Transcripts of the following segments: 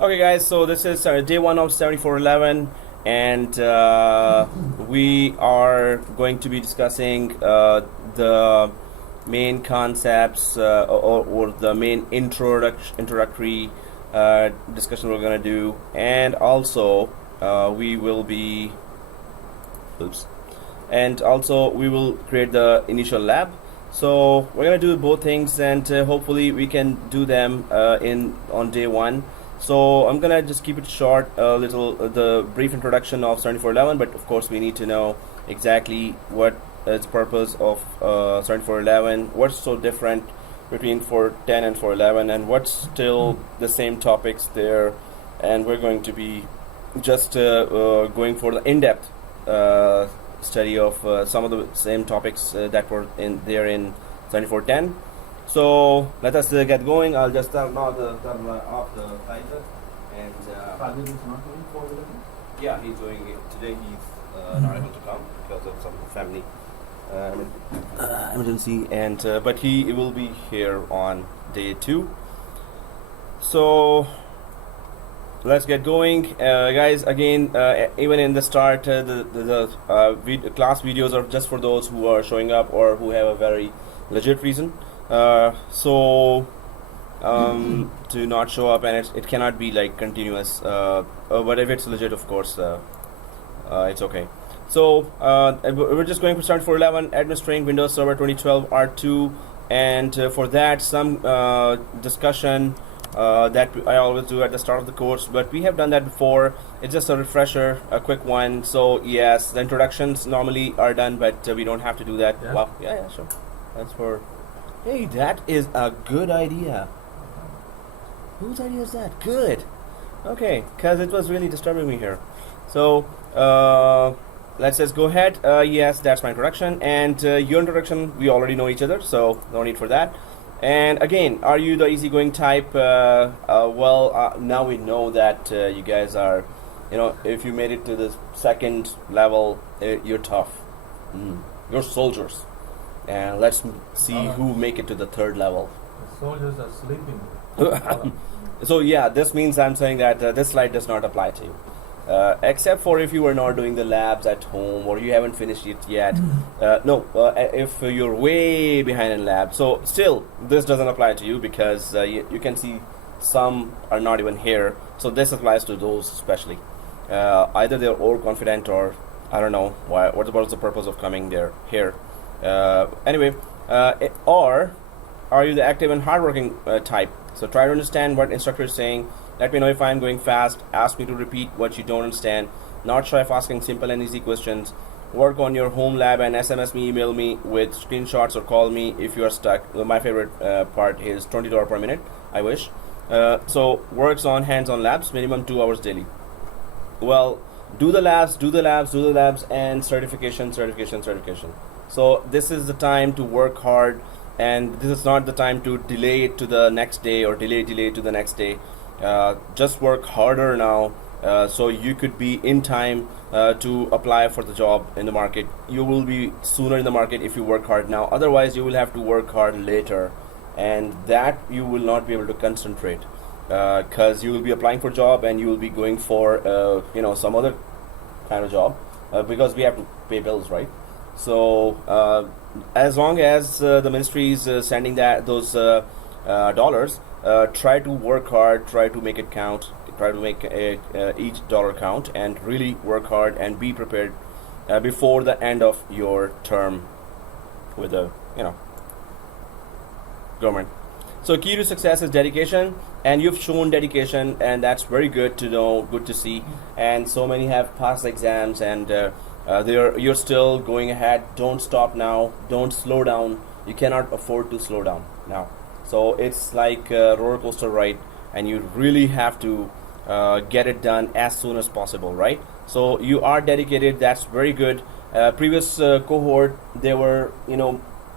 Okay, guys, so this is day 1 of 7411, and we are going to be discussing the main concepts or the main introductory discussion we're going to do, and also we will be we will create the initial lab. So we're going to do both things, and hopefully we can do them on day 1. So I'm gonna just keep it short, the brief introduction of 7411, but of course we need to know exactly what is the purpose of 7411, what's so different between 410 and 411, and what's still the same topics there. And we're going to be just going for the in-depth study of some of the same topics that were in 7410. So let us get going. I'll just turn off the title. And Father is not doing 411? yeah, he's doing it today. He's not able to come because of some family emergency, and but he will be here on day 2. So let's get going, guys. Again, even in the start, the class videos are just for those who are showing up or who have a very legit reason. To not show up, and it cannot be like continuous, but if it's legit, of course, it's okay. So we're just going for 7411, administering Windows Server 2012 R2, and for that some discussion that I always do at the start of the course, but we have done that before. It's just a refresher, a quick one. So yes, the introductions normally are done, but we don't have to do that. Yeah. Wow. Yeah, sure. That's for... Hey, that is a good idea. Whose idea is that? Good. Okay, because it was really disturbing me here. So, let's just go ahead. Yes, that's my introduction. And your introduction, we already know each other, so no need for that. And again, are you the easygoing type? Now we know that you guys are, if you made it to the second level, you're tough. You're soldiers. And let's see who make it to the third level. The soldiers are sleeping. So yeah, this means I'm saying that this slide does not apply to you, except for if you are not doing the labs at home or you haven't finished it yet. If you're way behind in lab, so still this doesn't apply to you, because you can see some are not even here. So this applies to those especially. Either they're overconfident, or I don't know what was the purpose of coming here. Or are you the active and hardworking type? So try to understand what instructor is saying. Let me know if I'm going fast. Ask me to repeat what you don't understand. Not shy of asking simple and easy questions. Work on your home lab and SMS me, email me with screenshots, or call me if you are stuck. My favorite part is $20 per minute. I wish. So works on hands-on labs, minimum 2 hours daily. Well, do the labs, and certification. So this is the time to work hard, and this is not the time to delay it to the next day or delay to the next day. Just work harder now, so you could be in time to apply for the job in the market. You will be sooner in the market if you work hard now. Otherwise, you will have to work hard later, and that you will not be able to concentrate, because you will be applying for a job and you will be going for some other kind of job, because we have to pay bills, right? So as long as the ministry is sending those dollars, try to work hard, try to make it count, try to make each dollar count, and really work hard and be prepared before the end of your term with the government. So key to success is dedication, and you've shown dedication, and that's very good to know, good to see. And so many have passed exams, and you're still going ahead. Don't stop now. Don't slow down. You cannot afford to slow down now. So it's like a roller coaster ride, and you really have to get it done as soon as possible, right? So you are dedicated. That's very good. Previous cohort, they were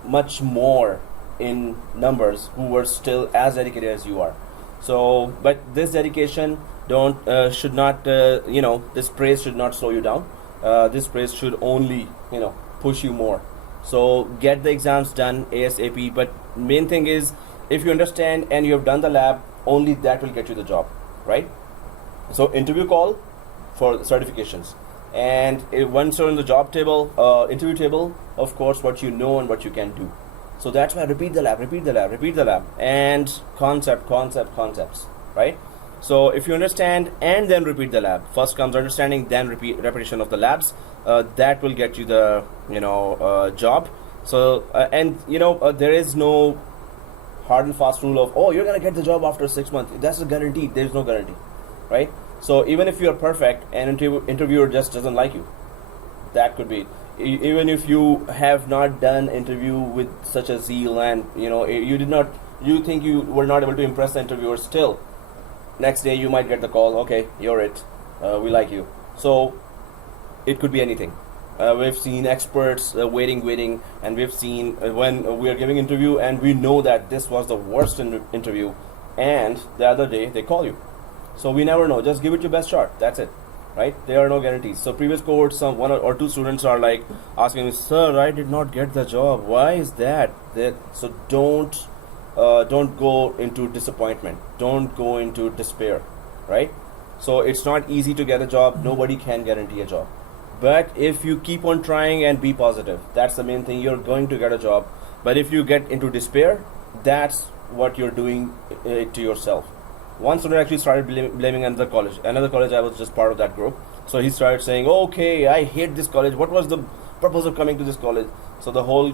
much more in numbers who were still as dedicated as you are. So, but this dedication should not this praise should not slow you down. This praise should only push you more. So get the exams done ASAP. But main thing is, if you understand and you have done the lab, only that will get you the job, right? So interview call for certifications, and once you're in the job table, interview table, of course, what you know and what you can do. So that's why repeat the lab, repeat the lab, repeat the lab, and concepts, right? So if you understand and then repeat the lab, first comes understanding, then repetition of the labs. That will get you the job. So and there is no hard and fast rule of, oh, you're gonna get the job after 6 months. That's a guarantee. There's no guarantee, right? So even if you're perfect and interviewer just doesn't like you, that could be. Even if you have not done interview with such a zeal, and you think you were not able to impress the interviewer, still next day you might get the call, okay, you're it, we like you. So it could be anything. We've seen experts waiting, and we've seen when we are giving interview and we know that this was the worst interview, and the other day they call you. So we never know. Just give it your best shot. That's it, right? There are no guarantees. So previous cohorts, some one or two students are like asking me, "Sir, I did not get the job. Why is that?" So don't go into disappointment. Don't go into despair, right? So it's not easy to get a job. Nobody can guarantee a job. But if you keep on trying and be positive, that's the main thing. You're going to get a job. But if you get into despair, that's what you're doing to yourself. One student actually started blaming another college. Another college, I was just part of that group. So he started saying, okay, I hate this college. What was the purpose of coming to this college? So the whole,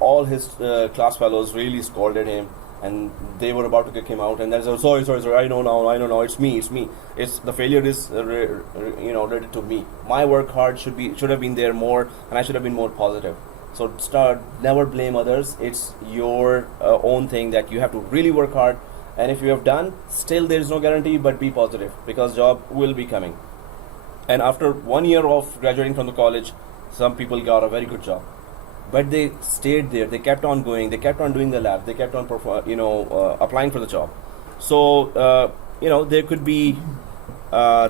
all his class fellows really scolded him, and they were about to kick him out. And then said, sorry, I know now, it's me. It's the failure is related to me. My work hard should have been there more, and I should have been more positive. So never blame others. It's your own thing that you have to really work hard. And if you have done, still there is no guarantee, but be positive, because job will be coming. And after 1 year of graduating from the college, some people got a very good job, but they stayed there. They kept on going. They kept on doing the lab. They kept on applying for the job. So there could be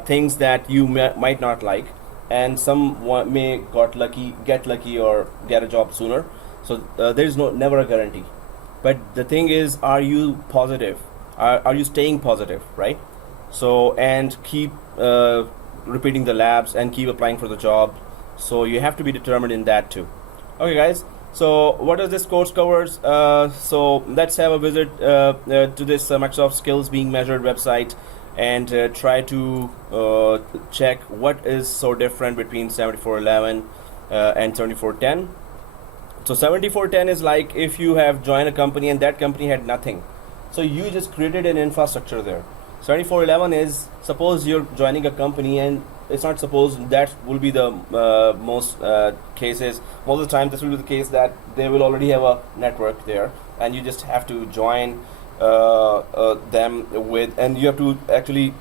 things that you might not like, and some may get lucky or get a job sooner. So there is never a guarantee. But the thing is, are you positive? Are you staying positive, right? So, and keep repeating the labs and keep applying for the job. So you have to be determined in that too. Okay, guys. So what does this course covers? So let's have a visit to this Microsoft Skills Being Measured website, and try to check what is so different between 7411 and 7410. So 7410 is like if you have joined a company and that company had nothing. So you just created an infrastructure there. 7411 is, suppose you're joining a company, and it's not suppose, that will be the most cases. Most of the time this will be the case that they will already have a network there, and you just have to join them with, and you have to actually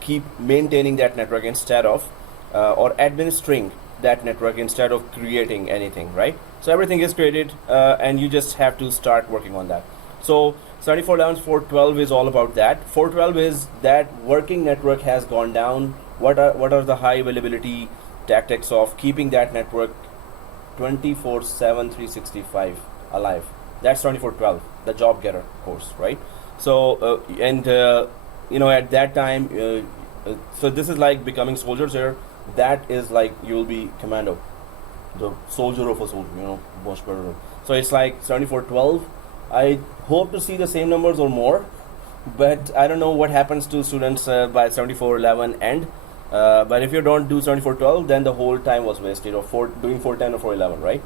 keep maintaining that network instead of or administering that network instead of creating anything, right? So everything is created, and you just have to start working on that. So 7411 412 is all about that. 412 is that working network has gone down. What are the high availability tactics of keeping that network 24/7 365 alive? That's 7412, the job getter course, right? So at that time, so this is like becoming soldiers here. That is like you'll be commando, the soldier of a soldier, much better. So it's like 7412. I hope to see the same numbers or more, but I don't know what happens to students by 7411 end. But if you don't do 7412, then the whole time was wasted, or doing 410 or 411, right?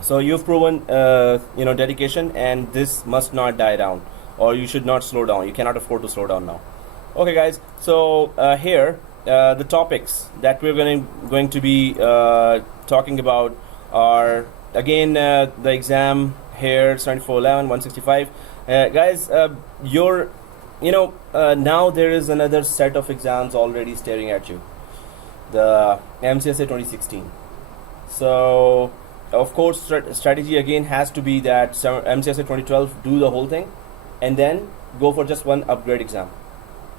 So you've proven dedication, and this must not die down, or you should not slow down. You cannot afford to slow down now. Okay, guys. So here the topics that we're going to be talking about are again the exam here, 7411 165. Guys, now there is another set of exams already staring at you, the MCSA 2016. So of course strategy again has to be that MCSA 2012 do the whole thing, and then go for just one upgrade exam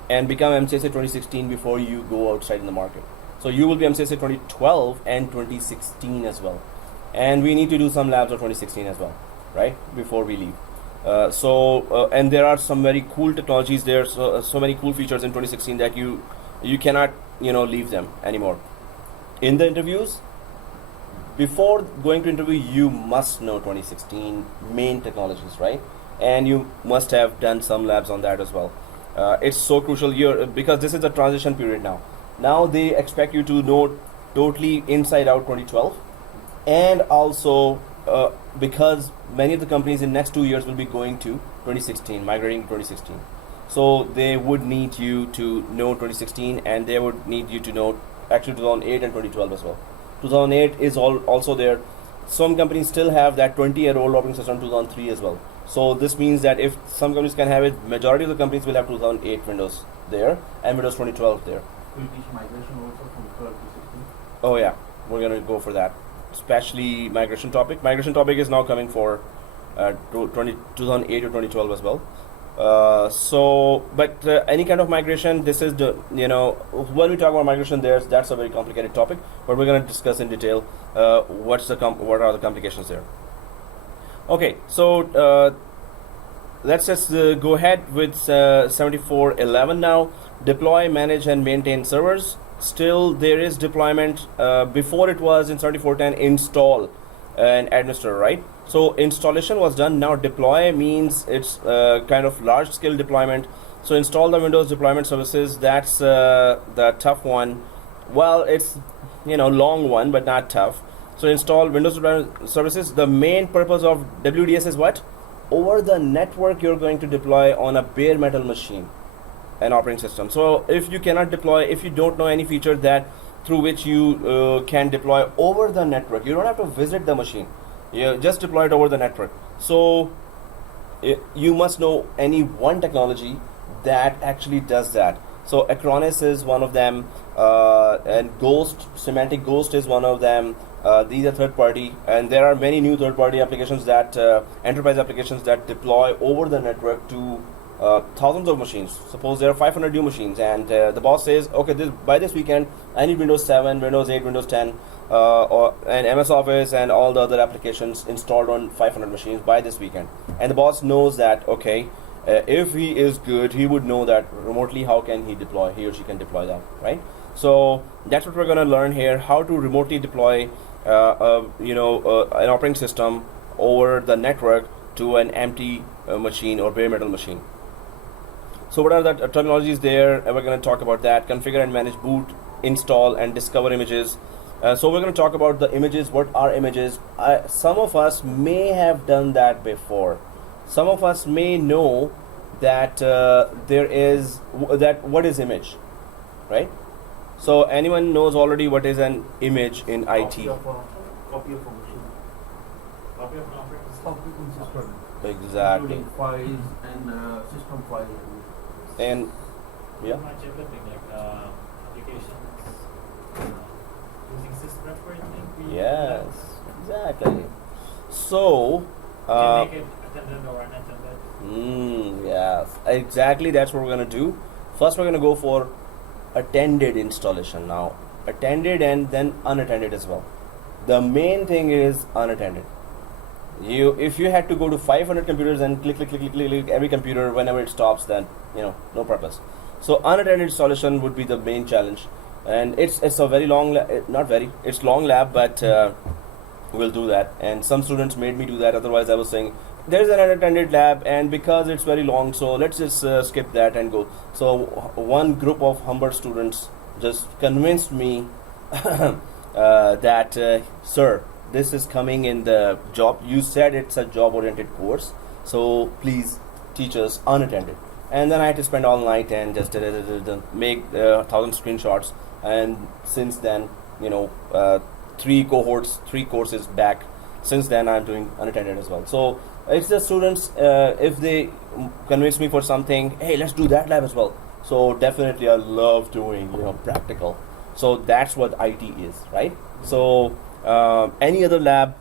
and become MCSA 2016 before you go outside in the market. So you will be MCSA 2012 and 2016 as well, and we need to do some labs of 2016 as well, right, before we leave. And there are some very cool technologies there, so many cool features in 2016 that you cannot leave them anymore. In the interviews, before going to interview, you must know 2016 main technologies, right? And you must have done some labs on that as well. It's so crucial because this is the transition period now. Now they expect you to know totally inside out 2012, and also because many of the companies in next 2 years will be going to 2016, migrating to 2016. So they would need you to know 2016, and they would need you to know actually 2008 and 2012 as well. 2008 is also there. Some companies still have that 20-year-old operating system 2003 as well. So this means that if some companies can have it, majority of the companies will have 2008 Windows there and Windows 2012 there. Will teach migration also from 12 to 16? Oh yeah, we're gonna go for that. Especially migration topic. Migration topic is now coming for 2008 or 2012 as well. But any kind of migration, this is the when we talk about migration, that's a very complicated topic, but we're going to discuss in detail what are the complications there. Okay, so let's just go ahead with 7411 now. Deploy, manage, and maintain servers. Still, there is deployment. Before it was in 7410 install and administer, right? So installation was done. Now deploy means it's kind of large scale deployment. So install the Windows deployment services. That's the tough one. Well, it's long one, but not tough. So install Windows deployment services. The main purpose of WDS is what? Over the network, you're going to deploy on a bare metal machine, an operating system. So if you cannot deploy, if you don't know any feature that through which you can deploy over the network, you don't have to visit the machine. You just deploy it over the network. So you must know any one technology that actually does that. So Acronis is one of them, and Ghost, Semantic Ghost is one of them. These are third party, and there are many new third party applications that enterprise applications that deploy over the network to thousands of machines. Suppose there are 500 new machines, and the boss says, okay, by this weekend I need Windows 7, Windows 8, Windows 10 and MS Office and all the other applications installed on 500 machines by this weekend. And the boss knows that, okay, if he is good, he would know that remotely how can he or she can deploy that, right? So that's what we're going to learn here, how to remotely deploy an operating system over the network to an empty machine or bare metal machine. So what are the terminologies there? We're going to talk about that. Configure and manage boot, install, and discover images. So we're going to talk about the images. What are images? Some of us may have done that before. Some of us may know that what is image, right? So anyone knows already what is an image in IT? Copy of a machine. Copy of an operating system. Exactly. Including files and system files. And yeah. Pretty much everything like applications using sysprep, I think. Yes, exactly. So Can make it attended or unattended. yes, exactly. That's what we're gonna do. First, we're gonna go for attended installation now. Attended and then unattended as well. The main thing is unattended. If you had to go to 500 computers and click every computer whenever it stops, then no purpose. So unattended installation would be the main challenge, and it's a very long it's long lab, but we'll do that. And some students made me do that. Otherwise, I was saying there's an unattended lab, and because it's very long, so let's just skip that and go. So one group of humble students just convinced me that sir, this is coming in the job. You said it's a job-oriented course, so please teach us unattended. And then I had to spend all night and just make 1,000 screenshots. And since then, 3 courses back. Since then, I'm doing unattended as well. So it's the students, if they convince me for something, hey, let's do that lab as well. So definitely, I love doing practical. So that's what IT is, right? So any other lab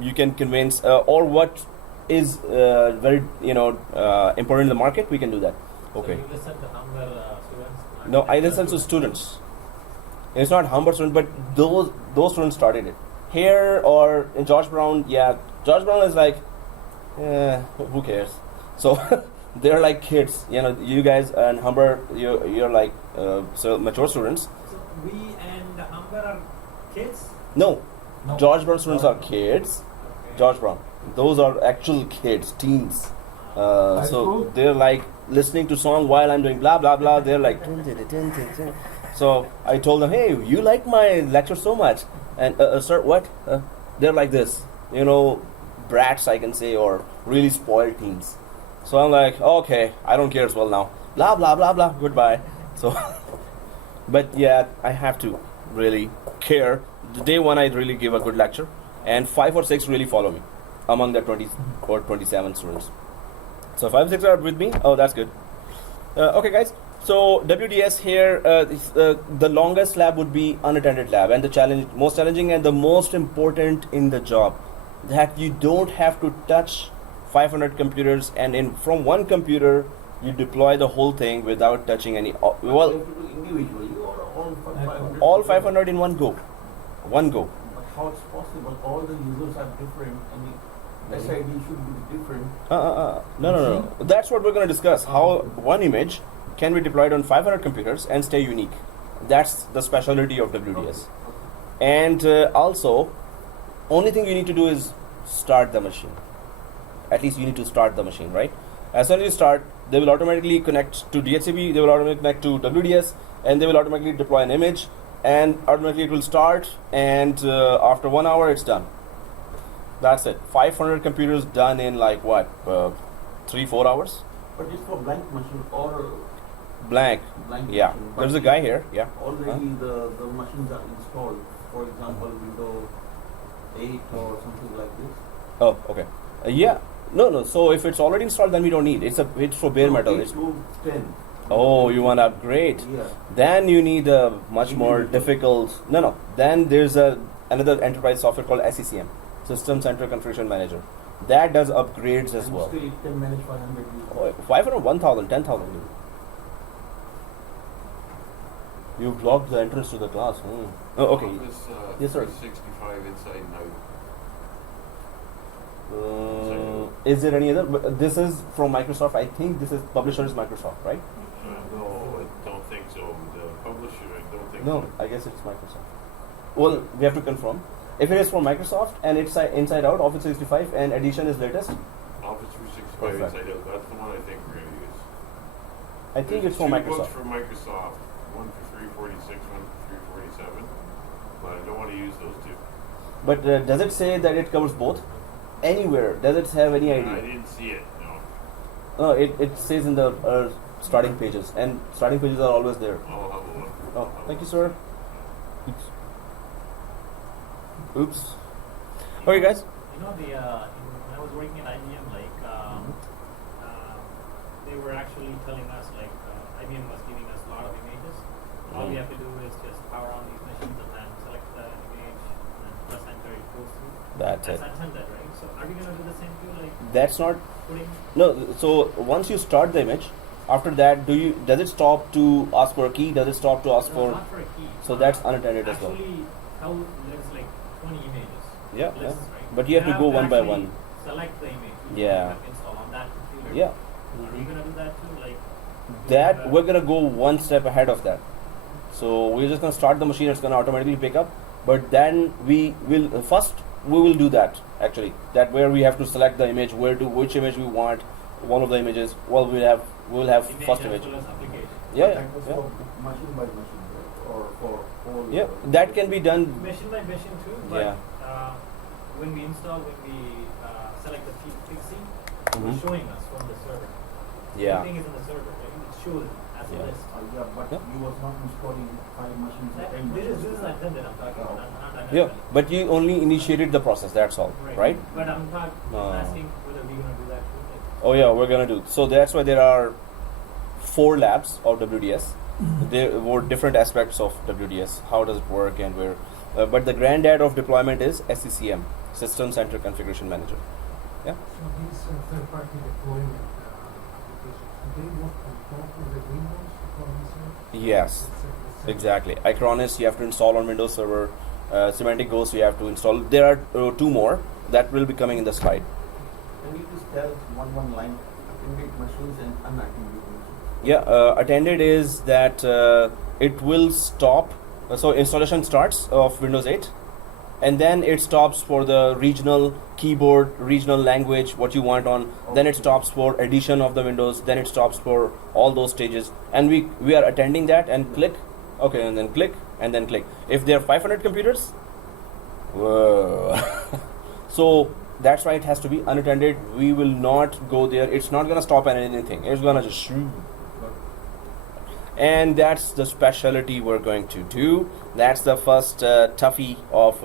you can convince or what is very important in the market, we can do that. Okay. So you listen to Humber students? No, I listen to students. It's not Humber students, but those students started it here or in George Brown. Yeah, George Brown is like Yeah, who cares? So they're like kids. You know, you guys and Humber, you're like so mature students. So we and Humber are kids? No, No. George Brown students are kids. Okay. George Brown. Those are actual kids, teens. High So school? they're like listening to song while I'm doing blah blah blah. They're like. "Dun, dun, dun, dun, dun." So I told them, hey, you like my lecture so much, and sir, what? They're like this, you know, brats I can say, or really spoiled teens. So I'm like, okay, I don't care as well now. Blah blah blah blah. Goodbye. So, but yeah, I have to really care. The day one, I really give a good lecture, and 5 or 6 really follow me among the 20 or 27 students. So 5 6 are with me. Oh, that's good. Okay, guys. So WDS here, the longest lab would be unattended lab, and the most challenging and the most important in the job, that you don't have to touch 500 computers, and from one computer you deploy the whole thing without touching any. You Well, have to do individually or all 500? all 500 in one go, one go. But how it's possible? All the users are different and the SID should be different. No. That's what we're going to discuss. How one image can be deployed on 500 computers and stay unique. That's the specialty of WDS. And also, only thing you need to do is start the machine. At least you need to start the machine, right? As soon as you start, they will automatically connect to DHCP, they will automatically connect to WDS, and they will automatically deploy an image, and automatically it will start, and after 1 hour it's done. That's it. 500 computers done in like what? 3-4 hours? But it's for blank machine or Blank. blank Yeah. machine. There's But a guy here. Yeah. already the machines are installed. For example, Windows 8 or something like this. Oh, okay. Yeah. No. So if it's already installed, then we don't need. It's for bare metal. 8 It's, to 10. oh, you want to upgrade? Yeah. Then you need a much more difficult. No. Then there's another enterprise software called SCCM, System Center Configuration Manager. That does upgrades as And well. still it can manage 500 users. Oh, 500, 1,000, 10,000. You blocked the entrance to the class. Oh, okay. Office, Yes, sir. 365 inside and out. Is there any other? But this is from Microsoft. I think this is publisher is Microsoft, right? No, I don't think so. The publisher, I don't think No, so. I guess it's Microsoft. Well, we have to confirm. If it is from Microsoft and it's inside out, Office 365 and edition is latest, Office 365 Perfect. inside out. That's the one I think we're going to use. I think There's it's from 2 Microsoft. books for Microsoft. One for 346, one for 347. But I don't want to use those two. But does it say that it covers both? Anywhere? Does it have any I idea? didn't see it, no. No, it says in the starting pages, and starting pages are always there. I'll have a look. Oh, thank you, sir. Oops. Okay, guys. You know, when I was working at IBM, like, they were actually telling us, like, IBM was giving us a lot of images. All we have to do is just power on these machines and then select the image and then press enter, it goes through. That's it. Unattended, right? So are we going to do the same too, like That's not. putting? No. So once you start the image, after that, does it stop to ask for a key? Does it stop to ask No, for? not for a key. So that's unattended as well. Actually, how there's like 20 images. Yeah, lists, yeah. right? But you have to go one by actually one. Select the image. Yeah. Install on that computer. Yeah. Are you gonna do that too? Like That we're gonna go one step ahead of that. So we're just gonna start the machine. It's gonna automatically pick up. But then we will do that actually. That where we have to select the image, which image we want. One of the images. Well, we'll have image first as image. well as application. Yeah, That was yeah. for machine by machine, right? Or for whole. Yeah, that can be done. Machine by machine too, but Yeah. when we select the fixing, Mhm. it's showing us from the server. Yeah. Everything is in the server, right? It shows it as Yeah. a list. Yeah, but Yeah. you was not installing 5 machines or 10 This machines. is unattended I'm talking about, not unattended. Yeah, but you only initiated the process. That's all, right? But I'm asking whether we're gonna do that too. Like, Oh yeah, we're gonna do. So that's why there are 4 labs of WDS. There were different aspects of WDS. How does it work and where? But the granddad of deployment is SCCM, System Center Configuration Manager. Yeah. So these third-party deployment applications, do they work on top of the Windows deployment server? Yes. Exactly. Acronis you have to install on Windows Server. Semantic Ghost you have to install. There are 2 more that will be coming in the slide. And it is tell one line, attended machines and unattended machines? Yeah, attended is that it will stop. So installation starts of Windows 8, and then it stops for the regional keyboard, regional language, what you want on. Then it stops for addition of the windows. Then it stops for all those stages, and we are attending that and click, okay, and then click and then click. If there are 500 computers, whoa. So that's why it has to be unattended. We will not go there. It's not gonna stop at anything. It's gonna just shoot. And that's the specialty we're going to do. That's the first toughie of.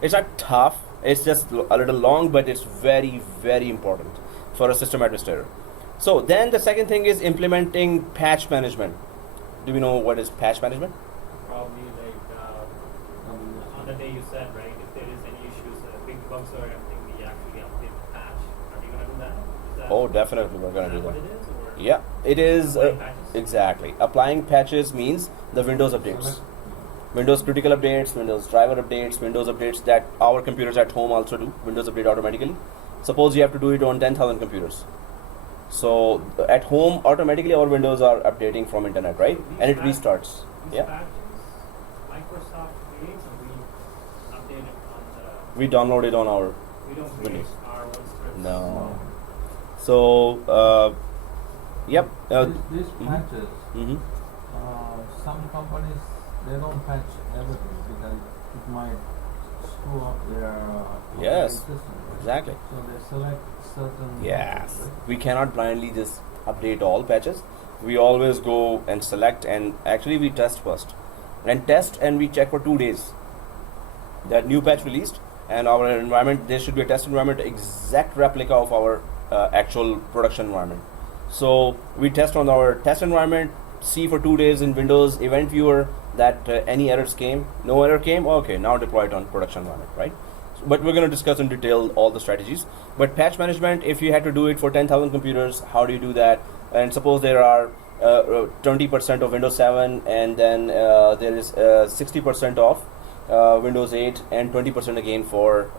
It's not tough. It's just a little long, but it's very, very important for a system administrator. So then the second thing is implementing patch management. Do we know what is patch management? Probably on the day you said, right, if there is any issues, big bugs or anything, we actually update the patch. Are you going to do that? Is that Oh, definitely we're going to do what that. it is? Or Yeah, it is. applying patches? Exactly. Applying patches means the Windows updates. Windows critical updates, Windows driver updates, Windows updates that our computers at home also do. Windows update automatically. Suppose you have to do it on 10,000 computers. So at home, automatically our Windows are updating from internet, right? And it restarts. These Yeah. patches, Microsoft creates and we update it on the. We download it on our. We don't create Windows. our own scripts. No. So, yep. These mhm. patches, Mm-hmm. some companies they don't patch everything because it might screw up their Yes. operating system. Exactly. So they select certain. Yes. patches, right? We cannot blindly just update all patches. We always go and select, and actually we test first. And test, and we check for 2 days. That new patch released, and our environment, there should be a test environment, exact replica of our actual production environment. So we test on our test environment, see for 2 days in Windows event viewer that any errors came. No error came, okay, now deploy it on production environment, right? But we're going to discuss in detail all the strategies. But patch management, if you had to do it for 10,000 computers, how do you do that? And suppose there are 20% of Windows 7, and then there is 60% of Windows 8, and 20% again for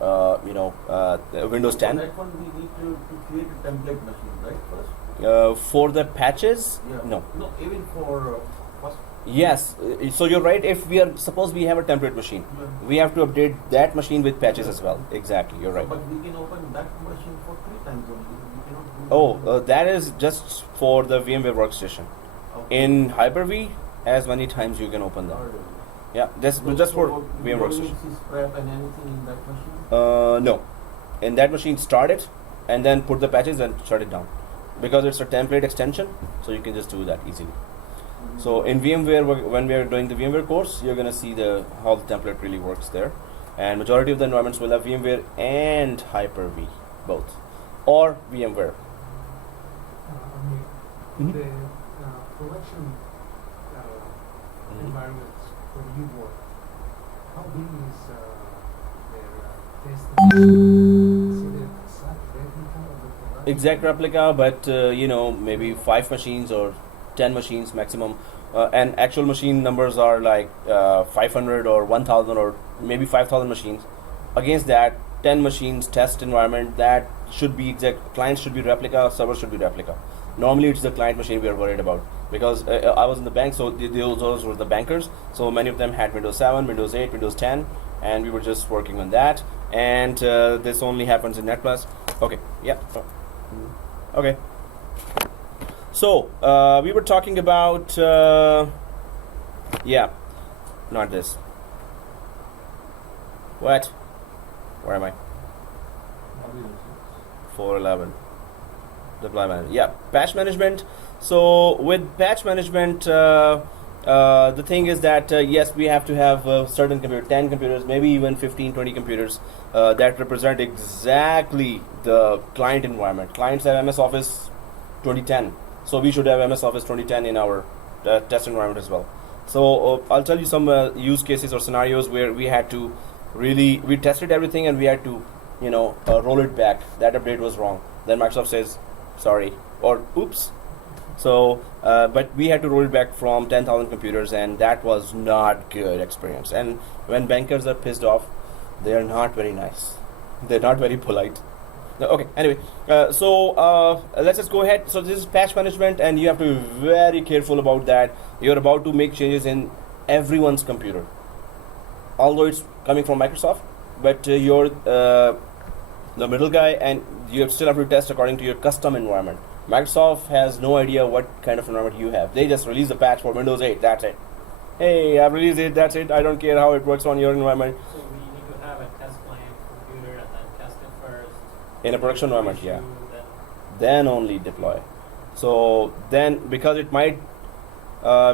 Windows 10. For that one we need to create a template machine, right? First. For the patches, Yeah. no. No, even for first. Yes, so you're right. If we are, suppose we have a template machine, we have to update that machine with patches as well. Exactly, you're right. But we can open that machine for 3 times only. We cannot do Oh, that is just for the VMware workstation. Okay. In Hyper-V, as many times you can open them. Yeah, that's just for VMware workstation. Scrap and anything in that machine? No. In that machine, start it and then put the patches and shut it down. Because it's a template extension, so you can just do that easily. So in VMware, when we are doing the VMware course, you're going to see how the template really works there. And majority of the environments will have VMware and Hyper-V, both. Or VMware. Mhm. The production environments where you work, how big is their testing? Is it an exact replica of the production? Exact replica, but maybe 5 machines or 10 machines maximum. And actual machine numbers are like 500 or 1000 or maybe 5000 machines. Against that, 10 machines test environment, that should be exact. Clients should be replica, server should be replica. Normally it's the client machine we are worried about, because I was in the bank, so those were the bankers. So many of them had Windows 7, Windows 8, Windows 10, and we were just working on that. And this only happens in NetPlus. Okay, yeah. Okay. So we were talking about not this. What? Where am I? 411. Deploy management. Yeah, patch management. So with patch management, the thing is that yes, we have to have certain 10 computers, maybe even 15, 20 computers that represent exactly the client environment. Clients have MS Office 2010, so we should have MS Office 2010 in our test environment as well. So I'll tell you some use cases or scenarios where we had to we tested everything and we had to roll it back. That update was wrong. Then Microsoft says sorry or oops. So but we had to roll it back from 10,000 computers, and that was not good experience. And when bankers are pissed off, they are not very nice. They're not very polite. No, okay. Anyway, let's just go ahead. So this is patch management, and you have to be very careful about that. You're about to make changes in everyone's computer, although it's coming from Microsoft, but you're the middle guy, and you still have to test according to your custom environment. Microsoft has no idea what kind of environment you have. They just release the patch for Windows 8. That's it. Hey, I've released it. That's it. I don't care how it works on your environment. So we need to have a test client computer and then test it first. In a production environment, yeah. Issue, Then only deploy. So then, because it might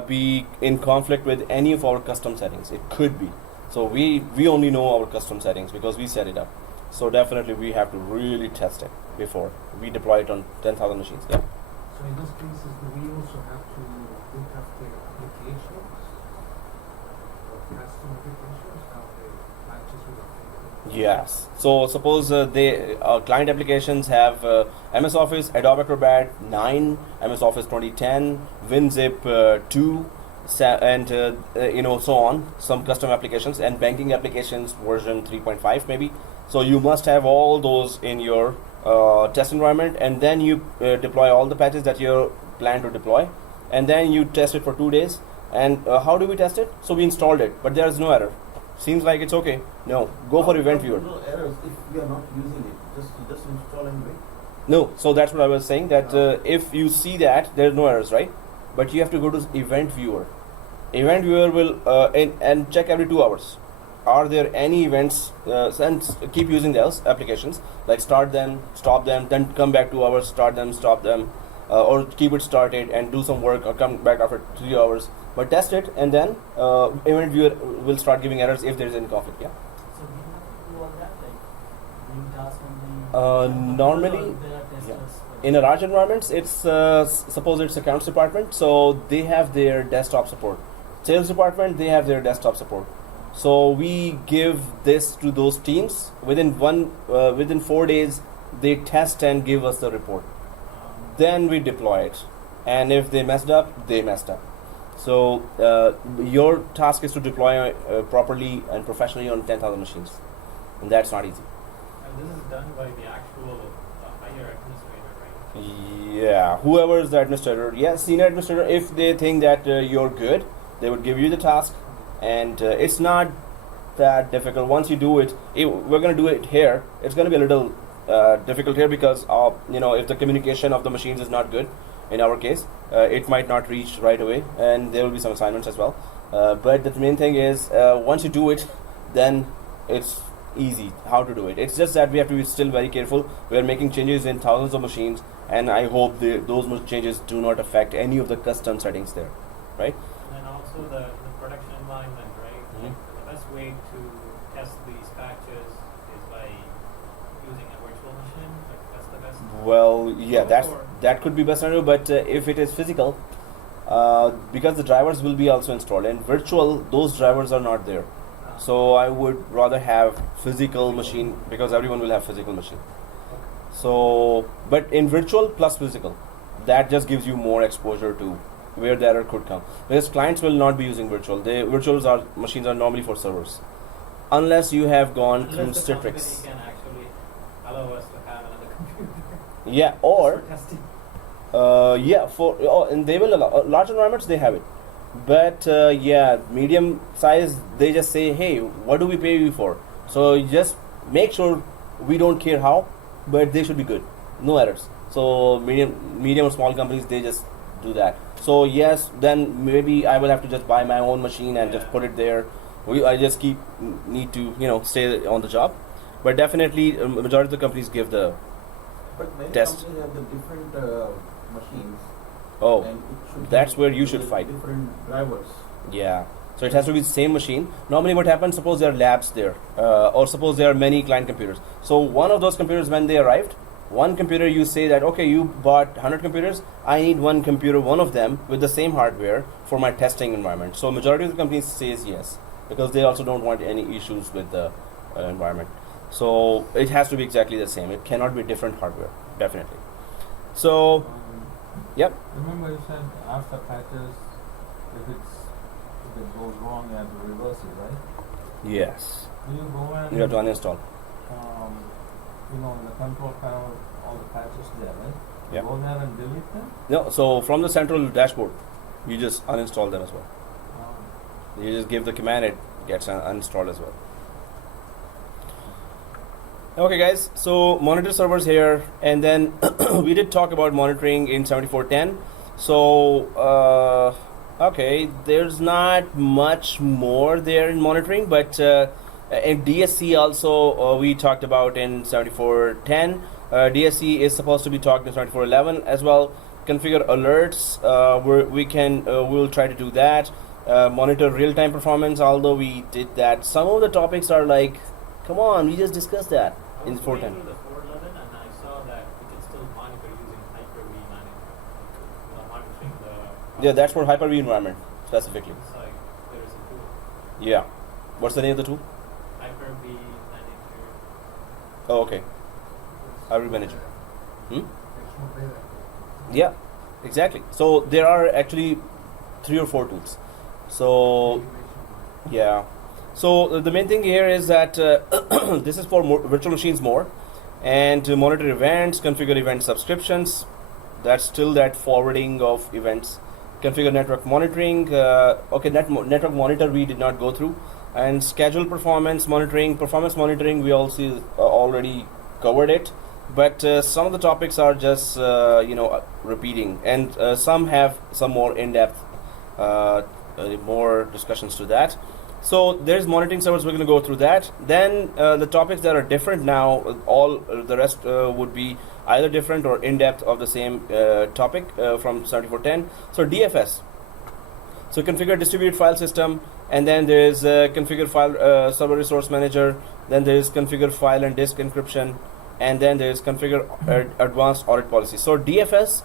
be in conflict with any of our custom settings, it could be. So we only know our custom settings because we set it up. So definitely we have to really test it before we deploy it on 10,000 machines. Yeah. So in those cases, do we also have to look after applications or custom applications, how the patches will affect them? Yes. So suppose they client applications have MS Office, Adobe Acrobat 9, MS Office 2010, WinZip 2, and so on. Some custom applications and banking applications version 3.5 maybe. So you must have all those in your test environment, and then you deploy all the patches that you plan to deploy, and then you test it for 2 days. And how do we test it? So we installed it, but there is no error. Seems like it's okay. No, go for event viewer. No errors if we are not using it. Just install and wait. No, so that's what I was saying, that if you see that there's no errors, right? But you have to go to event viewer. Event viewer will and check every 2 hours. Are there any events, and keep using those applications, like start them, stop them, then come back 2 hours, start them, stop them, or keep it started and do some work, or come back after 3 hours. But test it, and then event viewer will start giving errors if there is any conflict. Yeah. So we have to do all that, like doing tasks on the Normally, or there are testers for- in a large environments, it's suppose it's accounts department, so they have their desktop support. Sales department, they have their desktop support. So we give this to those teams within 4 days. They test and give us the report. Then we deploy it, and if they messed up, they messed up. So your task is to deploy properly and professionally on 10,000 machines, and that's not easy. And this is done by the actual higher administrator, right? Yeah, whoever is the administrator, senior administrator. If they think that you're good, they would give you the task, and it's not that difficult. Once you do it, we're going to do it here. It's going to be a little difficult here because if the communication of the machines is not good, in our case, it might not reach right away, and there will be some assignments as well. But the main thing is, once you do it, then it's easy how to do it. It's just that we have to be still very careful. We are making changes in thousands of machines, and I hope those changes do not affect any of the custom settings there, right? And then also the production environment, right? Mhm. The best way to test these patches is by using a virtual machine. Like that's the best. Well, yeah, Or- that could be best scenario, but if it is physical, because the drivers will be also installed, and virtual, those drivers are not there. So I would rather have physical machine, because everyone will have physical machine. So, but in virtual plus physical, that just gives you more exposure to where the error could come. Because clients will not be using virtual. Machines are normally for servers, unless you have gone through Unless the company Citrix. can actually allow us to have another computer. Yeah, or for testing. and they will allow large environments. They have it, but medium size, they just say, hey, what do we pay you for? So you just make sure, we don't care how, but they should be good, no errors. So medium or small companies, they just do that. So yes, then maybe I will have to just buy my own machine and just put it there. I just need to stay on the job, but definitely majority of the companies give the But many Test. companies have the different machines. oh. And it should That's be where you should with fight. different drivers. Yeah. So it has to be the same machine. Normally what happens, suppose there are labs there, or suppose there are many client computers. So one of those computers, when they arrived, one computer, you say that, okay, you bought 100 computers, I need one computer, one of them with the same hardware for my testing environment. So majority of the companies says yes, because they also don't want any issues with the environment. So it has to be exactly the same. It cannot be different hardware, definitely. So, yep. Remember you said after patches, if it goes wrong, you have to reverse it, right? Yes. Do you go and You have to uninstall. the control panel, all the patches there, right? Yeah. Go there and delete them. No, so from the central dashboard, you just uninstall them as well. You just give the command, it gets uninstalled as well. Okay guys, so monitor servers here, and then we did talk about monitoring in 7410. So okay, there's not much more there in monitoring, but in DSC also we talked about in 7410. DSC is supposed to be talked in 7411 as well. Configure alerts, we'll try to do that. Monitor real-time performance, although we did that. Some of the topics are like, come on, we just discussed that in 410. I was going through the 411 and I saw that we can still monitor using Hyper-V manager. Monitoring the... Yeah, that's for Hyper-V environment specifically. It's like, there is a tool. Yeah. What's the name of the tool? Hyper-V manager. Oh, okay. Hyper-V manager. Hmm? There's no way that Yeah, exactly. So there are actually 3 or 4 tools. So yeah. So the main thing here is that this is for virtual machines more, and to monitor events, configure event subscriptions. That's still that forwarding of events. Configure network monitoring. Okay, network monitor we did not go through, and schedule performance monitoring. Performance monitoring we also already covered it, but some of the topics are just repeating, and some have some more in-depth, more discussions to that. So there's monitoring servers, we're going to go through that. Then the topics that are different now, all the rest would be either different or in-depth of the same topic from 7410. So DFS, so configure distributed file system, and then there's configure file server resource manager, then there's configure file and disk encryption, and then there's configure advanced audit policy. So DFS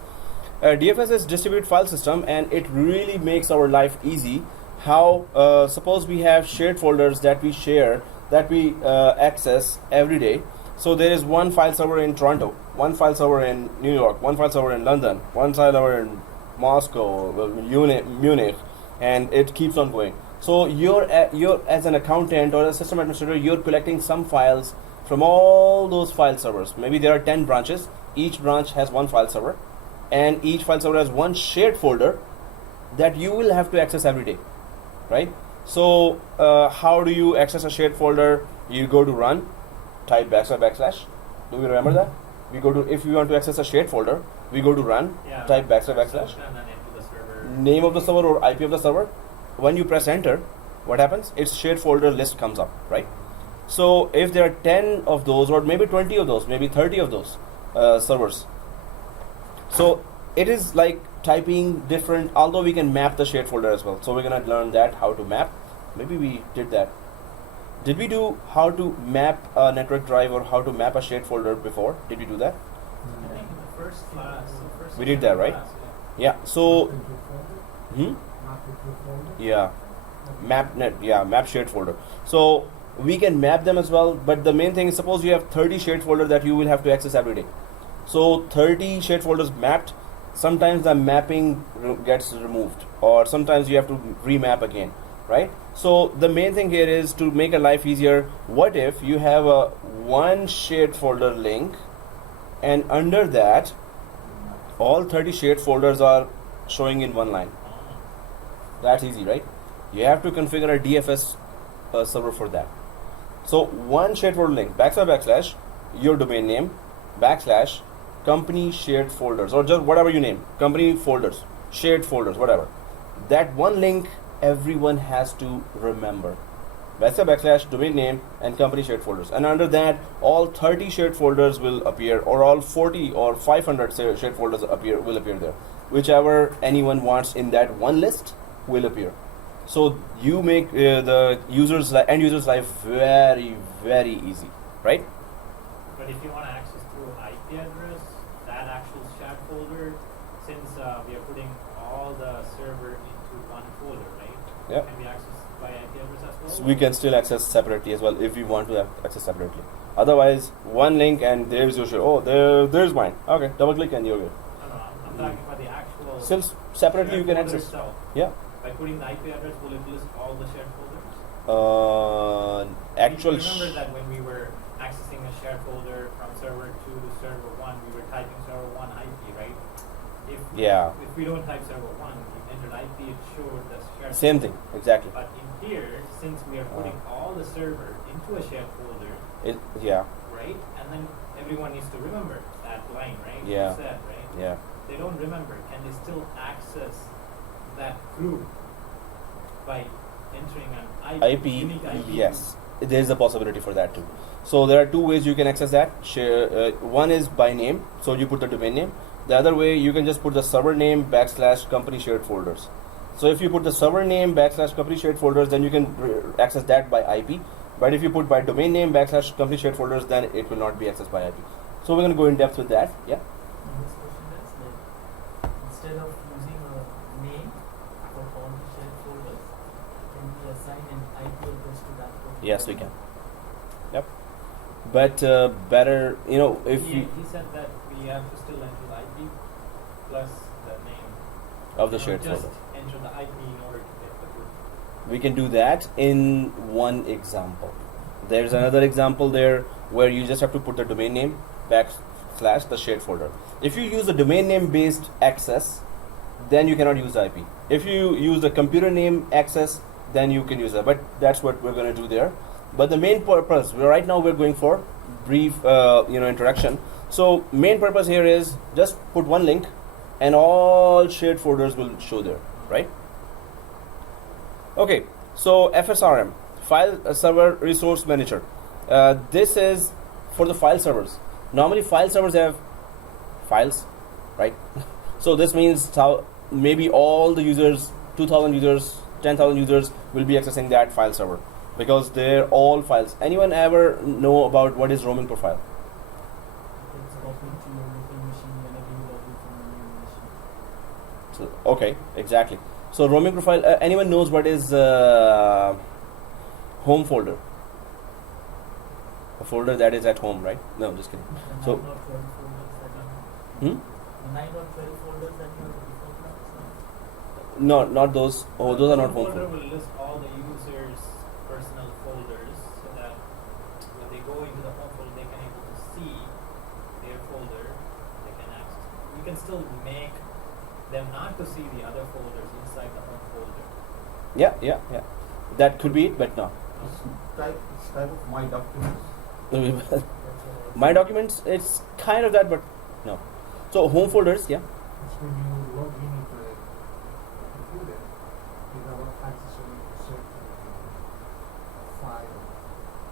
is distributed file system, and it really makes our life easy. How suppose we have shared folders that we share, that we access every day. So there is one file server in Toronto, one file server in New York, one file server in London, one file server in Moscow, Munich, and it keeps on going. So you're as an accountant or a system administrator, you're collecting some files from all those file servers. Maybe there are 10 branches. Each branch has one file server, and each file server has one shared folder that you will have to access every day, right? So how do you access a shared folder? You go to run, type \\. Do you remember that? We go to, if we want to access a shared folder, we go to run, type \\. And then into the server. Name of the server or IP of the server. When you press enter, what happens? Its shared folder list comes up, right? So if there are 10 of those, or maybe 20 of those, maybe 30 of those servers, so it is like typing different, although we can map the shared folder as well. So we're going to learn that, how to map. Maybe we did that. Did we do how to map a network drive or how to map a shared folder before? Did we do that? I think in the first class. We did that, right? Class, Yeah. So into folder, hmm? not into folder. Yeah, map shared folder. So we can map them as well, but the main thing is, suppose you have 30 shared folder that you will have to access every day. So 30 shared folders mapped, sometimes the mapping gets removed, or sometimes you have to remap again, right? So the main thing here is to make a life easier. What if you have a one shared folder link, and under that all 30 shared folders are showing in one line? That's easy, right? You have to configure a DFS server for that. So one shared folder link, \\, your domain name, / company shared folders, or just whatever you name, company folders, shared folders, whatever. That one link everyone has to remember. \/ domain name and company shared folders, and under that all 30 shared folders will appear, or all 40 or 500 shared folders will appear there. Whichever anyone wants in that one list will appear. So you make the end users life very, very easy, right? But if you want to access through IP address, that actual shared folder, since we are putting all the server into one folder, right? Yeah. Can be accessed by IP address as well? So we can still access separately as well if we want to access separately. Otherwise, one link and there's your share. Oh, there's mine. Okay, double click and you're good. No, I'm talking about the actual. Still separately you can shared folder access. itself. Yeah. By putting the IP address, will it list all the shared folders? Actual. Remember that when we were accessing a shared folder from server 2 to server 1, we were typing server 1 IP, right? If Yeah. if we don't type server 1, we entered IP, it showed the shared Same folder. thing, exactly. But in here, since we are putting all the server into a shared folder, Yeah, right? And then everyone needs to remember that line, right? Yeah. You said, right? yeah. They don't remember. Can they still access that group by entering an IP, unique IP? yes, there is a possibility for that too. So there are two ways you can access that. One is by name, so you put the domain name. The other way, you can just put the server name / company shared folders. So if you put the server name / company shared folders, then you can access that by IP. But if you put by domain name / company shared folders, then it will not be accessed by IP. So we're going to go in depth with that. Yeah. And this question is like, instead of using a name for all the shared folders, can we assign an IP address to that folder? Yes, we can. Yep. But better, if he, you he said that we have to still enter the IP plus the name. of the Not shared just folder. enter the IP in order to get the group. We can do that in one example. There's another example there where you just have to put the domain name / the shared folder. If you use the domain name based access, then you cannot use the IP. If you use the computer name access, then you can use that. But that's what we're going to do there. But the main purpose, right now we're going for brief, introduction. So main purpose here is just put one link, and all shared folders will show there, right? Okay, so FSRM, File Server Resource Manager. This is for the file servers. Normally file servers have files, right? So this means maybe all the users, 2,000 users, 10,000 users will be accessing that file server because they're all files. Anyone ever know about what is roaming profile? It's copy to your local machine whenever you log in from a new machine. So, okay, exactly. So roaming profile, anyone knows what is home folder? A folder that is at home, right? No, just kidding. The So- 9 or 12 folders that you Hmm? the 9 or 12 folders that you have before class. No, not those. Oh, those are not home folder folder. will list all the users' personal folders so that when they go into the home folder, they can able to see their folder. They can access. You can still make them not to see the other folders inside the home folder. Yeah. That could be it, but no. It's type of my documents. My documents, it's kind of that, but no. So home folders, yeah. It's when you log in into a computer, you have access to a certain file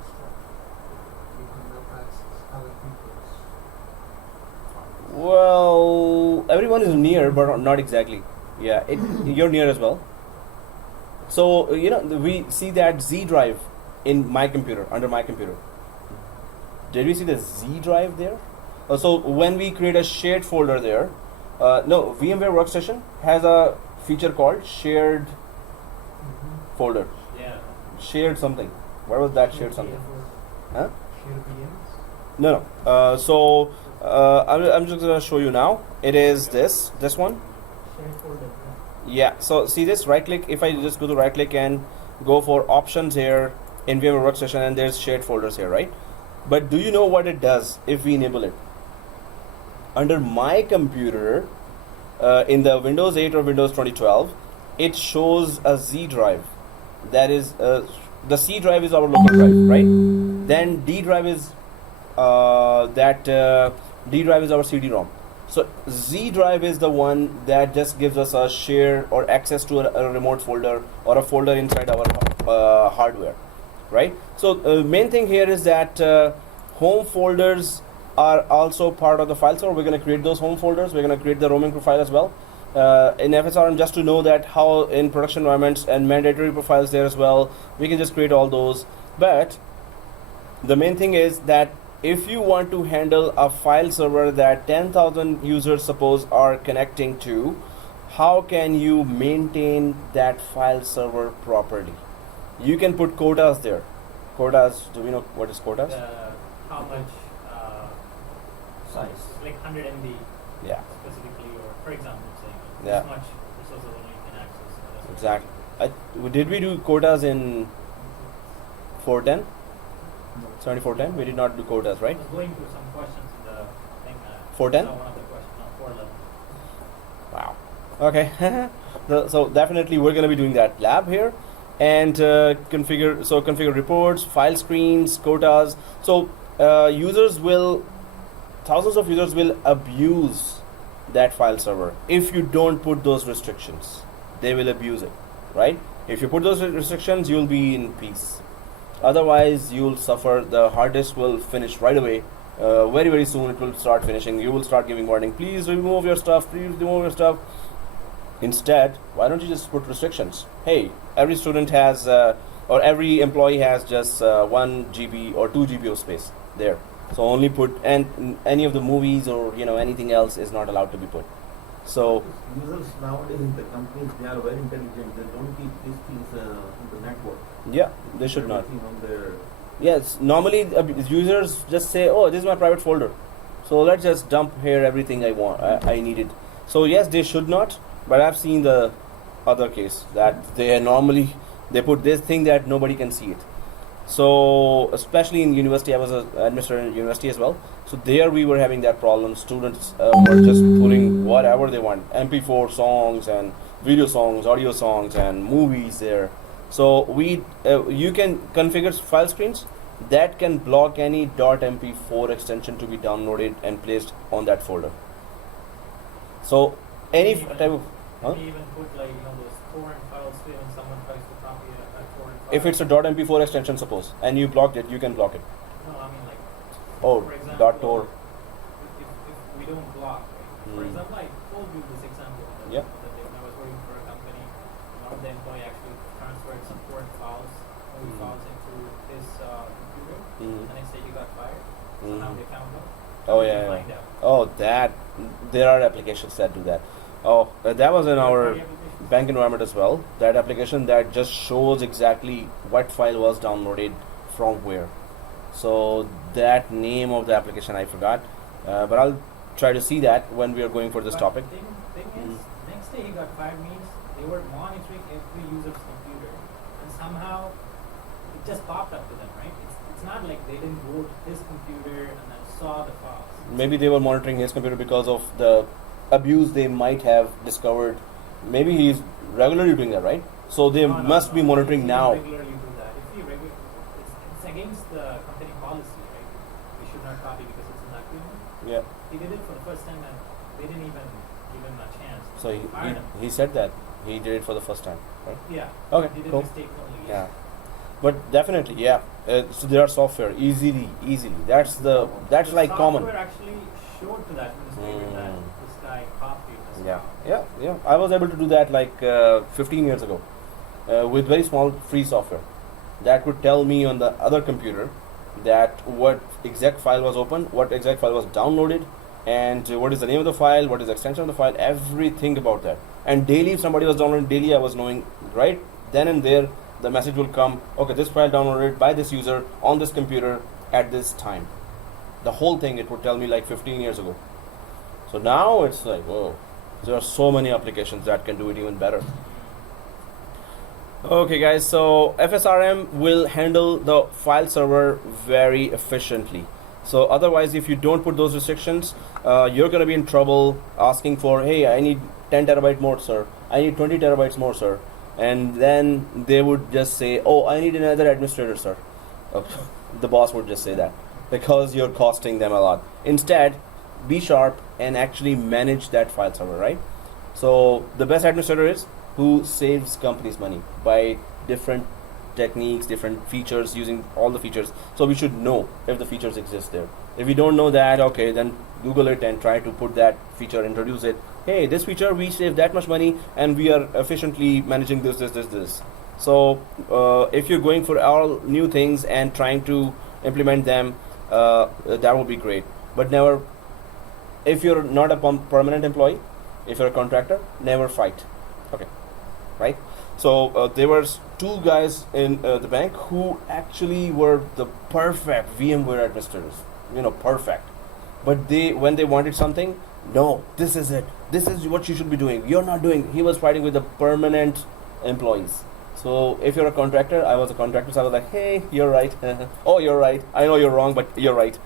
structure. You cannot access other people's files. Well, everyone is near, but not exactly. Yeah, you're near as well. So we see that Z drive in my computer, under my computer. Did we see the Z drive there? So when we create a shared folder there, no, VMware Workstation has a feature called shared folder. Yeah. Shared something. What was that shared something? Huh? Share VMs? No. I'm just gonna show you now. It is this one. Shared folder. Yeah. So see this, right click. If I just go to right click and go for options here in VMware Workstation, and there's shared folders here, right? But do you know what it does if we enable it? Under my computer, in the Windows 8 or Windows 2012, it shows a Z drive. That is, the C drive is our local drive, right? Then D drive is D drive is our CD-ROM. So Z drive is the one that just gives us a share or access to a remote folder or a folder inside our hardware, right? So main thing here is that home folders are also part of the file server. We're going to create those home folders. We're going to create the roaming profile as well. In FSRM, just to know that how in production environments and mandatory profiles there as well, we can just create all those. But the main thing is that if you want to handle a file server that 10,000 users suppose are connecting to, how can you maintain that file server properly? You can put quotas there. Quotas, do we know what is quotas? How much Size. like 100 MB Yeah, specifically, or for example, saying Yeah. this much resources only you can access. exactly. Did we do quotas in 410? No. 7410? We did not do quotas, I right? was going through some questions in the thing. 410? Saw one of the questions on 411. Wow. Okay. So definitely we're going to be doing that lab here, and configure reports, file screens, quotas. So thousands of users will abuse that file server if you don't put those restrictions. They will abuse it, right? If you put those restrictions, you'll be in peace. Otherwise, you'll suffer. The hard disk will finish right away. Very, very soon it will start finishing. You will start giving warning, please remove your stuff, please remove your stuff. Instead, why don't you just put restrictions? Hey, every student has, or every employee has just 1 GB or 2 GB of space there. So only put, and any of the movies or anything else is not allowed to be put. So Users nowadays in the companies, they are very intelligent. They don't keep these things in the network. yeah, they should not. Everything on their Yes, normally users just say, oh, this is my private folder, so let's just dump here everything I needed. So yes, they should not, but I've seen the other case that they put this thing that nobody can see it. So especially in university, I was an administrator in university as well, so there we were having that problem. Students were just putting whatever they want, MP4 songs and video songs, audio songs and movies there. So you can configure file screens that can block any .mp4 extension to be downloaded and placed on that folder. So any Maybe type of Maybe even put those torrent files too when someone tries to copy a torrent file. if it's a .mp4 extension, suppose, and you blocked it, you can block it. No, I mean Oh, for example, .tor. if we don't block, right? For Hmm. example, I told you this example Yeah. that day when I was working for a company. One of the employee actually transferred some torrent files, movie Hmm. files into his computer. Mhm. The next day he got fired. So now Mhm. they found out. Oh They yeah. find out. Oh, there are applications that do that. Oh, that was in our Third-party applications. bank environment as well. That application that just shows exactly what file was downloaded from where. So that name of the application I forgot, but I'll try to see that when we are going for this But topic. Thing is, next day he got fired means they were monitoring every user's computer, and somehow it just popped up to them, right? It's not like they didn't go to his computer and then saw the files. Maybe they were monitoring his computer because of the abuse they might have discovered. Maybe he's regularly doing that, right? So they No, no, must no. be monitoring He now. didn't regularly do that. If he it's against the company policy, right? We should not copy because it's an agreement. Yeah. He did it for the first time and they didn't even give him a chance. So to fire him. he said that he did it for the first time, right? Yeah. Okay, He did cool. mistakenly. Yeah, but definitely, yeah. So there are software easily. That's The like common. software actually showed to the administrator that this guy copied this Yeah, file. yeah. I was able to do that like 15 years ago with very small free software that would tell me on the other computer that what exact file was opened, what exact file was downloaded, and what is the name of the file, what is the extension of the file, everything about that. And daily, if somebody was downloading daily, I was knowing right then and there. The message will come, okay, this file downloaded by this user on this computer at this time. The whole thing, it would tell me like 15 years ago. So now it's like, whoa, there are so many applications that can do it even better. Okay guys, so FSRM will handle the file server very efficiently. So otherwise, if you don't put those restrictions, you're going to be in trouble asking for, hey, I need 10 terabyte more, sir. I need 20 terabytes more, sir. And then they would just say, oh, I need another administrator, sir. The boss would just say that because you're costing them a lot. Instead, be sharp and actually manage that file server, right? So the best administrator is who saves companies money by different techniques, different features, using all the features. So we should know if the features exist there. If we don't know that, okay, then Google it and try to put that feature, introduce it. Hey, this feature, we save that much money and we are efficiently managing this. So if you're going for all new things and trying to implement them, that would be great. But never, if you're not a permanent employee, if you're a contractor, never fight. Okay, right? So there were two guys in the bank who actually were the perfect VMware administrators, perfect. But when they wanted something, no, this is it. This is what you should be doing. You're not doing. He was fighting with the permanent employees. So if you're a contractor, I was a contractor, so I was like, hey, you're right. Oh, you're right. I know you're wrong, but you're right.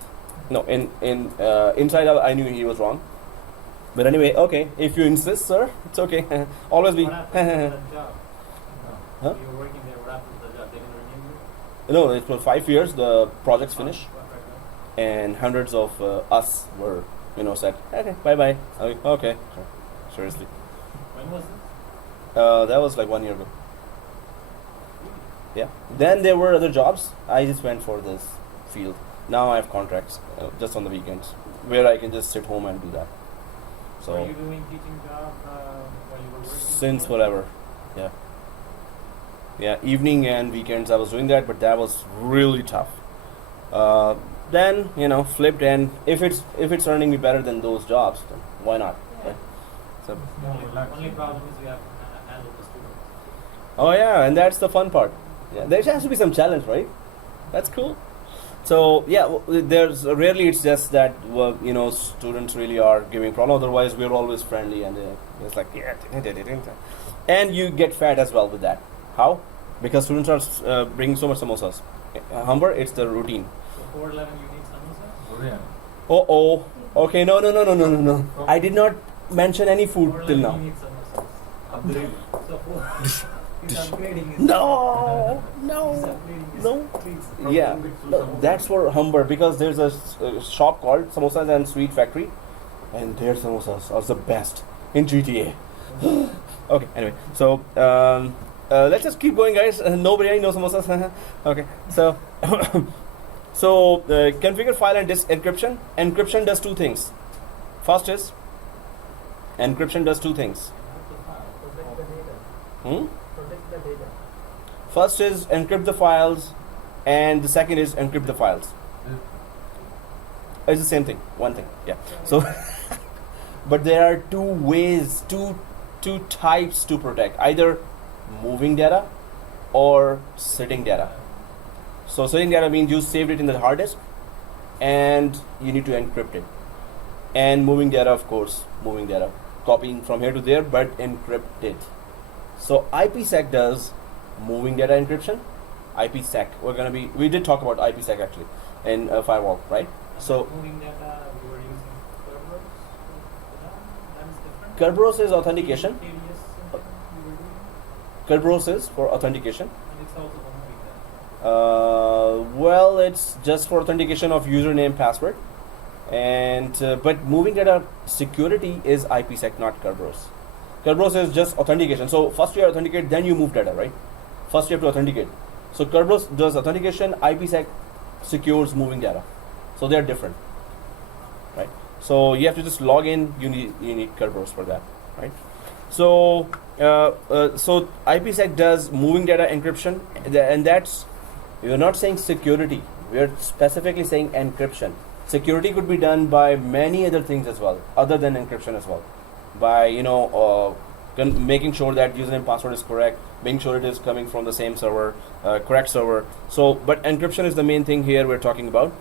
No, inside I knew he was wrong. But anyway, okay, if you insist, sir, it's okay. Always be. What happened to that job? Huh? You were working there, what happened to the job? They didn't renew you? No, it was 5 years. The project's finished, Right. and hundreds of us were, said, okay, bye bye. Okay, sure. Seriously. When was it? That was like 1 year ago. Yeah. Then there were other jobs. I just went for this field. Now I have contracts just on the weekends where I can just sit home and do that. So Were you doing teaching job while you were working? since whatever, yeah, evening and weekends I was doing that, but that was really tough. Then flipped, and if it's earning me better than those jobs, then why not? Yeah. Right? So Only problem is you have to handle the students. oh yeah, and that's the fun part. Yeah, there has to be some challenge, right? That's cool. So yeah, there's rarely it's just that students really are giving problem. Otherwise, we're always friendly and it's like yeah, and you get fat as well with that. How? Because students are bringing so much samosas. Humber, it's the routine. So 411 you need samosa? Korean. Oh. Okay, no. I did not mention any food till 411 now. you need samosas. Upgrade. So he's upgrading his No. he's upgrading his treats. Yeah, no, that's for Humber because there's a shop called Samosas and Sweet Factory, and their samosas are the best in GTA. Okay, anyway, so let's just keep going, guys. Nobody knows samosas. Okay, so so configure file and disk encryption. Encryption does two things. First is encryption does two things. Protect the data. Hmm? Protect the data. First is encrypt the files, and the second is encrypt the files. It's the same thing, one thing, yeah. So, but there are two ways, two types to protect, either moving data or sitting data. So sitting data means you saved it in the hard disk and you need to encrypt it. And moving data, of course, moving data, copying from here to there, but encrypted. So IPsec does moving data encryption. IPsec, we did talk about IPsec actually in firewall, right? So Moving data, we were using Kerberos. That is different. Kerberos is authentication. KDS something we were doing. Kerberos is for authentication. And it's also for moving data. Well, it's just for authentication of username, password, and but moving data security is IPsec, not Kerberos. Kerberos is just authentication. So first you authenticate, then you move data, right? First you have to authenticate. So Kerberos does authentication, IPsec secures moving data. So they are different, right? So you have to just log in. You need Kerberos for that, right? So so IPsec does moving data encryption, and that's, we're not saying security. We're specifically saying encryption. Security could be done by many other things as well, other than encryption as well, by making sure that username password is correct, making sure it is coming from the same server, correct server. So, but encryption is the main thing here we're talking about.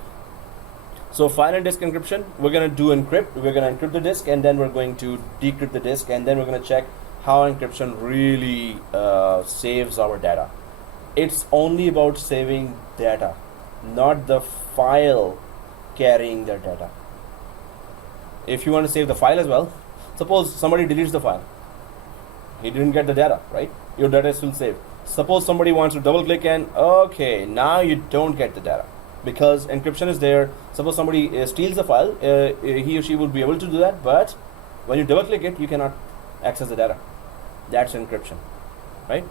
So file and disk encryption, we're going to do encrypt. We're going to encrypt the disk, and then we're going to decrypt the disk, and then we're going to check how encryption really saves our data. It's only about saving data, not the file carrying the data. If you want to save the file as well, suppose somebody deletes the file. He didn't get the data, right? Your data is still saved. Suppose somebody wants to double click and, okay, now you don't get the data because encryption is there. Suppose somebody steals the file, he or she would be able to do that, but when you double click it, you cannot access the data. That's encryption, right?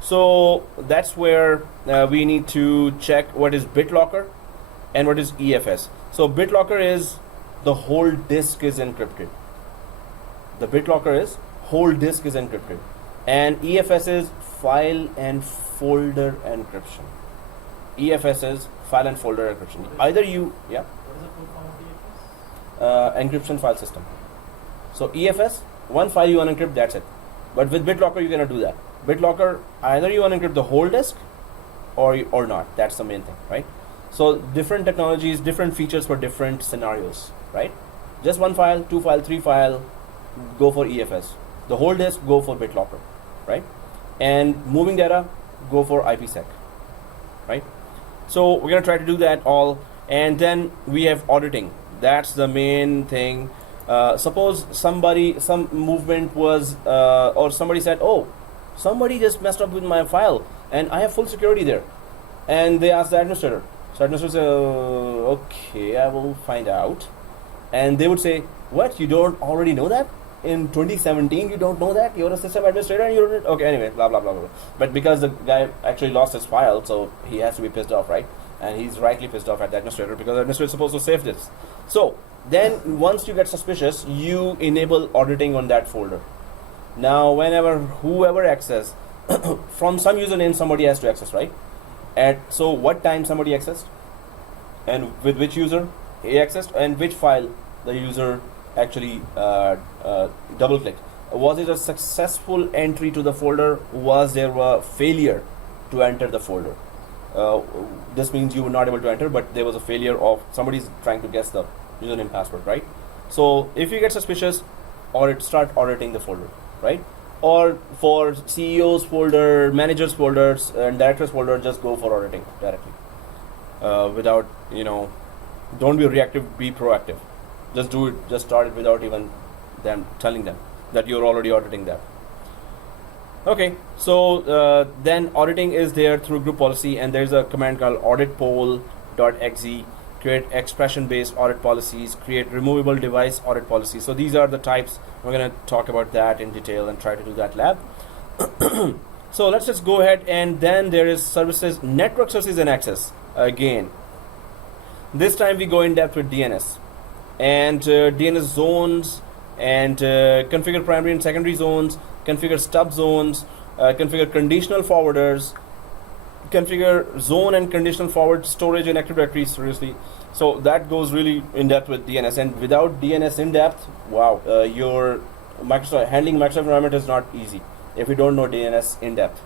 So that's where we need to check what is BitLocker and what is EFS. So BitLocker is the whole disk is encrypted. The BitLocker is whole disk is encrypted, and EFS is file and folder encryption. EFS is file and folder encryption. Either you, yeah, What is the full form of EFS? encryption file system. So EFS, one file you unencrypt, that's it. But with BitLocker, you cannot do that. BitLocker, either you unencrypt the whole disk or not. That's the main thing, right? So different technologies, different features for different scenarios, right? Just one file, two file, three file, go for EFS. The whole disk, go for BitLocker, right? And moving data, go for IPsec, right? So we're gonna try to do that all, and then we have auditing. That's the main thing. Suppose some movement was, or somebody said, oh, somebody just messed up with my file, and I have full security there, and they ask the administrator. So administrator says, okay, I will find out, and they would say, what? You don't already know that? In 2017, you don't know that? You're a system administrator and you don't. Okay, anyway, blah blah blah blah. But because the guy actually lost his file, so he has to be pissed off, right? And he's rightly pissed off at the administrator because the administrator is supposed to save this. So then once you get suspicious, you enable auditing on that folder. Now whenever whoever access from some username, somebody has to access, right? So what time somebody accessed, and with which user he accessed, and which file the user actually double clicked. Was it a successful entry to the folder? Was there a failure to enter the folder? This means you were not able to enter, but there was a failure of somebody's trying to guess the username password, right? So if you get suspicious, start auditing the folder, right? Or for CEO's folder, managers folders, and directors folder, just go for auditing directly. Without, don't be reactive, be proactive. Just do it, just start it without even them telling them that you're already auditing them. Okay, so then auditing is there through group policy, and there's a command called auditpoll.exe, create expression-based audit policies, create removable device audit policies. So these are the types. We're going to talk about that in detail and try to do that lab. So let's just go ahead, and then there is services, network services and access. Again, this time we go in depth with DNS. And DNS zones, and configure primary and secondary zones, configure stub zones, configure conditional forwarders, configure zone and conditional forward storage in Active Directory. Seriously, so that goes really in depth with DNS. And without DNS in depth, wow, your handling Microsoft environment is not easy if you don't know DNS in depth.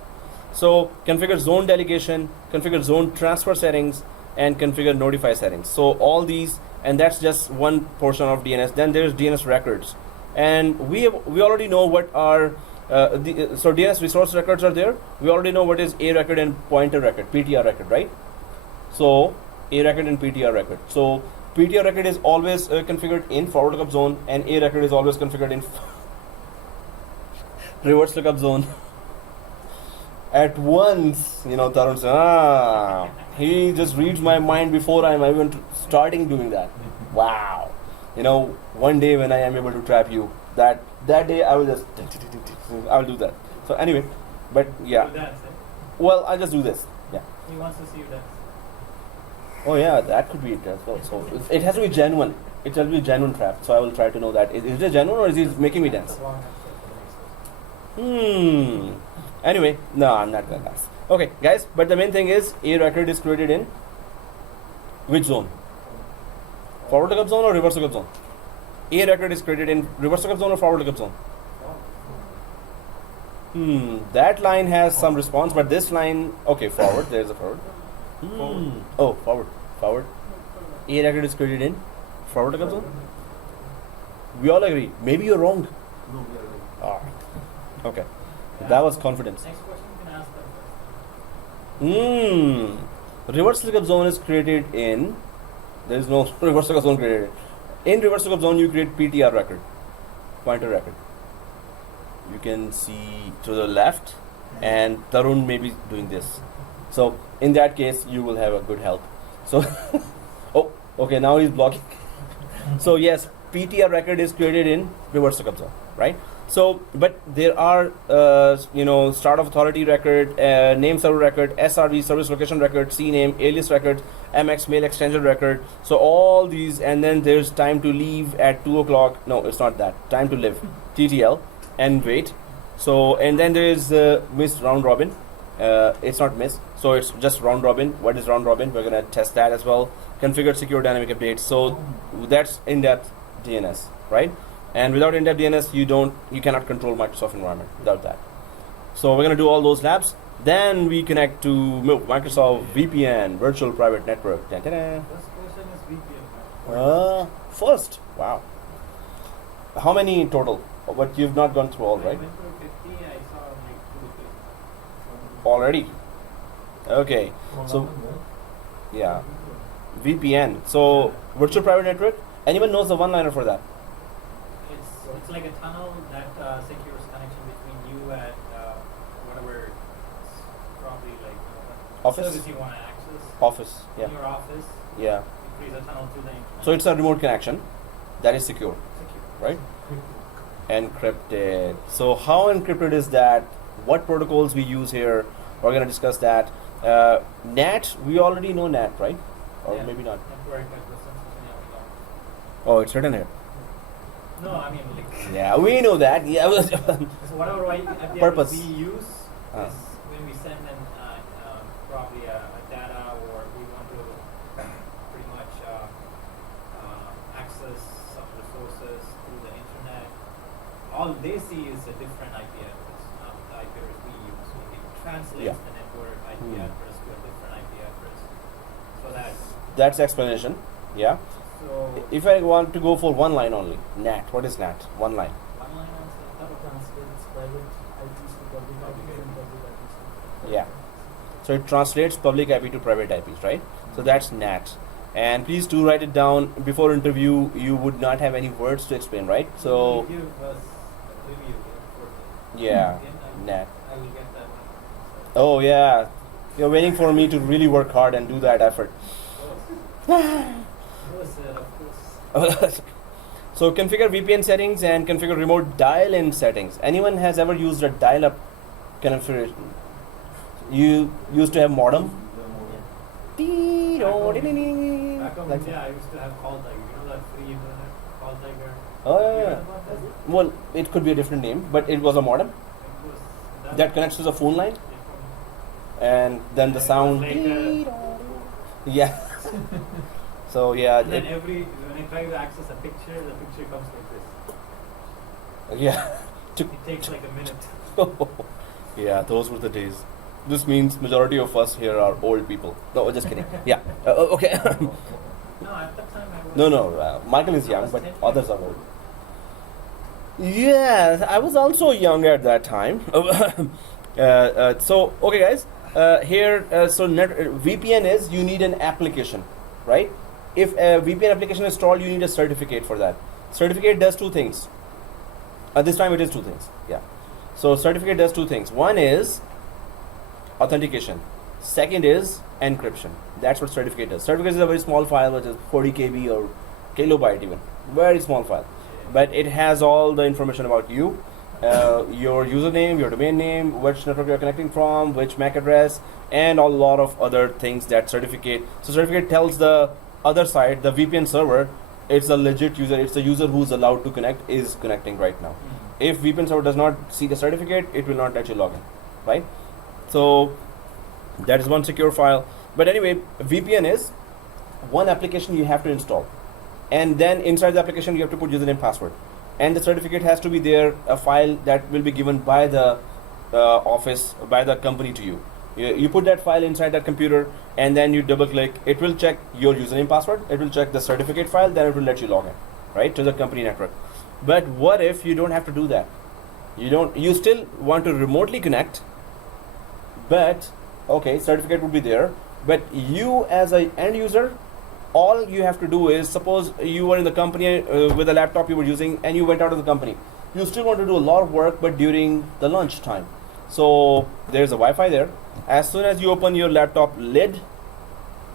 So configure zone delegation, configure zone transfer settings, and configure notify settings. So all these. And that's just one portion of DNS. Then there's DNS records, and we already know what are so DNS resource records are there. We already know what is A record and pointer record, PTR record, right? So A record and PTR record. So PTR record is always configured in forward lookup zone, and A record is always configured in reverse lookup zone. At once, Tarun says, he just reads my mind before I'm even starting doing that. Wow. One day when I am able to trap you, that day I will do that. So anyway, but yeah. Dance, eh? Well, I'll just do this. Yeah. He wants to see you dance. Oh yeah, that could be it as well. So it has to be genuine. It has to be a genuine trap. So I will try to know that. Is it genuine or is he making me dance? Anyway, no, I'm not gonna ask. Okay, guys, but the main thing is A record is created in which zone? Forward lookup zone or reverse lookup zone? A record is created in reverse lookup zone or forward lookup zone? That line has some response, but this line, okay, forward, there's a forward. Oh, forward. A record is created in forward lookup zone? We all agree. Maybe you're wrong. No, we are right. Alright. Okay. That was confidence. Next question you can ask them first. Reverse lookup zone is created in. There is no reverse lookup zone created. In reverse lookup zone, you create PTR record, pointer record. You can see to the left, and Tarun may be doing this. So in that case, you will have a good help. So, oh, okay, now he's blocking. So yes, PTR record is created in reverse lookup zone, right? So, but there are, start of authority record, name server record, SRV, service location record, CNAME, alias record, MX, mail extension record. So all these, and then there's time to leave at 2 o'clock. No, it's not that. Time to live, TTL, and wait. So, and then there is miss round robin. It's not miss, so it's just round robin. What is round robin? We're gonna test that as well. Configure secure dynamic updates. So that's in-depth DNS, right? And without in-depth DNS, you cannot control Microsoft environment without that. So we're gonna do all those labs. Then we connect to Microsoft VPN, virtual private network. First question is VPN. First, wow. How many total? But you've not gone through all, right? I went through 50, I saw like 2 or 3. Already. Okay. Phone So number, yeah, VPN. So virtual private network. Anyone knows the one-liner for that? It's like a tunnel that secures connection between you and whatever it's probably like Office? service you want to access. Office. Yeah. In your office, Yeah. it creates a tunnel through the internet. So it's a remote connection that is secure, secure. right? Encrypted. So how encrypted is that? What protocols we use here? We're gonna discuss that. NAT. We already know NAT, right? Or Yeah. maybe not. Network address transmission, yeah, we know. Oh, it's written here. No, I mean like. Yeah, we know that. Yeah. So whatever IP Purpose. we use Ah. is when we send an probably a data, or we want to pretty much access some resources through the internet. All they see is a different IP address, not the IP address we use. So it translates Yeah. the network IP address to a different IP address. So that That's the explanation. Yeah. so If I want to go for one line only, NAT. What is NAT? One line. one line answer. That translates private IPs to public IPs and public IPs to private Yeah. So it translates public IP to private IPs, right? So that's NAT. And please do write it down. Before interview, you would not have any words to explain, right? So give us a review for yeah, Again, NAT. I will get that one. Oh yeah, you're waiting for me to really work hard and do that effort. Of course. So configure VPN settings and configure remote dial-in settings. Anyone has ever used a dial-up configuration? You used to have modem? Back home in Like- India, I used to have call tiger. You know that free internet call tiger. Oh You yeah, heard yeah. about that? Well, it could be a different name, but it was a modem It was that connects to the phone line, Yeah, and then the And it sound. was like, Yeah. So yeah, and then when I try to access a picture, the picture comes like this. yeah. It takes like a minute. Yeah, those were the days. This means majority of us here are old people. No, just kidding. Yeah. Okay. No, at that time I was. No. Michael is I young, was but 10. others are old. Yeah, I was also young at that time. So okay, guys. Here, VPN is you need an application, right? If a VPN application is installed, you need a certificate for that. Certificate does two things. This time it is two things. Yeah. So certificate does two things. One is authentication. Second is encryption. That's what certificate does. Certificate is a very small file, which is 40 KB or kilobyte even. Very small file. But it has all the information about you. Your username, your domain name, which network you're connecting from, which MAC address, and a lot of other things that certificate. So certificate tells the other side, the VPN server, it's a legit user, it's the user who's allowed to connect, is connecting right now. If VPN server does not see the certificate, it will not let you log in, right? So that is one secure file. But anyway, VPN is one application you have to install, and then inside the application you have to put username, password, and the certificate has to be there, a file that will be given by the office, by the company to you. You put that file inside that computer, and then you double click. It will check your username, password. It will check the certificate file. Then it will let you log in, right, to the company network. But what if you don't have to do that? You still want to remotely connect, but okay, certificate would be there. But you as an end user, all you have to do is, suppose you were in the company with a laptop you were using, and you went out of the company. You still want to do a lot of work, but during the lunch time. So there's a Wi-Fi there. As soon as you open your laptop lid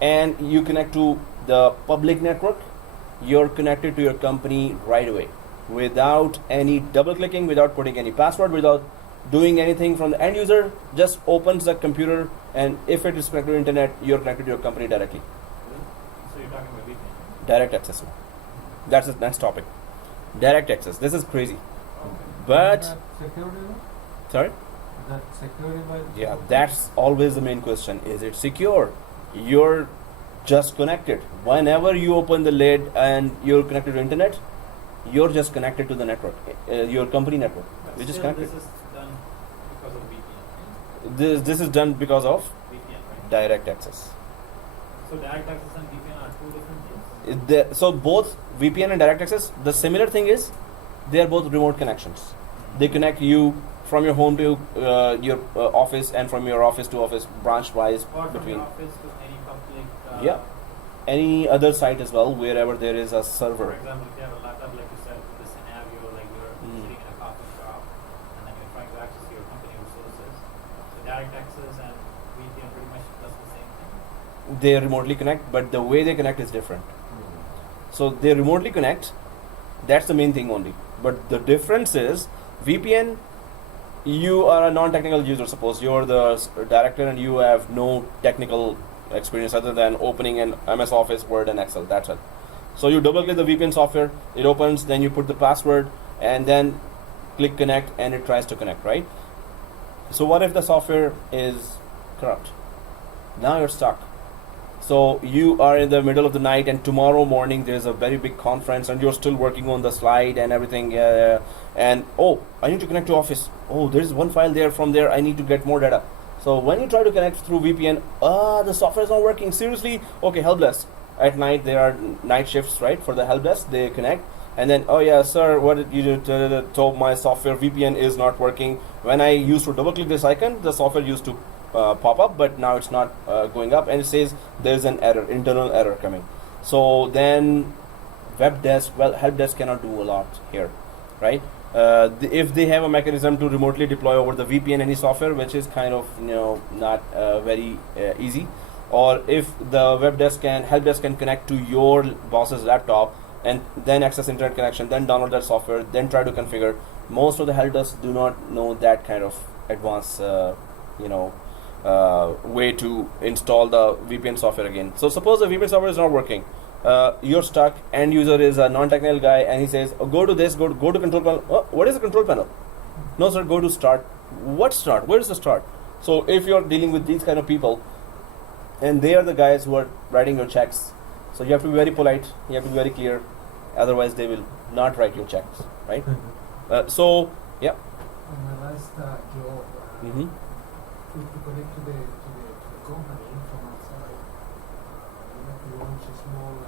and you connect to the public network, you're connected to your company right away, without any double clicking, without putting any password, without doing anything from the end user. Just opens the computer, and if it is connected to internet, you're connected to your company directly. So you're talking about VPN. Direct access. That's the next topic. Direct access. This is crazy. But That security, no? sorry. That security by Yeah, that's always the main question. Is it secure? You're just connected. Whenever you open the lid and you're connected to internet, you're just connected to the network, your company network. But Which is still, connected. this is done because of VPN. This is done because of VPN, right? direct access. So direct access and VPN are two different things. So both VPN and direct access, the similar thing is they are both remote connections. They connect you from your home to your office, and from your office to office, branch wise Or from between. your office to any public. Yeah. Any other site as well, wherever there is a For server. example, if you have a laptop, like you said, the scenario, like you're sitting in a coffee shop, and then you're trying to access your company resources. So direct access and VPN pretty much does the same thing. They remotely connect, but the way they connect is different. So they remotely connect. That's the main thing only. But the difference is VPN. You are a non-technical user. Suppose you're the director and you have no technical experience other than opening an MS Office, Word, and Excel. That's it. So you double-click the VPN software. It opens. Then you put the password, and then click connect, and it tries to connect. Right. So what if the software is corrupt? Now you're stuck. So you are in the middle of the night, and tomorrow morning there's a very big conference, and you're still working on the slide and everything. And oh, I need to connect to Office. Oh, there's one file there. From there, I need to get more data. So when you try to connect through VPN, the software is not working. Seriously? Okay, help desk. At night there are night shifts, right? For the help desk, they connect, and then oh yeah, sir, what did you do? Told my software VPN is not working. When I used to double click this icon, the software used to pop up, but now it's not going up, and it says there's an error, internal error coming. So then help desk cannot do a lot here, right? If they have a mechanism to remotely deploy over the VPN any software, which is kind of not very easy, or if the help desk can connect to your boss's laptop and then access internet connection, then download that software, then try to configure. Most of the help desks do not know that kind of advanced way to install the VPN software again. So suppose the VPN software is not working. You're stuck. End user is a non-technical guy, and he says, oh, go to this, go to control panel. Oh, what is the control panel? No, sir, go to start. What start? Where is the start? So if you're dealing with these kind of people, and they are the guys who are writing your checks, so you have to be very polite, you have to be very clear, otherwise they will not write your checks, right? So yeah. On my last job, Mm-hmm. to connect to the company from outside, you have to launch a small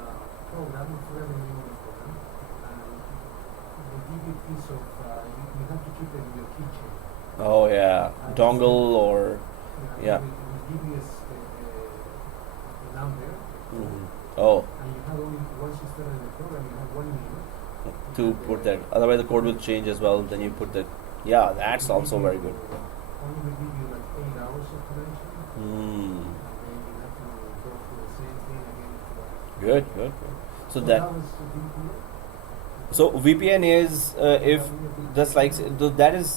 program, for every minimum program, and they give you a piece of, you have to keep it in your keychain. Oh yeah, dongle or yeah. It will give you a number, Mm-hmm. Oh, and you have only, once you start the program, you have 1 minute. to put that. Otherwise the code will change as well. Then you put that. Yeah, that's also very good. Only will give you like 8 hours of connection, Mm. and then you have to go through the same thing again. Good. So that. was VPN. So VPN is if just like that is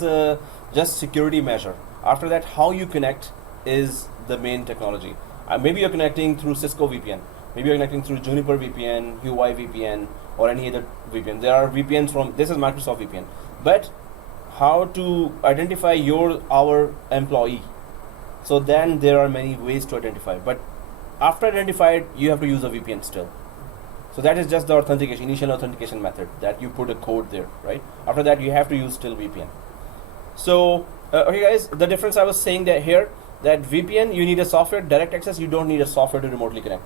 just security measure. After that, how you connect is the main technology. Maybe you're connecting through Cisco VPN. Maybe you're connecting through Juniper VPN, UI VPN, or any other VPN. There are VPNs from this is Microsoft VPN. But how to identify our employee? So then there are many ways to identify. But after identified, you have to use a VPN still. So that is just the initial authentication method that you put a code there, right? After that, you have to use still VPN. So, okay guys, the difference I was saying that here, that VPN, you need a software, direct access, you don't need a software to remotely connect.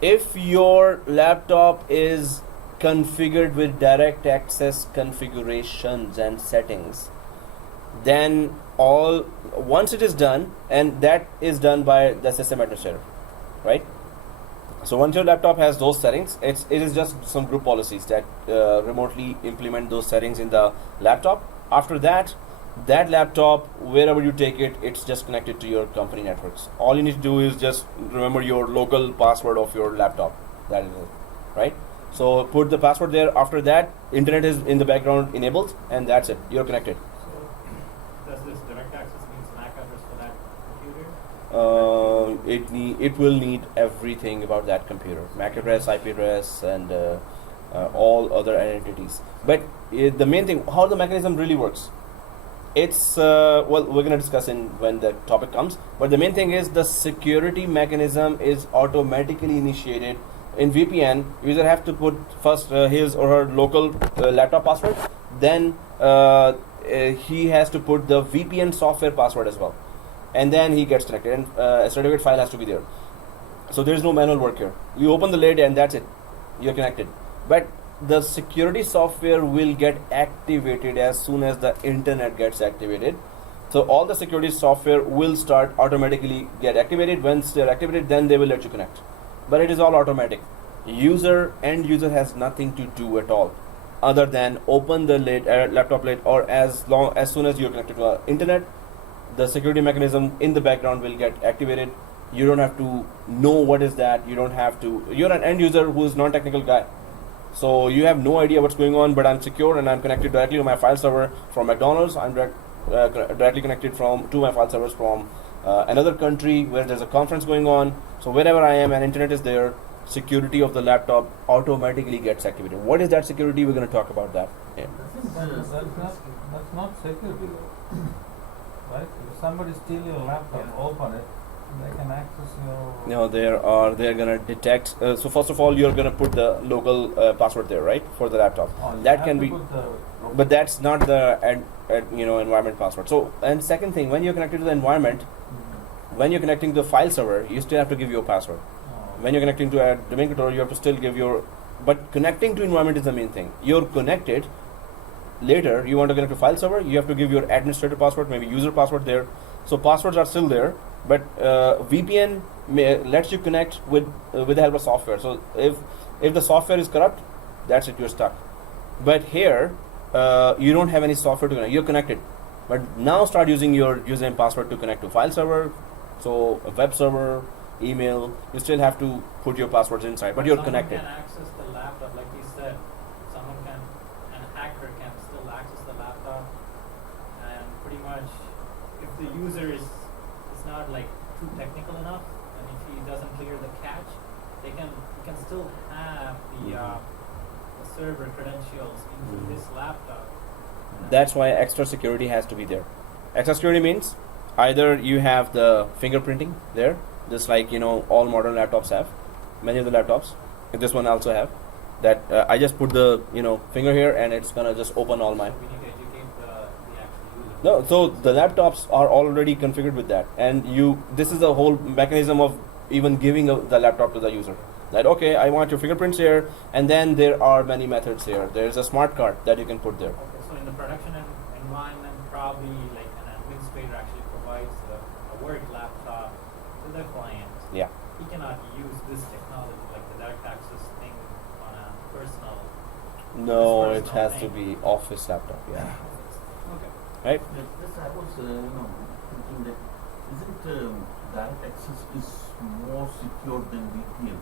If your laptop is configured with direct access configurations and settings, then once it is done, and that is done by the system administrator, right? So once your laptop has those settings, it is just some group policies that remotely implement those settings in the laptop. After that laptop, wherever you take it, it's just connected to your company networks. All you need to do is just remember your local password of your laptop. That is it, right? So put the password there. After that, internet is in the background enabled, and that's it. You're connected. So does this direct access means MAC address for that computer? It will need everything about that computer: MAC address, IP address, and all other identities. But the main thing, how the mechanism really works, it's well, we're gonna discuss when the topic comes. But the main thing is the security mechanism is automatically initiated. In VPN, user have to put first his or her local laptop password. Then he has to put the VPN software password as well, and then he gets connected. And a certificate file has to be there. So there is no manual work here. You open the lid and that's it. You're connected. But the security software will get activated as soon as the internet gets activated. So all the security software will start automatically get activated. Once they're activated, then they will let you connect. But it is all automatic. End user has nothing to do at all, other than open the lid, laptop lid, or as soon as you're connected to the internet, the security mechanism in the background will get activated. You don't have to know what is that. You don't have to. You're an end user who is non-technical guy, so you have no idea what's going on. But I'm secure and I'm connected directly to my file server from McDonald's. I'm directly connected to my file servers from another country where there's a conference going on. So wherever I am and internet is there, security of the laptop automatically gets activated. What is that security? We're going to talk about that. Yeah. That's not security though. Right? If somebody steal your laptop, open it, they can access your... No, they're going to detect. So first of all, you're going to put the local password there, right, for the laptop. you That have can to be, put but that's not the environment password. So, and second thing, when you're connected to the environment, when you're connecting to the file server, you still have to give your password. When you're connecting to a domain controller, you have to still give your. But connecting to environment is the main thing. You're connected. Later, you want to connect to file server, you have to give your administrator password, maybe user password there. So passwords are still there, but VPN lets you connect with the help of software. So if the software is corrupt, that's it, you're stuck. But here, you don't have any software to connect. You're connected, but now start using your username and password to connect to file server, so a web server, email. You still have to put your passwords inside, but you're connected. Someone can access the laptop, like you said. An hacker can still access the laptop, and pretty much, if the user is not like too technical enough, and if he doesn't clear the cache, he can still have the server credentials into this laptop. That's why extra security has to be there. Extra security means either you have the fingerprinting there, just like all modern laptops have. Many of the laptops, this one also have that. I just put the finger here and it's gonna just open all my. So we need to educate the actual user. No, so the laptops are already configured with that, and this is the whole mechanism of even giving the laptop to the user. That okay, I want your fingerprints here, and then there are many methods here. There's a smart card that you can put there. Okay, so in the production environment, probably like an administrator actually provides a work laptop to the client. Yeah. He cannot use this technology like the direct access thing on a personal. No, it personal has to thing. be office laptop. Yeah. Okay. Right. Yes, I was thinking that isn't direct access is more secure than VPN?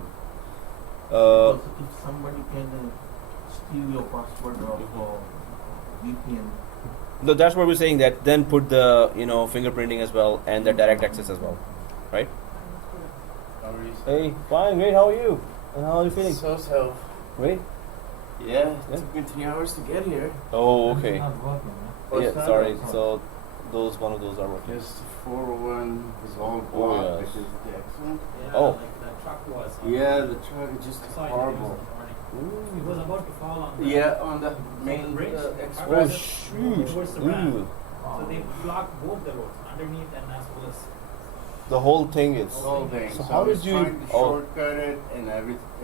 Because if somebody can steal your password of VPN. So that's what we're saying. That then put the fingerprinting as well and the direct access as well, right? How are you? Hey, fine, great. How are you? And how are you feeling? So. Great. Yeah, Yeah. took me 3 hours to get here. Oh, It's okay. not working, Oh, Yeah, it's not sorry. working. So one of those are working. Just 401 was all Oh, blocked yes. because of the accident. Yeah, Oh. like the truck was. Yeah, the truck is just I saw it horrible. in the morning. It was about to fall on the Yeah, on the main bridge. Oh express. shoot! Towards the ramp. Ooh. So they blocked both the roads, underneath and as well as. The whole thing is. The whole thing. So So how I was did you- trying to oh. shortcut it, and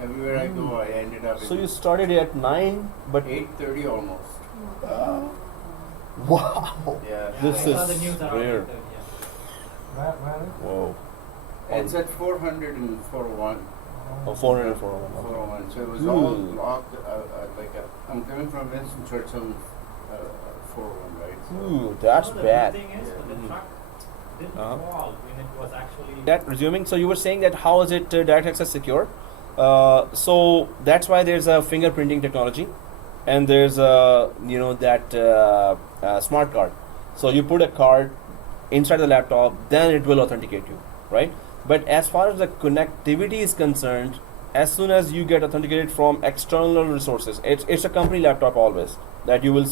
everywhere I go, I ended up So at you started at 9, but 8:30 almost. wow! Yeah. This I saw is the news around rare. it, yeah. Where is Whoa. It's at 400 and 401. Oh, 400 and 401. So it was Ooh. all blocked. I'm coming from Winston Churchill, 401, right? So Ooh, that's No, the bad. good thing is, Yeah. the truck didn't Uh-huh. fall when it was actually. That resuming. So you were saying that how is it direct access secure? So that's why there's a fingerprinting technology, and there's that smart card. So you put a card inside the laptop, then it will authenticate you, right? But as far as the connectivity is concerned, as soon as you get authenticated from external resources, it's a company laptop always that you will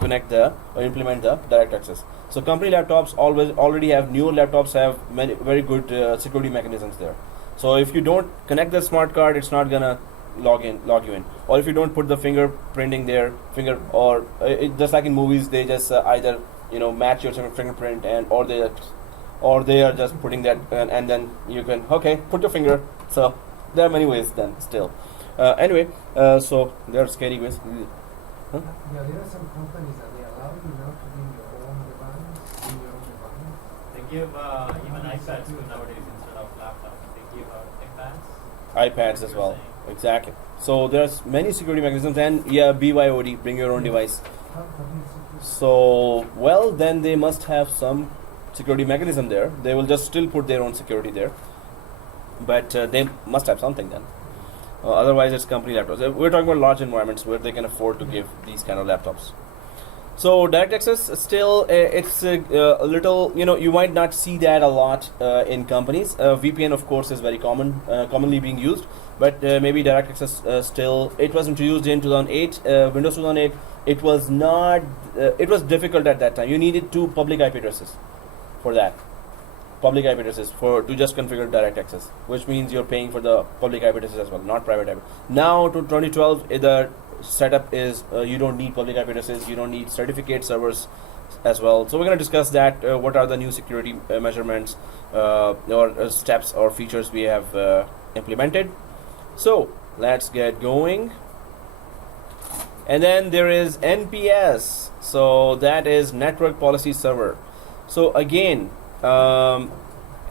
connect or implement the direct access. So company laptops already have, newer laptops have many very good security mechanisms there. So if you don't connect the smart card, it's not gonna log you in. Or if you don't put the fingerprinting there, just like in movies, they just either match your fingerprint or they are just putting that and then you can put your finger. So there are many ways then still. Anyway, so they're scary ways. Huh? Yeah, there are some companies that they allow you now to bring your own device, bring your own device. They give even iPads too nowadays instead of laptops. They give iPads. iPads as well. Exactly. So there's many security mechanisms, and yeah, BYOD, bring your own device. How do you secure? So, well, then they must have some security mechanism there. They will just still put their own security there, but they must have something then. Otherwise, it's company laptops. We're talking about large environments where they can afford to give these kind of laptops. So direct access still, it's a little, you might not see that a lot in companies. VPN, of course, is very commonly being used, but maybe direct access still. It was introduced in 2008, Windows 2008. It was not. It was difficult at that time. You needed 2 public IP addresses for that. Public IP addresses to just configure direct access, which means you're paying for the public IP addresses as well, not private IP. Now to 2012, the setup is you don't need public IP addresses, you don't need certificate servers as well. So we're going to discuss that. What are the new security measurements or steps or features we have implemented? So let's get going. And then there is NPS. So that is Network Policy Server. So again,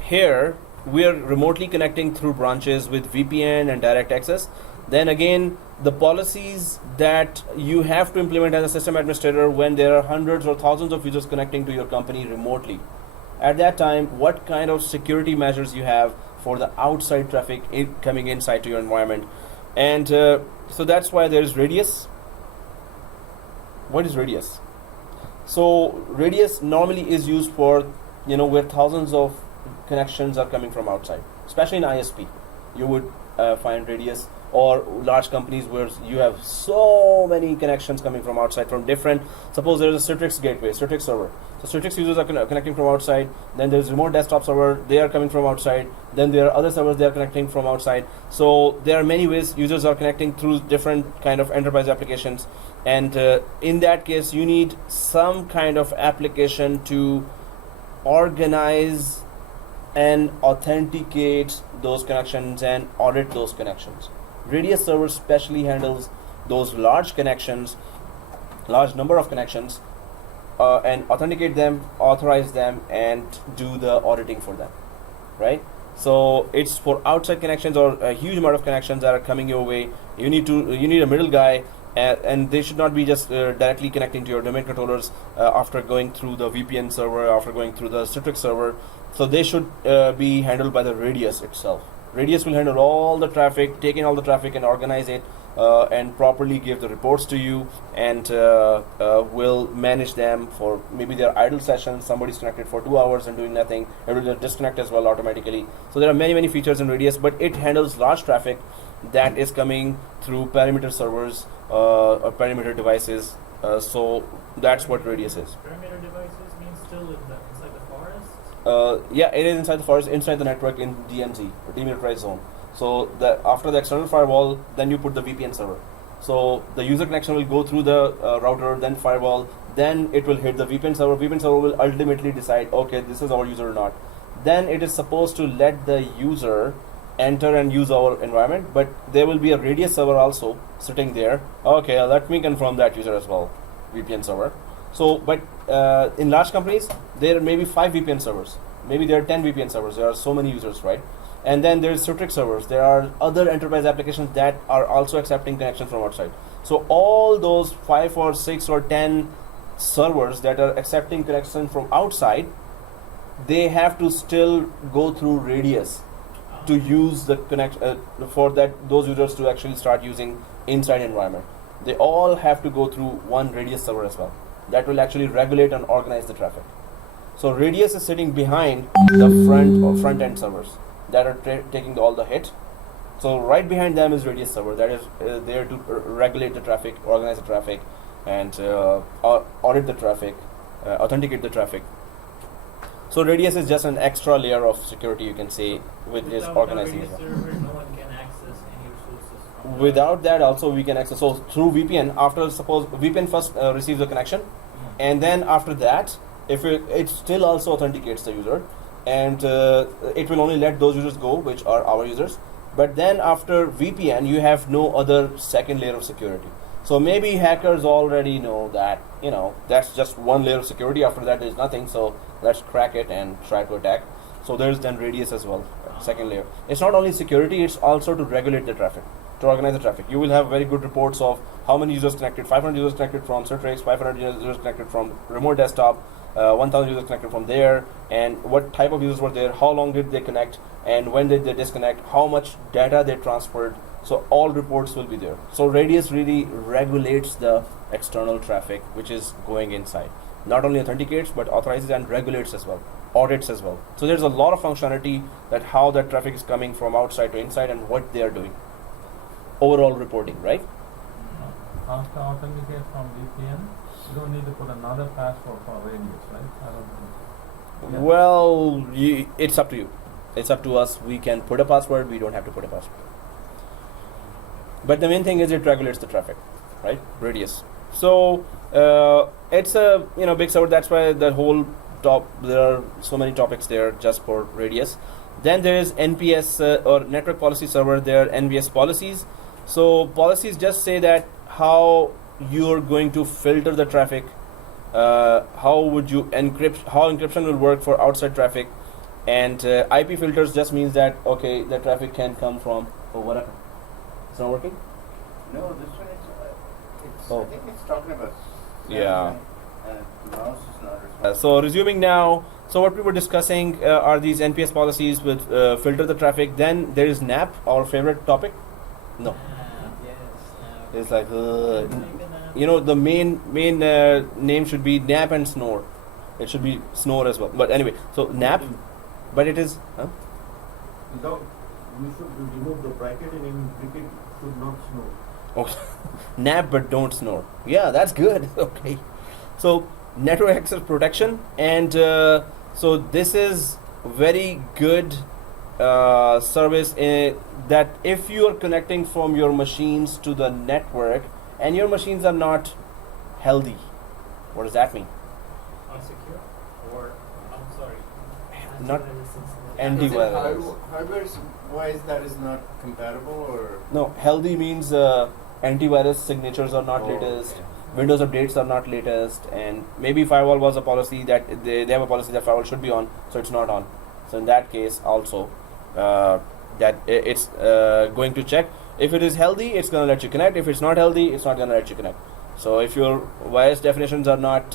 here we are remotely connecting through branches with VPN and direct access. Then again, the policies that you have to implement as a system administrator when there are hundreds or thousands of users connecting to your company remotely. At that time, what kind of security measures you have for the outside traffic coming inside to your environment. And so that's why there is radius. What is radius? So radius normally is used for where thousands of connections are coming from outside, especially in ISP. You would find radius, or large companies where you have so many connections coming from outside from different. Suppose there is a Citrix gateway, Citrix server. So Citrix users are connecting from outside. Then there is remote desktop server. They are coming from outside. Then there are other servers they are connecting from outside. So there are many ways users are connecting through different kind of enterprise applications. And in that case, you need some kind of application to organize and authenticate those connections and audit those connections. Radius server specially handles those large connections, large number of connections, and authenticate them, authorize them, and do the auditing for them, right? So it's for outside connections or a huge amount of connections that are coming your way. You need a middle guy, and they should not be just directly connecting to your domain controllers after going through the VPN server, after going through the Citrix server. So they should be handled by the radius itself. Radius will handle all the traffic, take in all the traffic and organize it, and properly give the reports to you, and will manage them for maybe their idle sessions. Somebody's connected for 2 hours and doing nothing. It will disconnect as well automatically. So there are many features in radius, but it handles large traffic that is coming through perimeter servers or perimeter devices. So that's what radius is. Perimeter devices means still inside the forest? Yeah, it is inside the forest, inside the network in DMZ, or demilitarized zone. So after the external firewall, then you put the VPN server. So the user connection will go through the router, then firewall, then it will hit the VPN server. VPN server will ultimately decide, okay, this is our user or not. Then it is supposed to let the user enter and use our environment, but there will be a radius server also sitting there. Okay, let me confirm that user as well, VPN server. So, but in large companies, there may be 5 VPN servers. Maybe there are 10 VPN servers. There are so many users, right? And then there's Citrix servers. There are other enterprise applications that are also accepting connections from outside. So all those 5 or 6 or 10 servers that are accepting connection from outside, they have to still go through radius to use the for those users to actually start using inside environment. They all have to go through one radius server as well. That will actually regulate and organize the traffic. So radius is sitting behind the front end servers that are taking all the hit. So right behind them is radius server that is there to regulate the traffic, organize the traffic, and audit the traffic, authenticate the traffic. So radius is just an extra layer of security, you can say, with this organizing Without the radius server, no one can access any resources from Without that also we can access. So through VPN, after suppose VPN first receives the connection, and then after that, if it still also authenticates the user, and it will only let those users go which are our users, But then after VPN, you have no other second layer of security. So maybe hackers already know that, that's just one layer of security. After that, there's nothing. So let's crack it and try to attack. So there's then radius as well, second layer. It's not only security, it's also to regulate the traffic, to organize the traffic. You will have very good reports of how many users connected, 500 users connected from Citrix, 500 users connected from remote desktop, 1,000 users connected from there, and what type of users were there, how long did they connect, and when did they disconnect, how much data they transferred. So all reports will be there. So radius really regulates the external traffic which is going inside. Not only authenticates, but authorizes and regulates as well, audits as well. So there's a lot of functionality that how that traffic is coming from outside to inside and what they are doing. Overall reporting, right? After authenticate from VPN, you don't need to put another password for radius, right? I don't think. Yeah. Well, it's up to you. It's up to us. We can put a password. We don't have to put a password. But the main thing is it regulates the traffic, right? Radius. So it's a big server. That's why the whole there are so many topics there just for radius. Then there is NPS or network policy server. There are NVS policies. So policies just say that how you're going to filter the traffic. How would you encrypt? How encryption will work for outside traffic. And IP filters just means that okay, the traffic can come from whatever. It's not working? No, this one is, Oh. I think it's talking about. Yeah. Mouse is not responding. So resuming now, so what we were discussing are these NPS policies with filter the traffic. Then there is NAP, our favorite topic. No, Yes. it's like the main name should be NAP and snore. It should be snore as well. But anyway, so NAP, but it is. Huh? Without, we should remove the bracket and in cricket should not snow. Oh, nap but don't snore. Yeah, that's good. Okay. So network access protection, and so this is very good service that if you are connecting from your machines to the network and your machines are not healthy, what does that mean? Unsecure? Or, I'm sorry. Not Is it antivirus. hardware-wise that is not compatible or? No, healthy means antivirus signatures are not Oh, latest. okay. Windows updates are not latest, and maybe firewall was a policy that they have a policy that firewall should be on, so it's not on. So in that case, also that it's going to check if it is healthy, it's going to let you connect. If it's not healthy, it's not going to let you connect. So if your virus definitions are not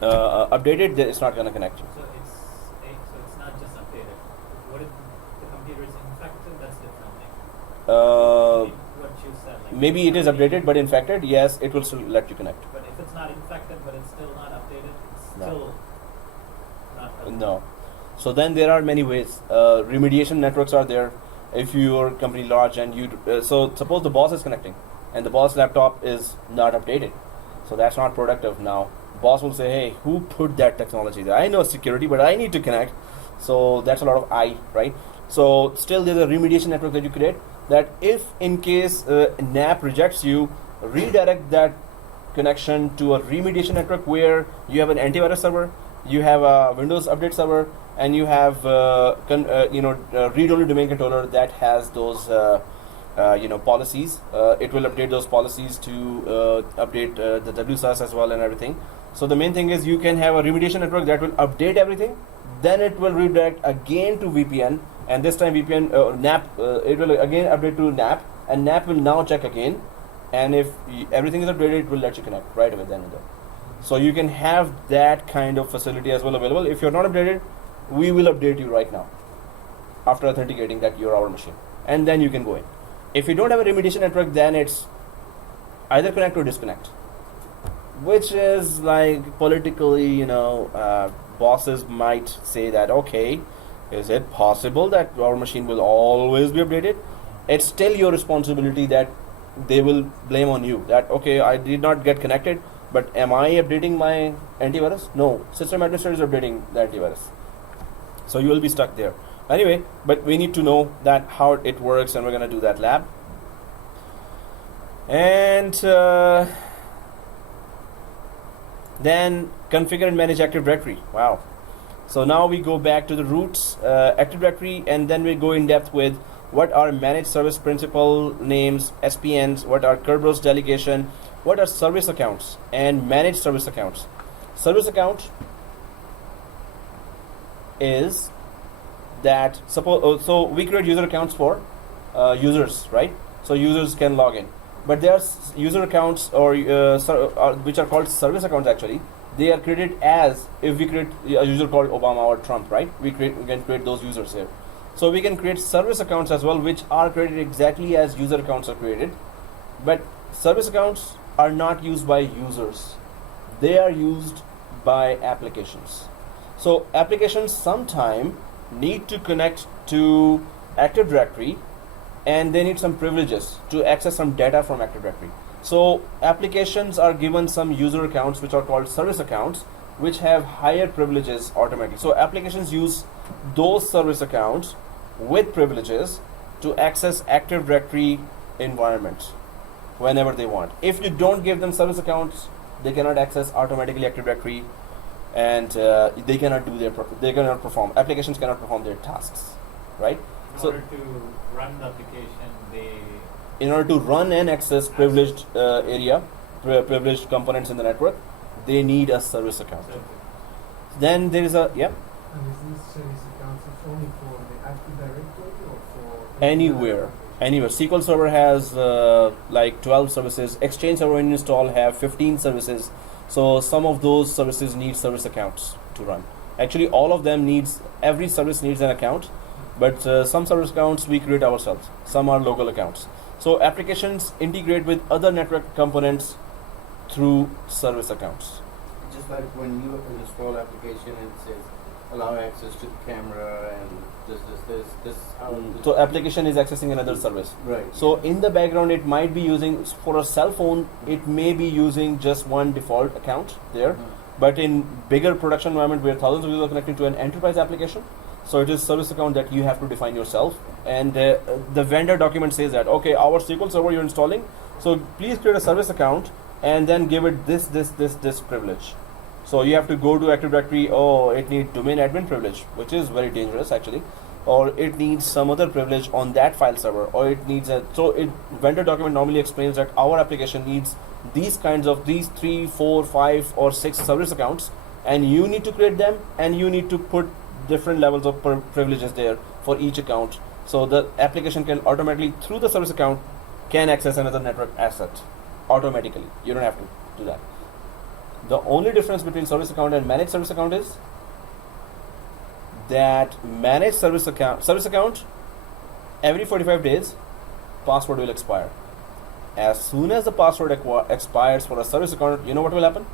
updated, then it's not going to connect you. So it's not just updated. What if the computer is infected? That's different thing. What you said. Like Maybe it is updated but infected. Yes, it will still let you connect. But if it's not infected, but it's still not updated, it's No. still not healthy. No. So then there are many ways. Remediation networks are there. If your company large and you so suppose the boss is connecting and the boss laptop is not updated, so that's not productive. Now boss will say, hey, who put that technology there? I know security, but I need to connect. So that's a lot of right? So still there's a remediation network that you create, that if in case NAP rejects you, redirect that connection to a remediation network where you have an antivirus server, you have a Windows update server, and you have read-only domain controller that has those policies. It will update those policies to update the WSUS as well and everything. So the main thing is you can have a remediation network that will update everything, then it will redirect again to VPN, and this time VPN NAP it will again update to NAP, and NAP will now check again, and if everything is updated, it will let you connect right away then and there. So you can have that kind of facility as well available. If you're not updated, we will update you right now after authenticating that you're our machine, and then you can go in. If you don't have a remediation network, then it's either connect or disconnect, which is like politically, bosses might say that, okay, is it possible that our machine will always be updated? It's still your responsibility that they will blame on you that, okay, I did not get connected, but am I updating my antivirus? No, system administrator is updating the antivirus. So you will be stuck there. Anyway, but we need to know that how it works, and we're going to do that lab. And then configure and manage Active Directory. Wow. So now we go back to the roots, Active Directory, and then we go in depth with what are managed service principal names, SPNs, what are Kerberos delegation, what are service accounts and managed service accounts. Service account is that suppose so we create user accounts for users, right? So users can log in, but there are user accounts or which are called service accounts. Actually, they are created as if we create a user called Obama or Trump, right? We can create those users here. So we can create service accounts as well, which are created exactly as user accounts are created. But service accounts are not used by users; they are used by applications. So applications sometime need to connect to Active Directory, and they need some privileges to access some data from Active Directory. So applications are given some user accounts which are called service accounts, which have higher privileges automatically. So applications use those service accounts with privileges to access Active Directory environments whenever they want. If you don't give them service accounts, they cannot access automatically Active Directory, and they cannot do they cannot perform. Applications cannot perform their tasks, right? In order to run the application, in order to run and access privileged privileged components in the network, they need a service account. Then there is a And is this service account only for the Active Directory or for anywhere. SQL Server has like 12 services. Exchange Server when you install have 15 services. So some of those services need service accounts to run. Actually, all of them every service needs an account, but some service accounts we create ourselves. Some are local accounts. So applications integrate with other network components through service accounts. Just like when you install application, it says allow access to the camera and this. So application is accessing another service. Right. So in the background, it might be using, for a cell phone, it may be using just one default account there. But in bigger production environment where thousands of users are connecting to an enterprise application, so it is service account that you have to define yourself. And the vendor document says that, okay, our SQL Server you're installing, so please create a service account and then give it this privilege. So you have to go to Active Directory, it needs domain admin privilege, which is very dangerous actually. Or it needs some other privilege on that file server, or it needs vendor document normally explains that our application needs these 3, 4, 5 or 6 service accounts, and you need to create them, and you need to put different levels of privileges there for each account. So the application can automatically, through the service account, can access another network asset automatically. You don't have to do that. The only difference between service account and managed service account is that managed service account, every 45 days, password will expire. As soon as the password expires for a service account, you know what will happen?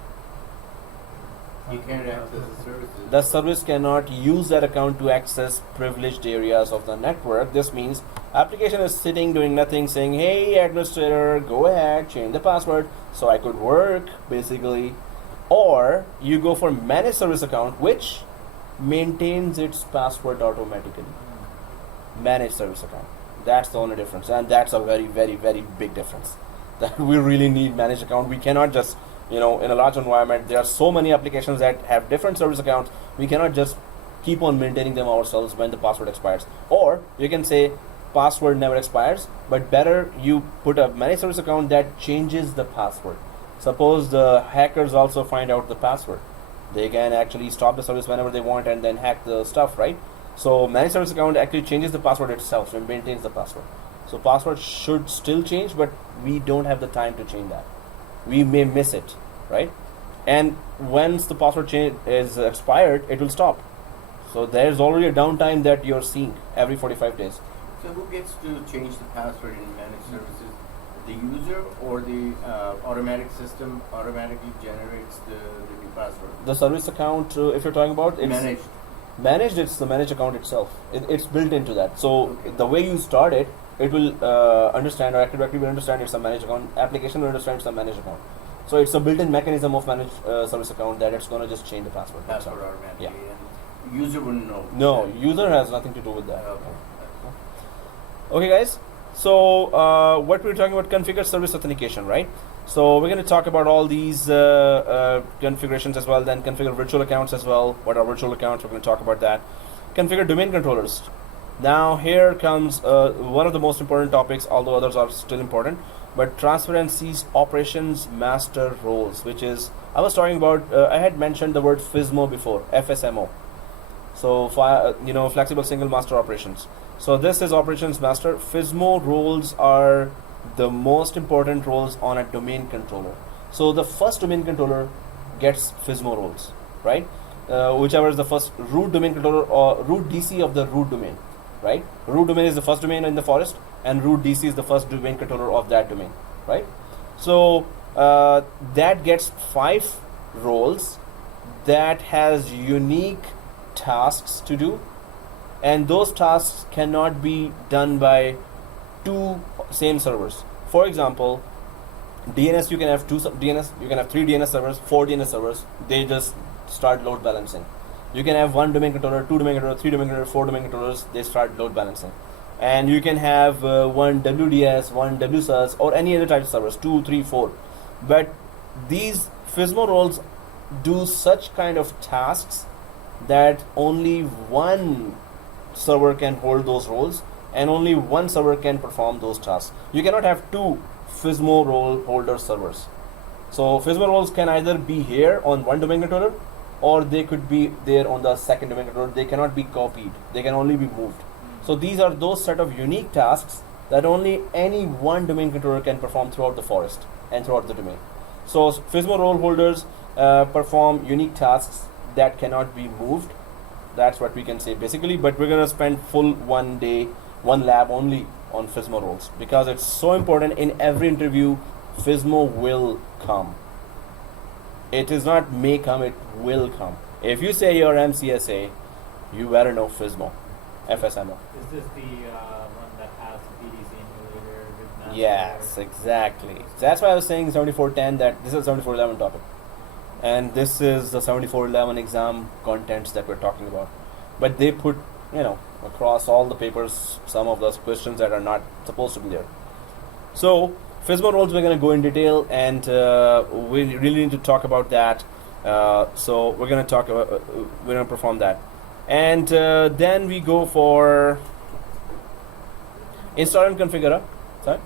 You can't access the services. The service cannot use that account to access privileged areas of the network. This means application is sitting doing nothing, saying, hey administrator, go ahead, change the password so I could work, basically. Or you go for managed service account, which maintains its password automatically. Managed service account. That's the only difference, and that's a very, very, very big difference. That we really need managed account. We cannot just, in a large environment, there are so many applications that have different service accounts. We cannot just keep on maintaining them ourselves when the password expires. Or you can say password never expires, but better you put a managed service account that changes the password. Suppose the hackers also find out the password. They can actually stop the service whenever they want and then hack the stuff, right? So managed service account actually changes the password itself and maintains the password. So password should still change, but we don't have the time to change that. We may miss it, right? And once the password is expired, it will stop. So there's already a downtime that you're seeing every 45 days. So who gets to change the password in managed services? The user or the automatic system automatically generates the new password? The service account, if you're talking about, it's managed, it's the managed account itself. It's built into that. So the way you start it, it will understand, or Active Directory will understand it's a managed account. Application will understand it's a managed account. So it's a built-in mechanism of managed service account that it's going to just change the password. Password automatically. Yeah. And user wouldn't know. No, user has nothing to do with that. Okay. Okay, guys. So what we're talking about, configure service authentication, right? So we're going to talk about all these configurations as well, then configure virtual accounts as well. What are virtual accounts? We're going to talk about that. Configure domain controllers. Now here comes one of the most important topics, although others are still important, but transparency's operations master roles, which is, I was talking about, I had mentioned the word FSMO before, FSMO. So flexible single master operations. So this is operations master. FSMO roles are the most important roles on a domain controller. So the first domain controller gets FSMO roles, right? Whichever is the first root domain controller or root DC of the root domain, right? Root domain is the first domain in the forest, and root DC is the first domain controller of that domain, right? So that gets 5 roles that has unique tasks to do, and those tasks cannot be done by 2 same servers. For example, DNS, you can have 3 DNS servers, 4 DNS servers, they just start load balancing. You can have 1 domain controller, 2 domain controller, 3 domain controller, 4 domain controllers, they start load balancing. And you can have 1 WDS, 1 WSUS, or any other type of servers, 2, 3, 4. But these FSMO roles do such kind of tasks that only 1 server can hold those roles, and only 1 server can perform those tasks. You cannot have 2 FSMO role holder servers. So FSMO roles can either be here on 1 domain controller, or they could be there on the second domain controller. They cannot be copied, they can only be moved. So these are those set of unique tasks that only any 1 domain controller can perform throughout the forest and throughout the domain. So FSMO role holders perform unique tasks that cannot be moved. That's what we can say basically, but we're going to spend full 1 day, 1 lab only on FSMO roles, because it's so important. In every interview, FSMO will come. It is not may come, it will come. If you say you're MCSA, you better know FSMO, FSMO. Is this the one that has BDC emulator with master? Yes, exactly. So that's why I was saying 7410, that this is 7411 topic. And this is the 7411 exam contents that we're talking about. But they put, across all the papers, some of those questions that are not supposed to be there. So FSMO roles, we're going to go in detail, and we really need to talk about that. So we're going to talk about, we're going to perform that. And then we go for install and configure. Sorry?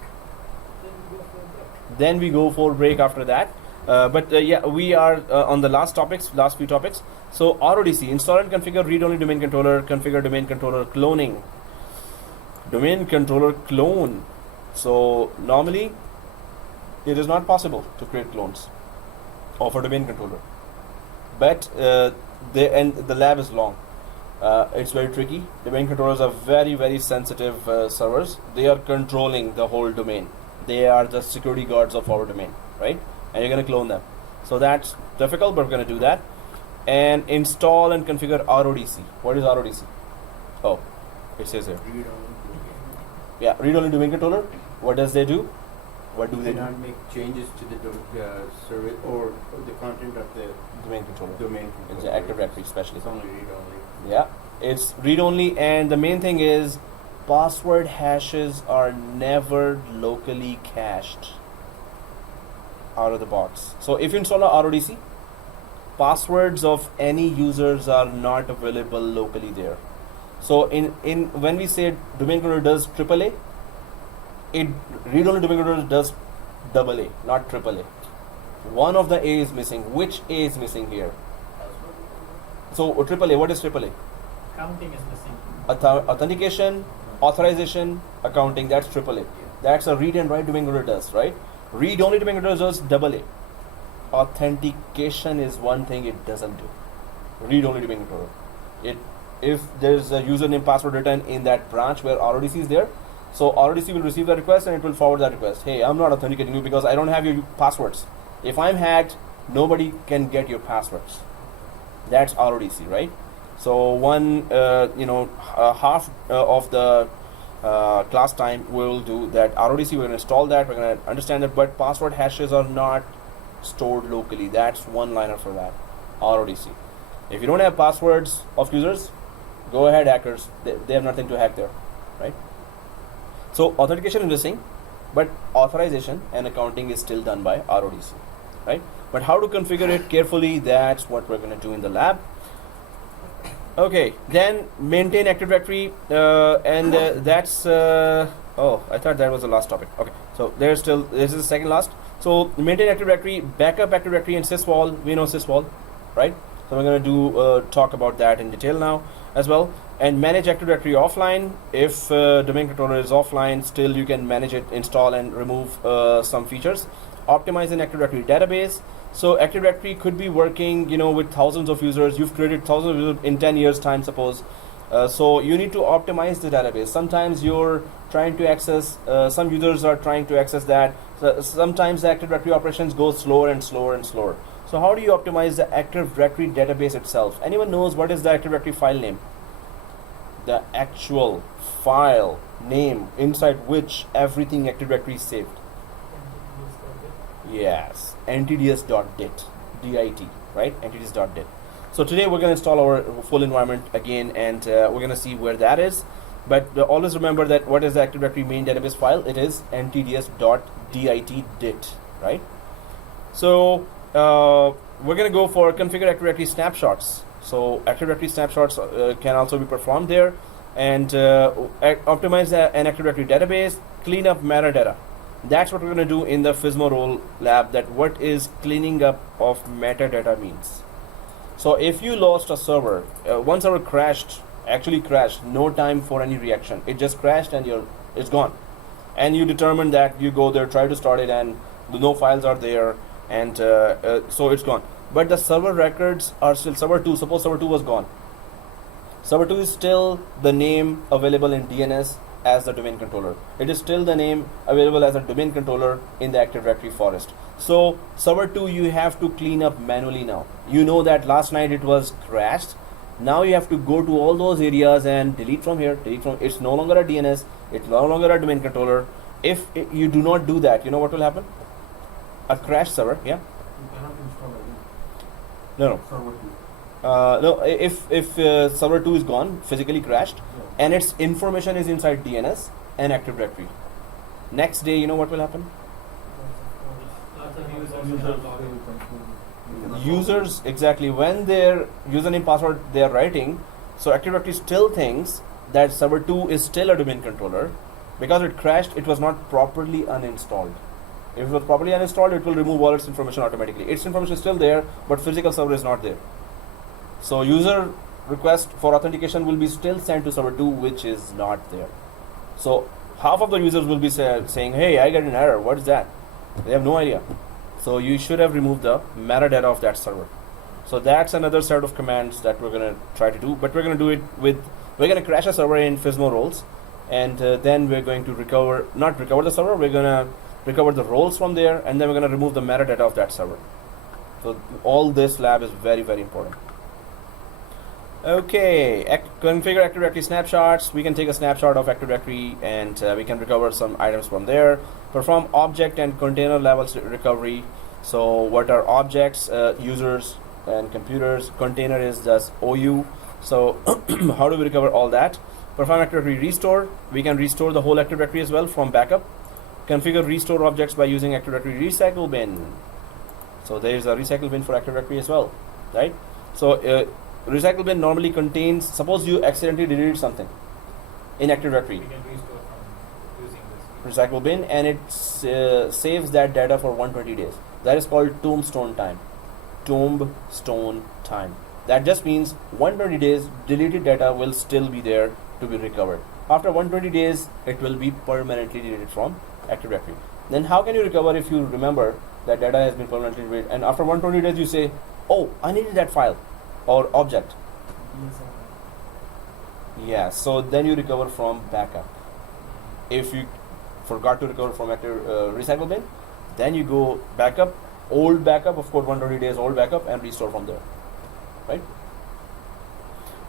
Then we go for break after that. Yeah, we are on the last few topics. So RODC, install and configure read-only domain controller, configure domain controller cloning. Domain controller clone. So normally, it is not possible to create clones of a domain controller. But the lab is long. It's very tricky. Domain controllers are very, very sensitive servers. They are controlling the whole domain. They are the security guards of our domain, right? And you're going to clone them. So that's difficult, but we're going to do that. And install and configure RODC. What is RODC? Oh, it says here. Yeah, read-only domain controller. What does they do? What do they do? Cannot make changes to the service or the content of the Domain controller. domain controller. It's an Active Directory especially. It's only read-only. Yeah, it's read-only, and the main thing is password hashes are never locally cached out of the box. So if you install a RODC, passwords of any users are not available locally there. So in when we say domain controller does AAA, it read-only domain controller does AA, not AAA. One of the A is missing. Which A is missing here? So AAA, what is AAA? Counting is missing. Authentication, authorization, accounting, that's AAA. That's a read and write domain controller does, right? Read-only domain controller does AA. Authentication is one thing it doesn't do. Read-only domain controller. If there's a username password written in that branch where RODC is there, so RODC will receive the request and it will forward that request. Hey, I'm not authenticating you because I don't have your passwords. If I'm hacked, nobody can get your passwords. That's RODC, right? So half of the class time we will do that RODC. We're going to install that. We're going to understand that, but password hashes are not stored locally. That's one liner for that. RODC. If you don't have passwords of users, go ahead, hackers. They have nothing to hack there, right? So authentication is missing, but authorization and accounting is still done by RODC, right? But how to configure it carefully, that's what we're going to do in the lab. Okay, then maintain Active Directory, and that's. Oh, I thought that was the last topic. Okay, so this is the second last. So maintain Active Directory, backup Active Directory, and sysvol. We know sysvol, right? So we're gonna talk about that in detail now as well. And manage Active Directory offline. If domain controller is offline, still you can manage it, install and remove some features. Optimize an Active Directory database. So Active Directory could be working, with thousands of users. You've created thousands of users in 10 years time, suppose. So you need to optimize the database. Sometimes you're trying to access, some users are trying to access that. So sometimes the Active Directory operations go slower and slower and slower. So how do you optimize the Active Directory database itself? Anyone knows what is the Active Directory file name? The actual file name inside which everything Active Directory is saved. Yes, ntds.dit, D-I-T, right? ntds.dit. So today we're going to install our full environment again, and we're going to see where that is. But always remember that what is the Active Directory main database file? It is ntds.dit, right? So we're going to go for configure Active Directory snapshots. So Active Directory snapshots can also be performed there, and optimize an Active Directory database, clean up metadata. That's what we're going to do in the FSMO role lab, that what is cleaning up of metadata means. So if you lost a server, one server actually crashed, no time for any reaction. It just crashed and it's gone. And you determine that, you go there, try to start it, and no files are there, and so it's gone. But the server records are still server 2. Suppose server 2 was gone. Server 2 is still the name available in DNS as the domain controller. It is still the name available as a domain controller in the Active Directory forest. So server 2 you have to clean up manually now. You know that last night it was crashed. Now you have to go to all those areas and delete from here, it's no longer a DNS, it's no longer a domain controller. If you do not do that, you know what will happen? A crashed server, yeah? You cannot install again. No. Server 2. No, if server 2 is gone, physically crashed, Yeah. and its information is inside DNS and Active Directory, next day, you know what will happen? Lots of users Users will will log in. Users, exactly, when their username password they are writing, so Active Directory still thinks that server 2 is still a domain controller. Because it crashed, it was not properly uninstalled. If it was properly uninstalled, it will remove all its information automatically. Its information is still there, but physical server is not there. So user request for authentication will be still sent to server 2, which is not there. So half of the users will be saying, hey, I got an error, what is that? They have no idea. So you should have removed the metadata of that server. So that's another set of commands that we're going to try to do, but we're going to do it with, we're going to crash a server in FSMO roles, and then we're going to not recover the server, we're going to recover the roles from there, and then we're going to remove the metadata of that server. So all this lab is very, very important. Okay, configure Active Directory snapshots. We can take a snapshot of Active Directory, and we can recover some items from there. Perform object and container levels recovery. So what are objects? Users and computers. Container is just OU. So how do we recover all that? Perform Active Directory restore. We can restore the whole Active Directory as well from backup. Configure restore objects by using Active Directory recycle bin. So there is a recycle bin for Active Directory as well, right? So recycle bin normally contains, suppose you accidentally deleted something in Active Directory. We can restore from using this. Recycle bin, and it saves that data for 120 days. That is called tombstone time. Tombstone time. That just means 120 days deleted data will still be there to be recovered. After 120 days, it will be permanently deleted from Active Directory. Then how can you recover if you remember that data has been permanently deleted, and after 120 days you say, oh, I needed that file or object. Yeah, so then you recover from backup. If you forgot to recover from Active recycle bin, then you go backup, old backup, of course 120 days old backup, and restore from there, right?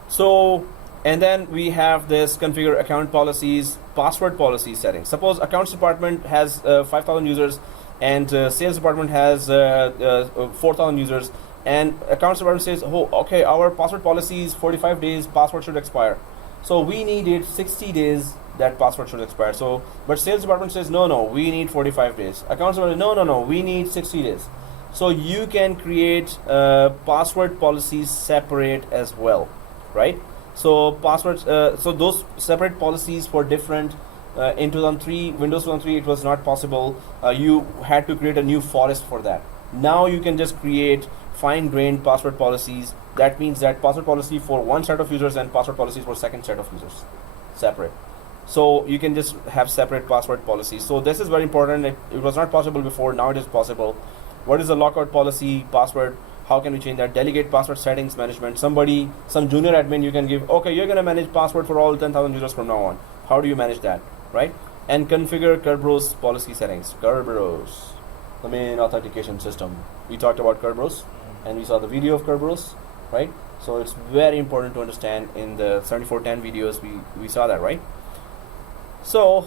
So, and then we have this configure account policies, password policy settings. Suppose accounts department has 5,000 users, and sales department has 4,000 users, and accounts department says, oh, okay, our password policy is 45 days, password should expire. So we need it 60 days, that password should expire. So, but sales department says, no, we need 45 days. Accounts department, no, we need 60 days. So you can create password policies separate as well, right? So passwords, so those separate policies for different, in 2003, Windows 2003, it was not possible. You had to create a new forest for that. Now you can just create fine-grained password policies. That means that password policy for one set of users and password policies for second set of users, separate. So you can just have separate password policies. So this is very important. It was not possible before, now it is possible. What is the lockout policy, password? How can we change that? Delegate password settings management. Some junior admin you can give, okay, you're gonna manage password for all 10,000 users from now on. How do you manage that, right? And configure Kerberos policy settings. Kerberos, the main authentication system. We talked about Kerberos and we saw the video of Kerberos, right? So it's very important to understand. In the 7410 videos, we saw that, right? So,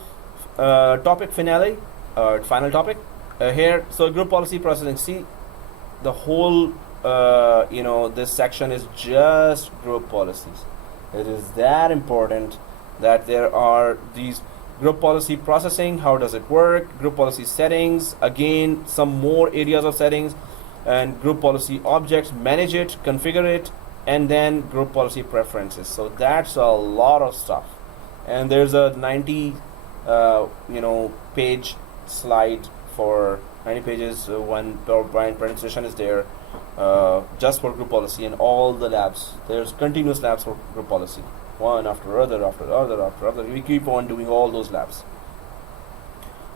topic finale, final topic here. So group policy processing. See, the whole, this section is just group policies. It is that important that there are these group policy processing. How does it work? Group policy settings. Again, some more areas of settings, and group policy objects. Manage it, configure it, and then group policy preferences. So that's a lot of stuff. And there's a 90 page slide for 90 pages. One PowerPoint presentation is there just for group policy and all the labs. There's continuous labs for group policy, one after other after other after other. We keep on doing all those labs.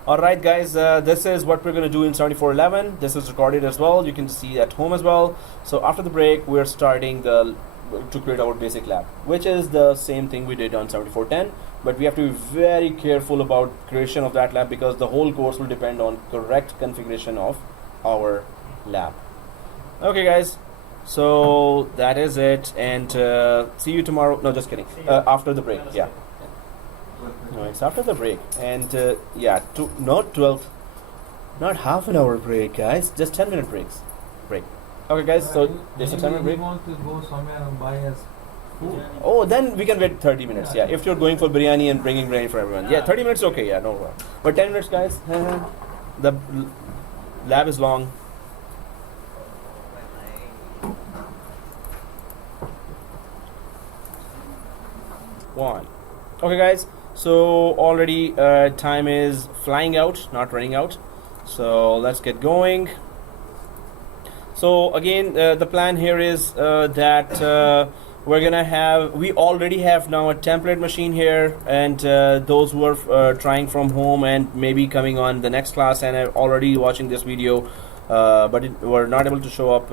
Alright guys, this is what we're going to do in 7411. This is recorded as well. You can see at home as well. So after the break, we're starting to create our basic lab, which is the same thing we did on 7410, but we have to be very careful about creation of that lab, because the whole course will depend on correct configuration of our lab. Okay guys, so that is it, and see you tomorrow. No, just kidding. After the break, yeah. No, it's after the break, and not 12, not half an hour break, guys. Just 10-minute break. Okay, guys. So there's a 10-minute break. You want to go somewhere and buy us food? Oh, then we can wait 30 minutes. Yeah, if you're going for biryani and bringing biryani for everyone. Yeah, 30 minutes. Okay, yeah, no problem. But 10 minutes, guys. The lab is long. One. Okay, guys. So already time is flying out, not running out. So let's get going. So again, the plan here is that we already have now a template machine here, and those who are trying from home and maybe coming on the next class and are already watching this video, but were not able to show up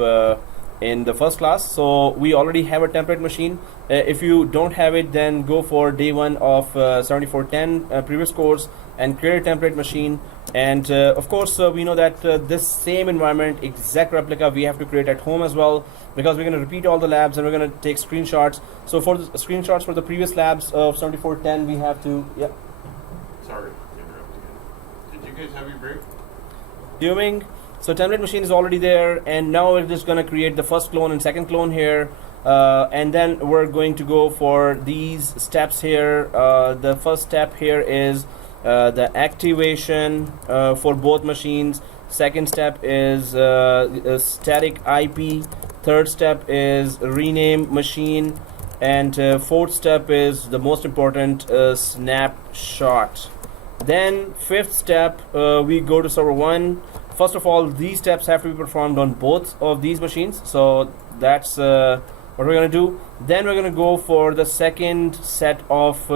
in the first class. So we already have a template machine. If you don't have it, then go for day 1 of 7410 previous course and create a template machine. And of course, we know that this same environment, exact replica, we have to create at home as well, because we're going to repeat all the labs and we're going to take screenshots. So for the screenshots for the previous labs of 7410, we have to, Sorry to interrupt again. Did you guys have your break? Doing. So template machine is already there, and now we're just going to create the first clone and second clone here, and then we're going to go for these steps here. The first step here is the activation for both machines. Second step is static IP. Third step is rename machine, and fourth step is the most important, snapshot. Then fifth step, we go to server 1. First of all, these steps have to be performed on both of these machines. So that's what we're going to do. Then we're going to go for the second set of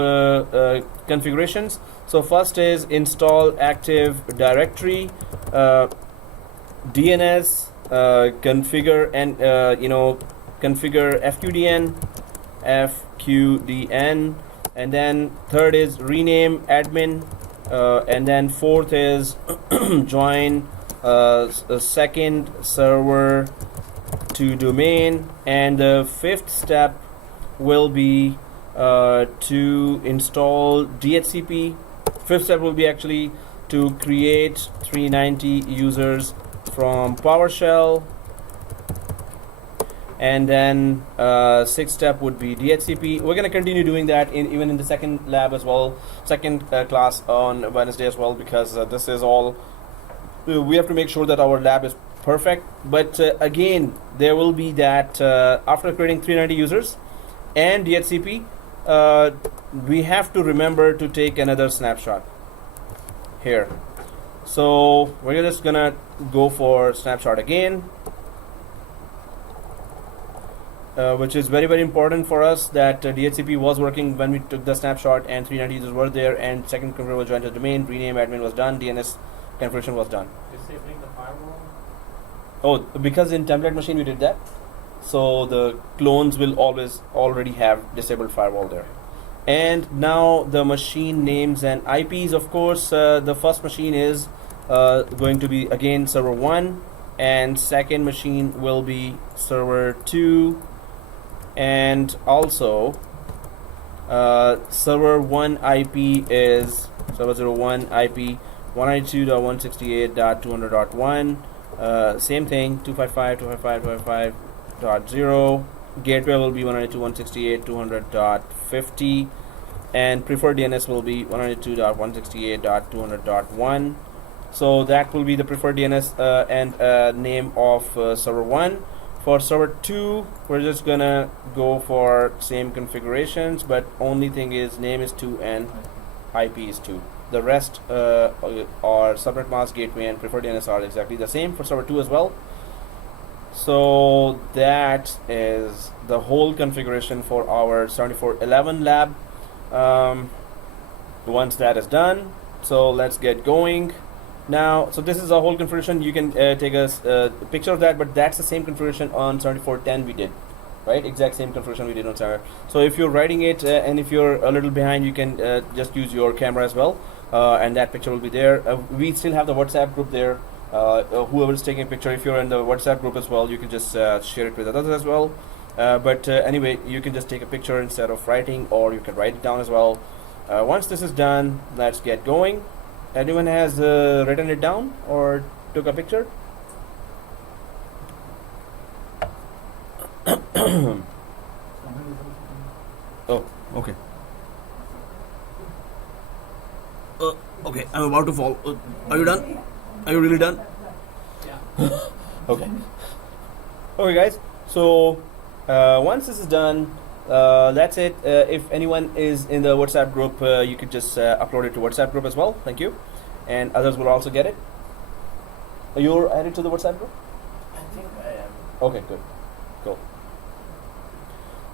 configurations. So first is install Active Directory, DNS, configure and configure FQDN, and then third is rename admin, and then fourth is join a second server to domain, and the fifth step will be to install DHCP. Fifth step will be actually to create 390 users from PowerShell, and then sixth step would be DHCP. We're going to continue doing that even in the second lab as well, second class on Wednesday as well, because this is all, we have to make sure that our lab is perfect. But again, there will be that after creating 390 users, and DHCP, we have to remember to take another snapshot here. So we're just gonna go for snapshot again, which is very important for us that DHCP was working when we took the snapshot and 390 users were there, and second configurator was joined to the domain, rename admin was done, DNS configuration was done. Disabling the firewall. Oh, because in template machine we did that, so the clones will always already have disabled firewall there. And now the machine names and IPs. Of course, the first machine is going to be again server 1, and second machine will be server 2, and also server 1 IP is server 01 IP 192.168.200.1. Same thing, 255.255.255.0. Gateway will be 192.168.200.50, and preferred DNS will be 192.168.200.1. So that will be the preferred DNS and name of server 1. For server 2, we're just gonna go for same configurations, but only thing is name is 2 and IP is 2. The rest are subnet mask, gateway, and preferred DNS are exactly the same for server 2 as well. So that is the whole configuration for our 7411 lab. Once that is done, so let's get going now. So this is a whole configuration. You can take a picture of that, but that's the same configuration on 7410 we did, right? Exact same configuration we did on server. So if you're writing it and if you're a little behind, you can just use your camera as well, and that picture will be there. We still have the WhatsApp group there. Whoever is taking a picture, if you're in the WhatsApp group as well, you can just share it with others as well. But anyway, you can just take a picture instead of writing, or you can write it down as well. Once this is done, let's get going. Anyone has written it down or took a picture? Oh, okay. Okay, I'm about to fall. Are you done? Are you really done? Yeah. Okay. Okay, guys. So once this is done, that's it. If anyone is in the WhatsApp group, you could just upload it to WhatsApp group as well. Thank you. And others will also get it. You're added to the WhatsApp group? I think I am. Okay, good. Cool.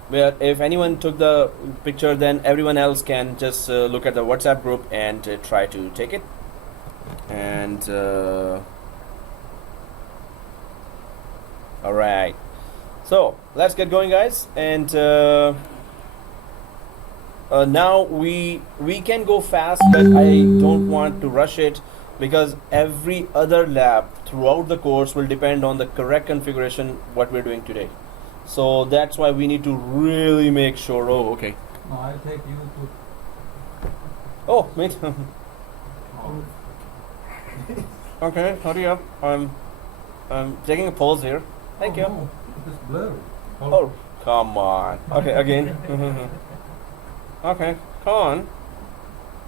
But if anyone took the picture, then everyone else can just look at the WhatsApp group and try to take it. And all right. So let's get going, guys. And now we can go fast, but I don't want to rush it, because every other lab throughout the course will depend on the correct configuration what we're doing today. So that's why we need to really make sure. Oh, okay. No, I'll take you to. Oh, wait. Oh. Okay, hurry up. I'm taking a pause here. Thank you. No, it is blurry. Oh, come on. Okay, again. Okay, come on.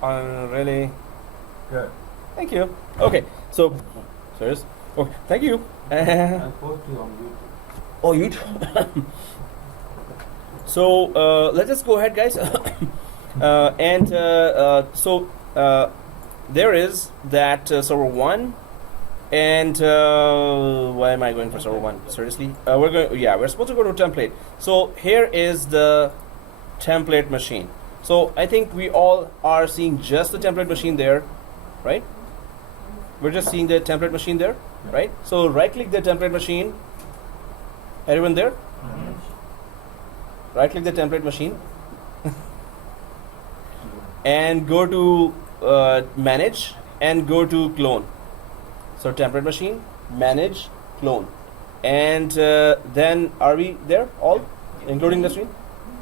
I'm really. Good. Thank you. Okay, so serious. Okay, thank you. I'll post you on YouTube. Oh, you. So let's just go ahead, guys. So there is that server 1, and why am I going for server 1? Seriously, we're supposed to go to template. So here is the template machine. So I think we all are seeing just the template machine there, right? We're just seeing the template machine there, right? So right click the template machine. Everyone there? Right click the template machine and go to manage and go to clone. So template machine, manage, clone, and then are we there all, including the screen?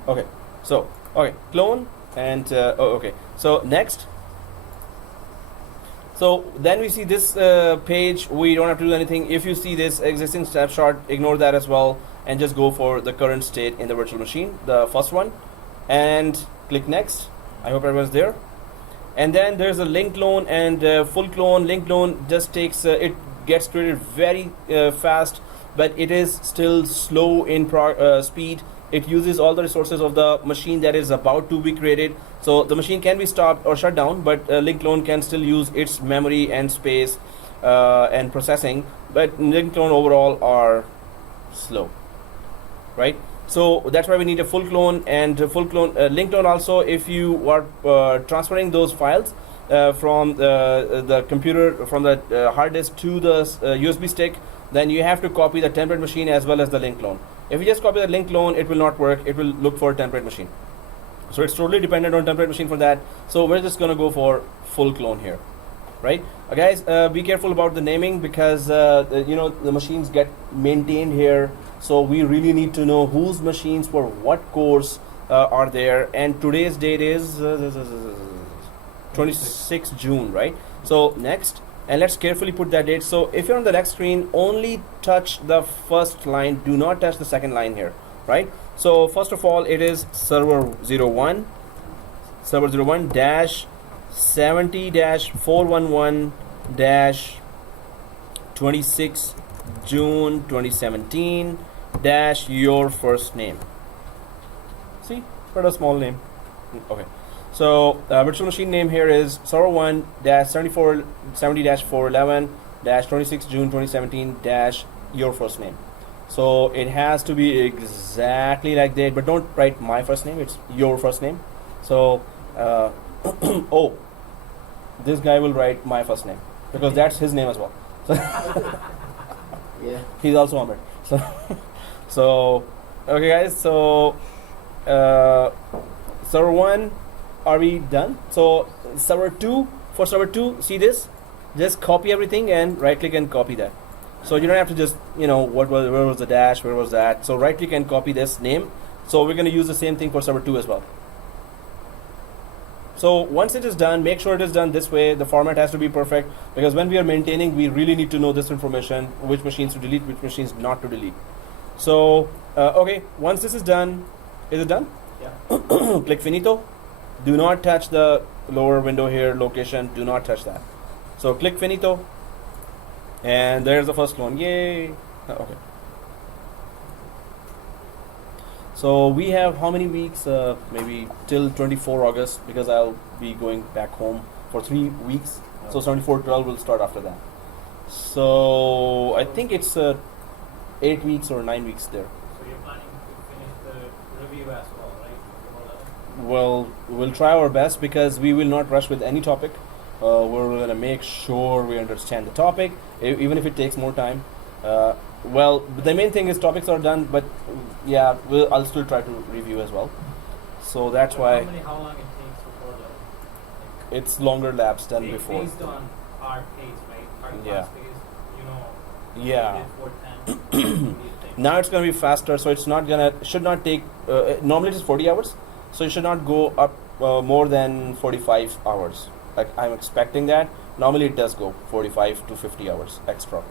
Okay, so okay, clone, and okay, so next. So then we see this page. We don't have to do anything. If you see this existing snapshot, ignore that as well, and just go for the current state in the virtual machine, the first one, and click next. I hope everyone's there. And then there's a link clone and full clone. Link clone just takes it gets created very fast, but it is still slow in speed. it uses all the resources of the machine that is about to be created. So the machine can be stopped or shut down, but link clone can still use its memory and space and processing, but link clone overall are slow, right? So that's why we need a full clone, and full clone link clone also, if you are transferring those files from the computer, from the hard disk to the USB stick, then you have to copy the template machine as well as the link clone. If you just copy the link clone, it will not work. It will look for a template machine. So it's totally dependent on template machine for that. So we're just gonna go for full clone here, right? Guys, be careful about the naming, because you know, the machines get maintained here. So we really need to know whose machines for what cores are there. And today's date is 26 June, right? So next, and let's carefully put that date. So if you're on the next screen, only touch the first line, do not touch the second line here, right? So first of all, it is server 01 dash 70 dash 411 dash 26 June 2017 dash your first name. See, quite a small name. Okay. So virtual machine name here is server 1 dash 70 dash 411 dash 26 June 2017 dash your first name. So it has to be exactly like that, but don't write my first name, it's your first name. So oh, this guy will write my first name because that's his name as well. So Yeah. he's also Ahmed. So okay guys, so server 1, are we done? So server 2, for server 2, see this, just copy everything and right click and copy that. So you don't have to just, you know, where was the dash, where was that. So right click and copy this name. So we're going to use the same thing for server 2 as well. So once it is done, make sure it is done this way. The format has to be perfect, because when we are maintaining, we really need to know this information, which machines to delete, which machines not to delete. So okay, once this is done, is it done? Yeah. Click finito. Do not touch the lower window here, location, do not touch that. So click finito, and there's the first clone. Yay. Okay. So we have how many weeks? Maybe till 24 August, because I'll be going back home for 3 weeks. So 74/12 will start after that. So I think it's 8 weeks or 9 weeks there. So you're planning to finish the review as well, right? Well, we'll try our best, because we will not rush with any topic. We're going to make sure we understand the topic, even if it takes more time. Well, the main thing is topics are done, but yeah, I'll still try to review as well. So that's But why how long it takes before the it's longer labs than before. based on hard pace, right? Hard Yeah. fast pace, you know. Yeah. You did 410. What do you think? Now it's going to be faster, so it's not gonna, should not take, normally it is 40 hours, so it should not go up more than 45 hours. Like I'm expecting that. Normally it does go 45 to 50 hours extra.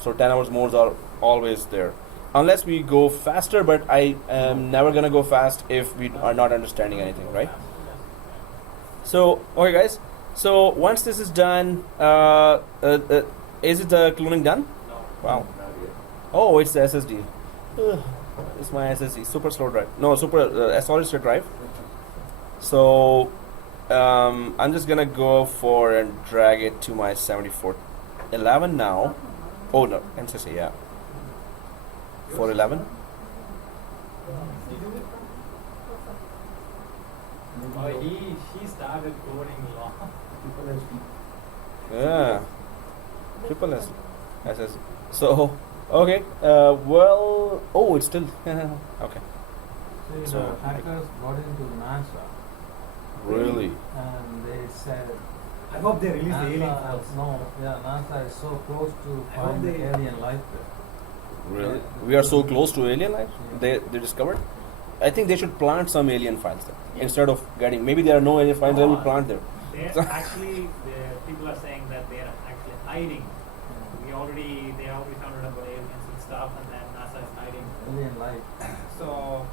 So 10 hours more are always there. Unless we go faster, but I am never gonna go fast if we are not understanding anything, right? So, okay guys, so once this is done, is it the cloning done? No. Wow. Oh, it's the SSD. Ugh, it's my SSD, super slow drive. No, super solid state drive. So I'm just gonna go for and drag it to my 7411 now. Oh no, NCC, yeah. 411. Oh, he started coding long. Yeah. Triple S. SSD. So okay. Well. Oh, it's still okay. See, So- the hackers got into NASA Really. and they said I hope they release the alien NASA, files. NASA is so close to I hope find they- alien life there. Really? We are so close to alien life. They discovered. I think they should plant some alien files there instead of getting. Maybe there are no alien files. They will plant there. They're actually, people are saying that they're actually hiding. They already found out about aliens and stuff, and then NASA is hiding. Alien life. So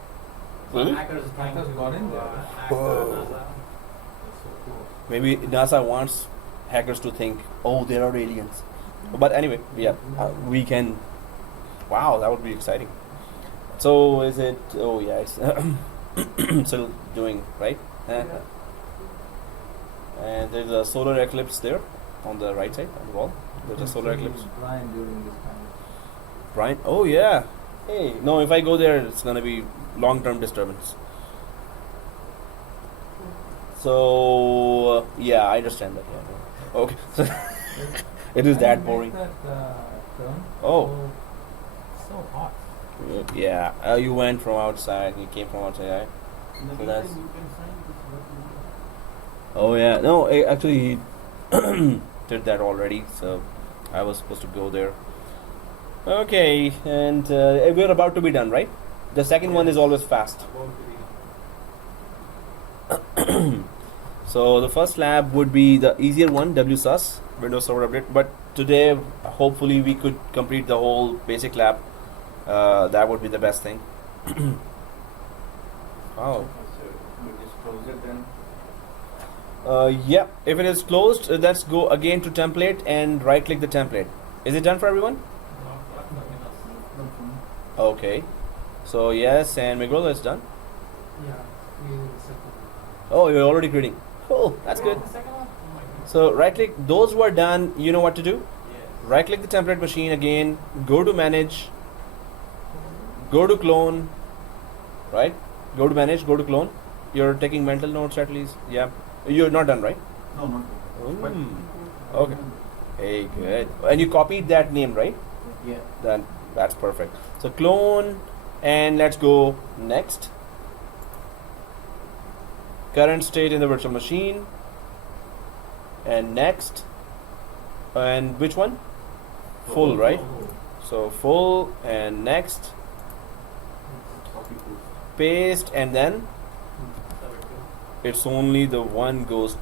Really? hackers are trying Hackers to got in there. hack Whoa. NASA. It's so close. Maybe NASA wants hackers to think, oh, there are aliens. But anyway, yeah, we can. Wow, that would be exciting. So is it? Oh yeah, it's still doing right. And there's a solar eclipse there on the right side on the wall. There's a solar eclipse. Blind during this time. Brian. Oh yeah. Hey, no, if I go there, it's gonna be long-term disturbance. So yeah, I understand that. Yeah. No. Okay. So it is that boring. That, turn. Oh. So hot. Yeah. You went from outside. You came from outside. Right? In the So meantime, that's- you can sign this what you want. Oh yeah. No, actually he did that already. So I was supposed to go there. Okay, and we're about to be done, right? The second one is always fast. So the first lab would be the easier one, WSUS, Windows Server Update. But today, hopefully, we could complete the whole basic lab. That would be the best thing. Oh. So we just close it then. Yeah, if it is closed, let's go again to template and right-click the template. Is it done for everyone? Okay. So yes, and Miguel, it's done. Yeah, creating the second one. Oh, you're already creating. Cool, that's good. The second one? Oh my goodness. So right-click. Those who are done, you know what to do. Yes. Right-click the template machine again. Go to manage. Go to clone. Right. Go to manage. Go to clone. You're taking mental notes at least. Yeah. You're not done, right? No, not yet. But Okay. Hey, good. And you copied that name, right? Yeah. Then that's perfect. So clone, and let's go next. Current state in the virtual machine, and next, and which one? Full, right? So full, and next, Copy paste, and then it's only the one ghost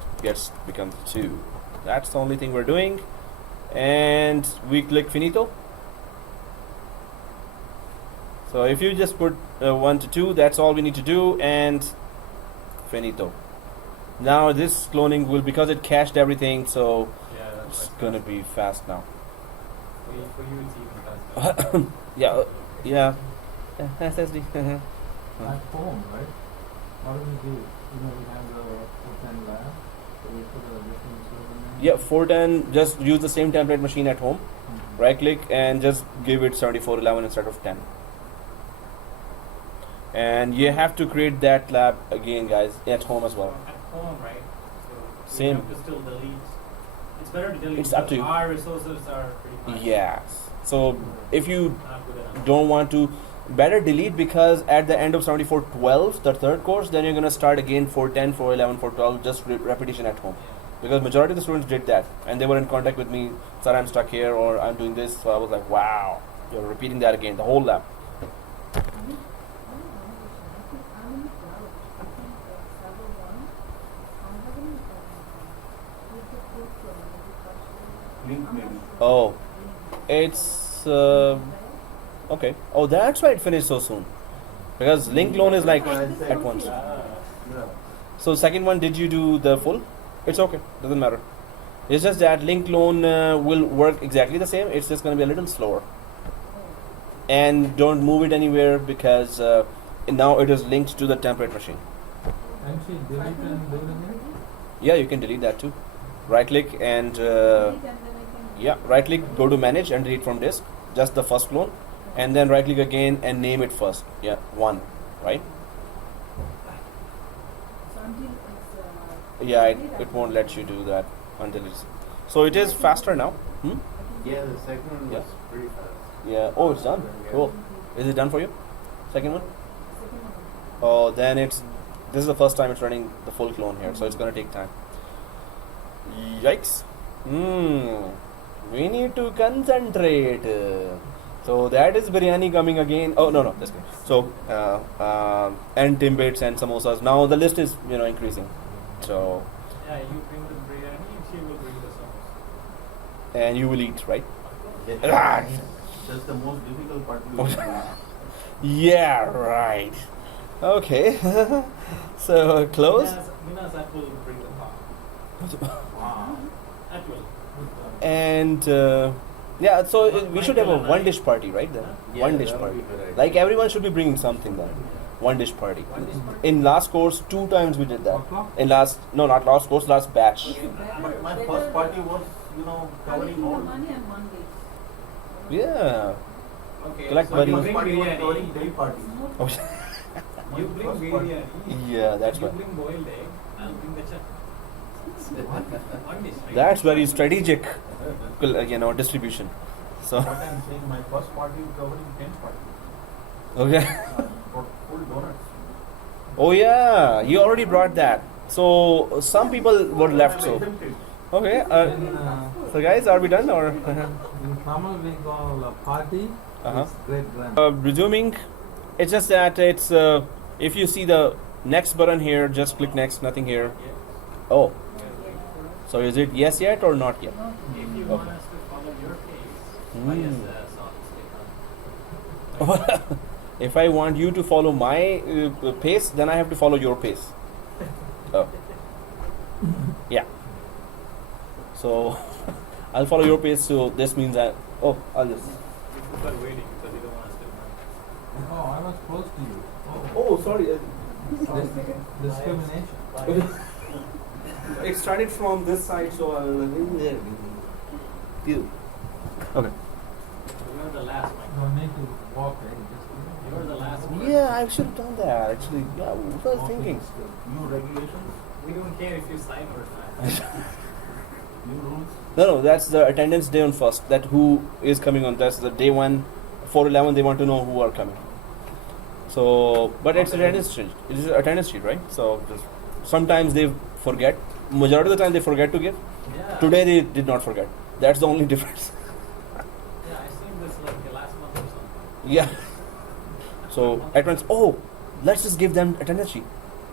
becomes two. That's the only thing we're doing, and we click finito. So if you just put 1 to 2, that's all we need to do, and finito. Now this cloning will, because it cached everything, so Yeah, that's it's quite gonna fast. be fast now. For you, it's even faster. Yeah, yeah. SSD. At home, right? What do we do? You know, we have the open lab, so we put a different server name. Yeah, 410. Just use the same template machine at home. Mhm. Right click and just give it 7411 instead of 10. And you have to create that lab again, guys, at home as well. At home, right? So Same. we have to still delete. It's better to delete. It's up to because you. Our resources are pretty much Yes. So if you not good enough. don't want to, better delete, because at the end of 7412, the third course, then you're gonna start again 410, 411, 412, just repetition at home. Yeah. Because majority of the students did that, and they were in contact with me. Sir, I'm stuck here, or I'm doing this. So I was like, wow, you're repeating that again, the whole lab. link maybe. Oh, it's okay. Oh, that's why it finished so soon. Because link loan is like at once. Yeah. So second one, did you do the full? It's okay, doesn't matter. It's just that link loan will work exactly the same. It's just going to be a little slower. And don't move it anywhere, because now it is linked to the template machine. And she delete and do it again? Yeah, you can delete that too. Right click and yeah, right click, go to manage and delete from disk. Just the first clone, and then right click again and name it first. Yeah, 1, right? Yeah, it won't let you do that until it's. So it is faster now. Yeah, the second one Yeah. was pretty fast. Yeah. Oh, it's done. Cool. Is it done for you? Second one? Oh, then it's. This is the first time it's running the full clone here, so it's gonna take time. Yikes. We need to concentrate. So that is biryani coming again. Oh no, that's good. So and timbits and samosas. Now the list is increasing. So Yeah, you bring the biryani, she will bring the sauce. and you will eat, right? That's the most difficult part to do. Yeah, right. Okay. So close. Minas that will bring the pot. Wow. That will. And Yeah, so we Might should have a be one dish party, right? Then Yeah, one dish that would party. be good idea. Like everyone should be bringing something then. One dish party. In last course, 2 times we did that. O'clock? In last, no, not last course, last batch. But my first party was, covering all. money on Monday. Yeah. Okay, Collect so money. you First bring party was covering biryani. day parties. Oh, You bring First party. biryani. yeah, that's You right. bring boiled egg. I'll bring the chutney. One dish, right? That's very strategic, distribution. So, What I'm saying, my first party was covering 10 parties. okay. Brought full donuts. Oh yeah, you already brought that. So some people were left. So Exempted. okay. In, So guys, are we done or? in Tamil we call a party Uh-huh. is great grand. Resuming, it's just that it's if you see the next button here, just click next. Nothing here. Oh, so is it yes yet or not yet? If you Okay. want us to follow your pace, Hmm. I guess songs take on. If I want you to follow my pace, then I have to follow your pace. Oh. Yeah. So I'll follow your pace. So this means that. Oh, I'll just. People are waiting because they don't want us to. Oh, I was close to you. Oh, sorry. Discrimination. It started from this side, so I'll. Okay. You're the last one. No need to walk, right? You're the last one. Yeah, I should have done that actually. Yeah, what was I thinking? New regulations, We don't care if you sign or not. new rules. No, that's the attendance day on first. That who is coming on. That's the day 1, 411. They want to know who are coming. So, but it's attendance sheet. It is attendance sheet, right? So, just, sometimes they forget. Majority of the time they forget to give. Yeah. Today they did not forget. That's the only difference. Yeah, I seen this like the last month or something. Yeah. So at once, oh, let's just give them attendance sheet.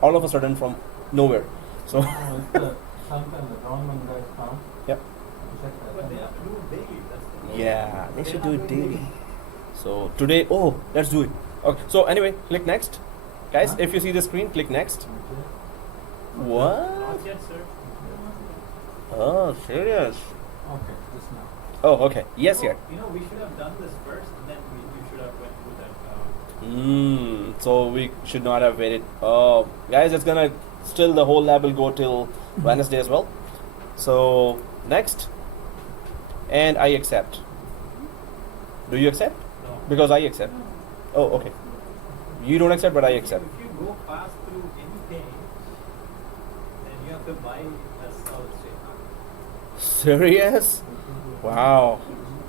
All of a sudden from nowhere. So Sometimes the government guys come. Yep. Check But they that. have to do it daily. That's the problem. yeah, they should do have it to daily. So today, oh, let's do it. Okay. So anyway, click next, guys. Huh? If you see the screen, click next. Okay. What? Not yet, sir. Oh, serious? Okay, this now. Oh, okay. Yes, You yeah. know, You know, we should have done this first, and then we should have went through that. So we should not have waited. Oh, guys, it's gonna still the whole lab will go till Wednesday as well. So next, and I accept. Do you accept? No. Because I accept. Oh, okay. You don't accept, but I accept. If you go pass through any page, then you have to buy a solid state. Serious? Wow.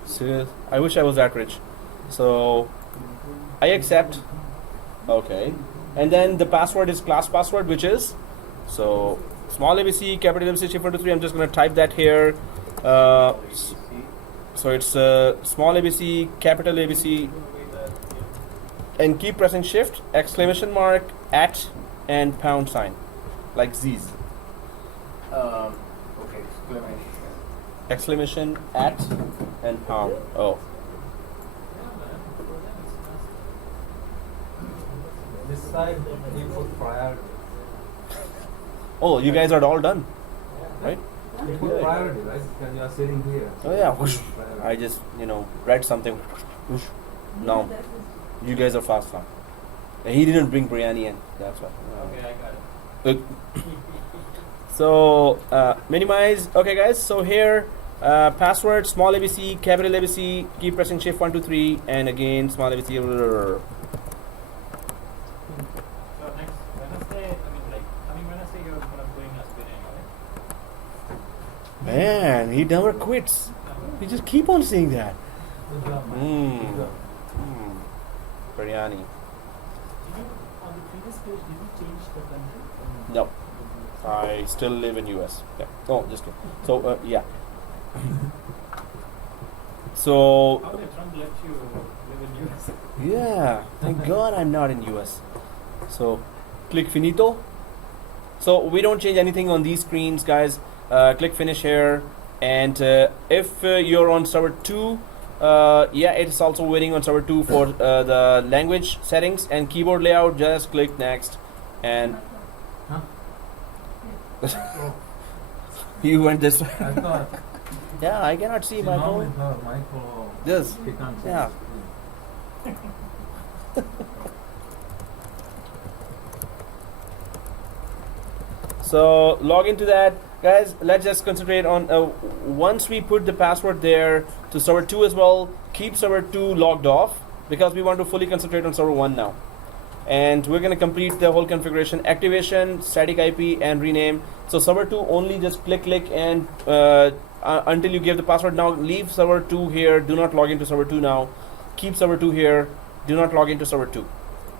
Serious? I wish I was that rich. So I accept. Okay. And then the password is class password, which is so small ABC, capital ABC, shift 1 to 3. I'm just gonna type that here. So it's small ABC, capital ABC, and keep pressing shift, exclamation mark, at, and pound sign, like Z's. Okay, exclamation. Exclamation, at, and pound. Oh. This side we put priority. Oh, you guys are all done, right? We put priority, right? Because you are sitting here. Oh yeah. Whoosh. Priority. I just read something. Whoosh. Now you guys are fast now. He didn't bring biryani in. That's why. Okay, I got it. So minimize. Okay, guys. So here, password small ABC, capital ABC. Keep pressing shift 1 2 3, and again small ABC. So next Wednesday, coming Wednesday, you're gonna bring us biryani, right? Man, he never quits. He just keep on saying that. Good job, man. Mm. Good job. Biryani. Did you, on the previous page, did you change the country? No, I still live in US. Yeah. Oh, just kidding. So yeah. So How did Trump let you live in US? yeah, thank God I'm not in US. So click finito. So we don't change anything on these screens, guys. Click finish here, and if you're on server 2, yeah, it's also waiting on server 2 for the language settings and keyboard layout. Just click next, and Huh? You went this. I thought, Yeah, I cannot see my normally phone. no, Michael. This. He can't see Yeah. the screen. So log into that, guys. Let's just concentrate on once we put the password there to server 2 as well. Keep server 2 logged off because we want to fully concentrate on server 1 now. And we're going to complete the whole configuration, activation, static IP, and rename. So server 2 only just click and until you give the password. Now leave server 2 here. Do not log into server 2 now. Keep server 2 here. Do not log into server 2.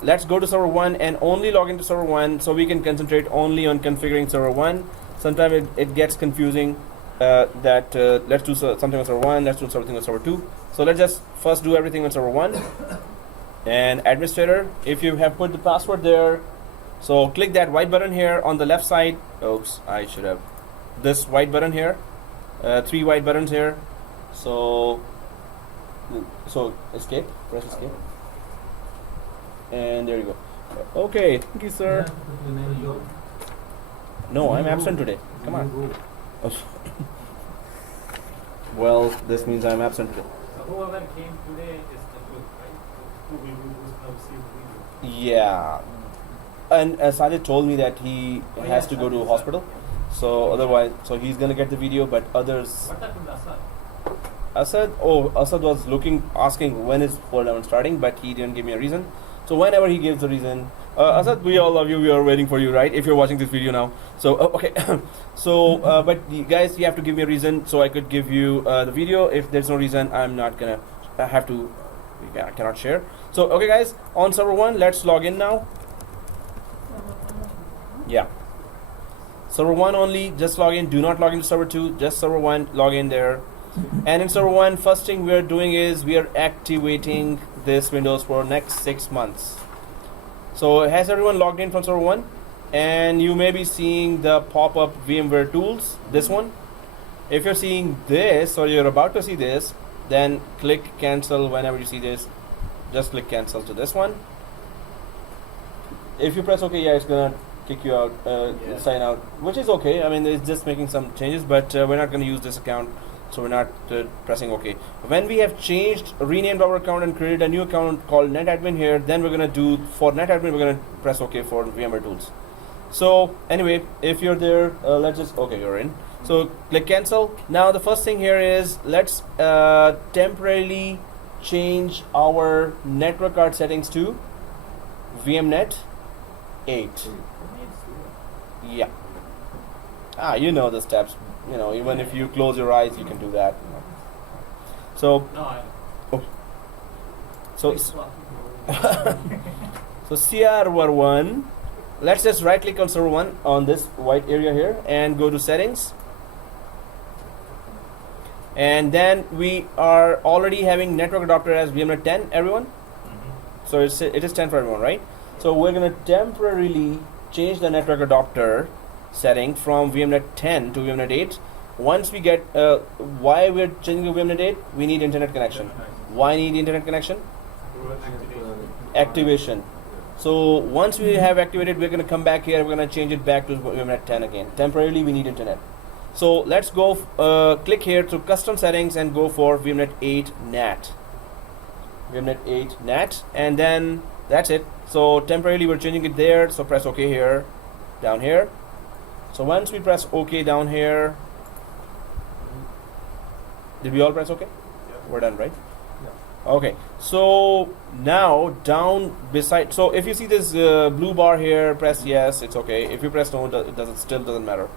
Let's go to server 1 and only log into server 1 so we can concentrate only on configuring server 1. Sometimes it gets confusing that let's do something on server 1, let's do something on server 2. So let's just first do everything on server 1. And administrator, if you have put the password there, so click that white button here on the left side. Oops, I should have this white button here, 3 white buttons here. So escape, press escape, and there you go. Okay, thank you, sir. Yeah, but you never go. No, I'm absent today. Come on. Well, this means I'm absent today. So whoever came today is the group, right? Who will now see the video? Yeah, and Sajid told me that he has to go to a hospital. So otherwise, so he's gonna get the video, but others. What happened to Asad? Asad was asking when is 411 starting, but he didn't give me a reason. So whenever he gives a reason, Asad, we all love you. We are waiting for you, right? If you're watching this video now. So okay, so but you guys, you have to give me a reason so I could give you the video. If there's no reason, I'm not gonna. I have to. I cannot share. So okay, guys, on server 1, let's log in now. Yeah. Server 1 only, just log in. Do not log into server 2. Just server 1, log in there. And in server 1, first thing we are doing is we are activating this Windows for next 6 months. So has everyone logged in from server 1? And you may be seeing the pop-up VMware tools, this one. If you're seeing this or you're about to see this, then click cancel whenever you see this. Just click cancel to this one. If you press OK, yeah, it's gonna kick you out, sign out, which is okay. I mean, it's just making some changes, but we're not gonna use this account. So we're not pressing OK. When we have renamed our account and created a new account called NetAdmin here, then we're gonna do for NetAdmin, we're gonna press OK for VMware tools. So anyway, if you're there, let's just OK, you're in. So click cancel. Now the first thing here is let's temporarily change our network card settings to VMnet 8. Yeah. You know the steps. You know, even if you close your eyes, you can do that. So, so server 1. Let's just right click on server 1 on this white area here and go to settings. And then we are already having network adapter as VMnet 10, everyone. So it is 10 for everyone, right? So we're going to temporarily change the network adapter setting from VMnet 10 to VMnet 8. Once we get why we're changing to VMnet 8, we need internet connection. Why need internet connection? Activation. So once we have activated, we're going to come back here. We're going to change it back to VMnet 10 again. Temporarily, we need internet. So let's go click here to custom settings and go for VMnet 8 NAT. VMnet 8 NAT, and then that's it. So temporarily we're changing it there. So press OK here, down here. So once we press OK down here, did we all press OK? Yeah. We're done, right? Yeah. Okay. So now down beside. So if you see this blue bar here, press yes. It's okay. If you press no, it still doesn't matter.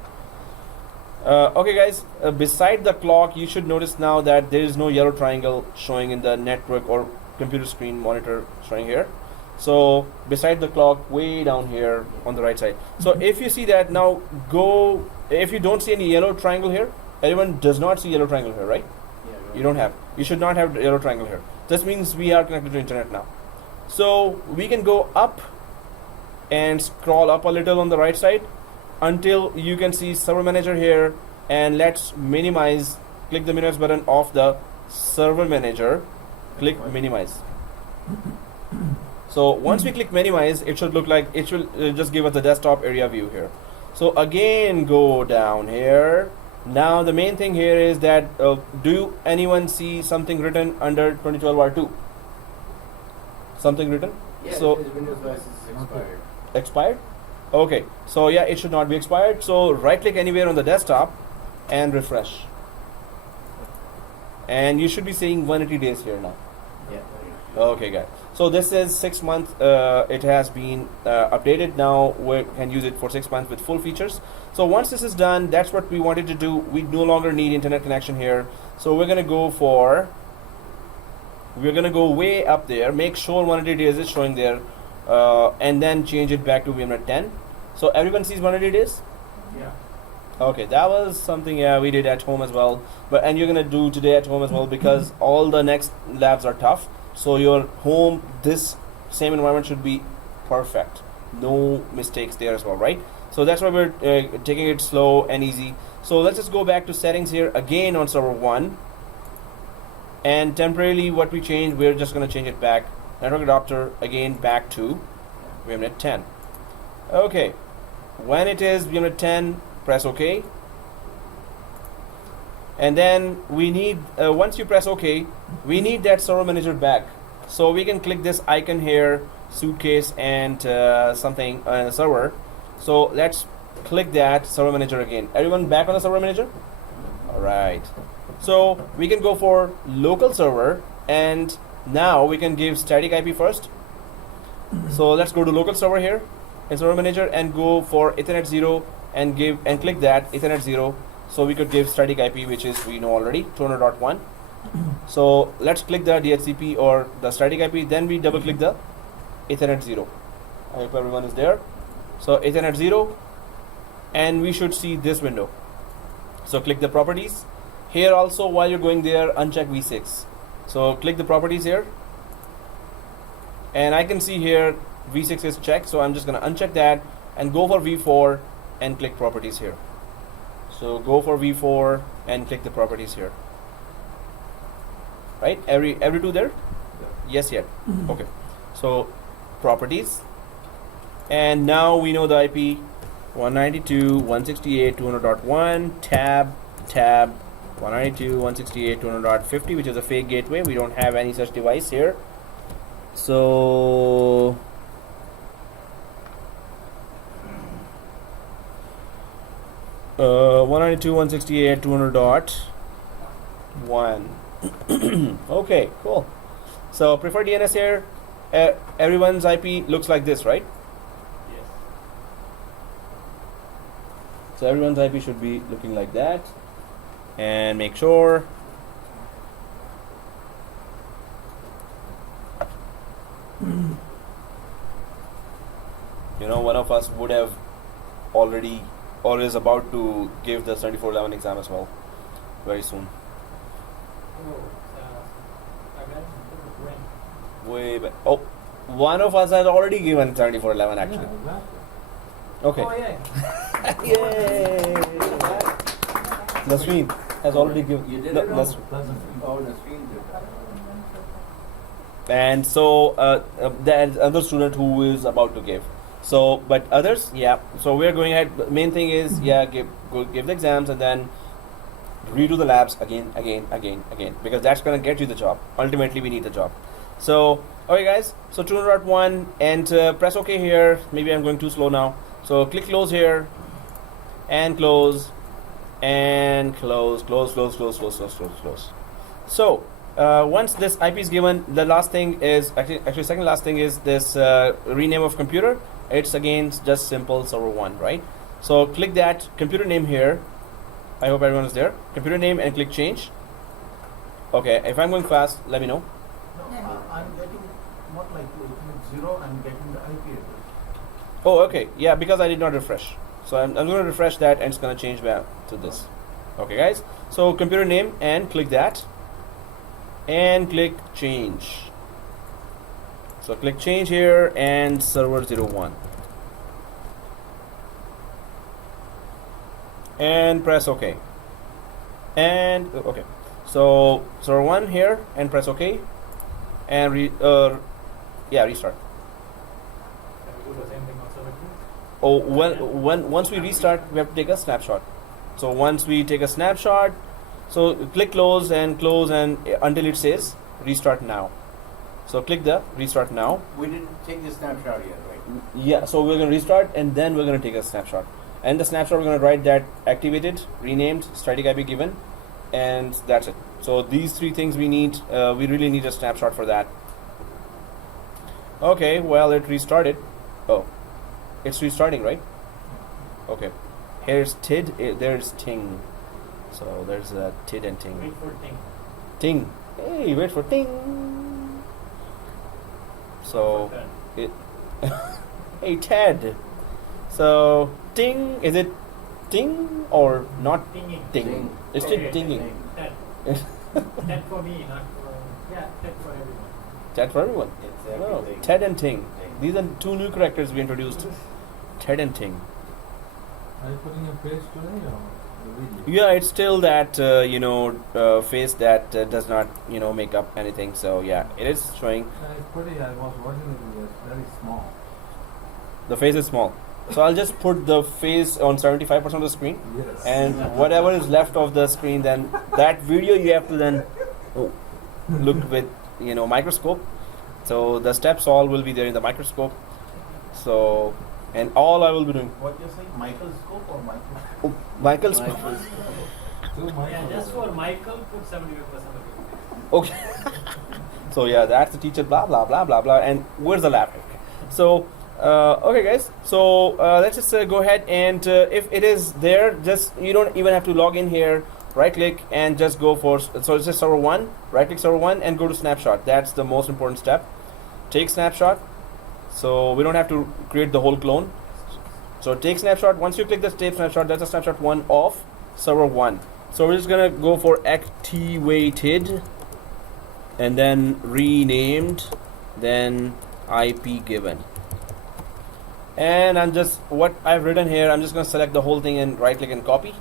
Okay, guys. Beside the clock, you should notice now that there is no yellow triangle showing in the network or computer screen monitor showing here. So beside the clock, way down here on the right side. So if you see that, now go. If you don't see any yellow triangle here, everyone does not see yellow triangle here, right? You don't have. You should not have yellow triangle here. This means we are connected to internet now. So we can go up and scroll up a little on the right side until you can see server manager here, and let's minimize. Click the minimize button of the server manager. Click minimize. So once we click minimize, it should look like it should just give us the desktop area view here. So again, go down here. Now the main thing here is that do anyone see something written under 2012 R2? Something written? Yeah, So it says Windows license is expired. expired? Okay, so yeah, it should not be expired. So right click anywhere on the desktop and refresh. And you should be seeing 180 days here now. Yeah. Okay, guys. So this is 6 months. It has been updated. Now we can use it for 6 months with full features. So once this is done, that's what we wanted to do. We no longer need internet connection here. So we're gonna go way up there. Make sure 180 days is showing there, and then change it back to VMware 10. So everyone sees 180 days. Yeah. Okay, that was something we did at home as well. And you're gonna do today at home as well because all the next labs are tough. So your home, this same environment should be perfect. No mistakes there as well, right? So that's why we're taking it slow and easy. So let's just go back to settings here again on server 1. And temporarily what we changed, we're just gonna change it back. Network adapter again back to VMware 10. Okay, when it is VMware 10, press OK. And then we need, once you press OK, we need that server manager back. So we can click this icon here, suitcase and something server. So let's click that server manager again. Everyone back on the server manager? Alright. So we can go for local server, and now we can give static IP first. So let's go to local server here in server manager and go for Ethernet 0 and click that Ethernet 0. So we could give static IP, which is we know already 200.1. So let's click the DHCP or the static IP, then we double click the Ethernet 0. I hope everyone is there. So Ethernet 0, and we should see this window. So click the properties. Here also, while you're going there, uncheck V6. So click the properties here, and I can see here V6 is checked. So I'm just gonna uncheck that and go for V4 and click properties here. So go for V4 and click the properties here. Right? Every two there? Yes, yet. Okay. So properties, and now we know the IP 192.168.200.1 tab 192.168.200.50, which is a fake gateway. We don't have any such device here. So uh, 192.168.200.1. Okay, cool. So preferred DNS here. Everyone's IP looks like this, right? Yes. So everyone's IP should be looking like that. And make sure one of us would have already or is about to give the 7411 exam as well very soon. Way back. Oh, one of us has already given 7411 actually. Okay. Oh yeah. Yay! Nasreen has already given. You did No, it? Nasreen. Oh, Nasreen did that. And so there's another student who is about to give. So, but others, yeah. So we're going ahead. The main thing is, yeah, give the exams and then redo the labs again, because that's gonna get you the job. Ultimately, we need the job. So, okay, guys. So 200.1 and press OK here. Maybe I'm going too slow now. So click close here, and close, and close. So once this IP is given, the last thing is actually second last thing is this rename of computer. It's again just simple server 1, right? So click that computer name here. I hope everyone is there. Computer name and click change. Okay, if I'm going fast, let me know. No, I'm getting not like Ethernet 0, I'm getting the IP address. Oh, okay. Yeah, because I did not refresh. So I'm going to refresh that, and it's going to change back to this. Okay, guys. So computer name and click that. And click change. So click change here and server 01. And press OK. And okay. So server 1 here and press OK. And restart. Can we do the same thing on server 2? Oh, once we restart, we have to take a snapshot. So once we take a snapshot, so click close and until it says restart now. So click the restart now. We didn't take the snapshot yet, right? Yeah, so we're going to restart and then we're going to take a snapshot. And the snapshot, we're going to write that activated, renamed, static IP given, and that's it. So these three things we need, we really need a snapshot for that. Okay, well, it restarted. Oh, it's restarting, right? Okay. Here's TID, there's ting. So there's a TID and ting. Wait for thing. Ting. Hey, wait for ting. So it. Hey Ted. So ting, is it ting or not Tinging. ting? Ting. It's still tinging. Ted. Ted for me, not for Ted for everyone. Ted for everyone. Exactly. No, Ting. Ted and ting. Ting. These are two new characters we introduced. Ted and ting. Are you putting a page today or the video? Yeah, it's still that face that does not make up anything. So yeah, it is showing. It's pretty. I was watching it. It was very small. The face is small. So I'll just put the face on 75% of the screen, Yes. and whatever is left of the screen, then that video you have to then look with microscope. So the steps all will be there in the microscope. So and all I will be doing. What you're saying, microscope or microscope? Oh, Michael's. Yeah, just for Michael, put 75% of it. Okay. So yeah, that's the teacher. Blah blah blah blah blah. And where's the lab? So. Okay guys, so let's just go ahead and if it is there, just you don't even have to log in here, right click and just go for, so it's just server 1, right click server 1 and go to snapshot. That's the most important step. Take snapshot, so we don't have to create the whole clone. So take snapshot. Once you click the take snapshot, that's a snapshot 1 of server 1. So we're just gonna go for activated and then renamed, then IP given. And I'm just, what I've written here, I'm just going to select the whole thing and right click and copy,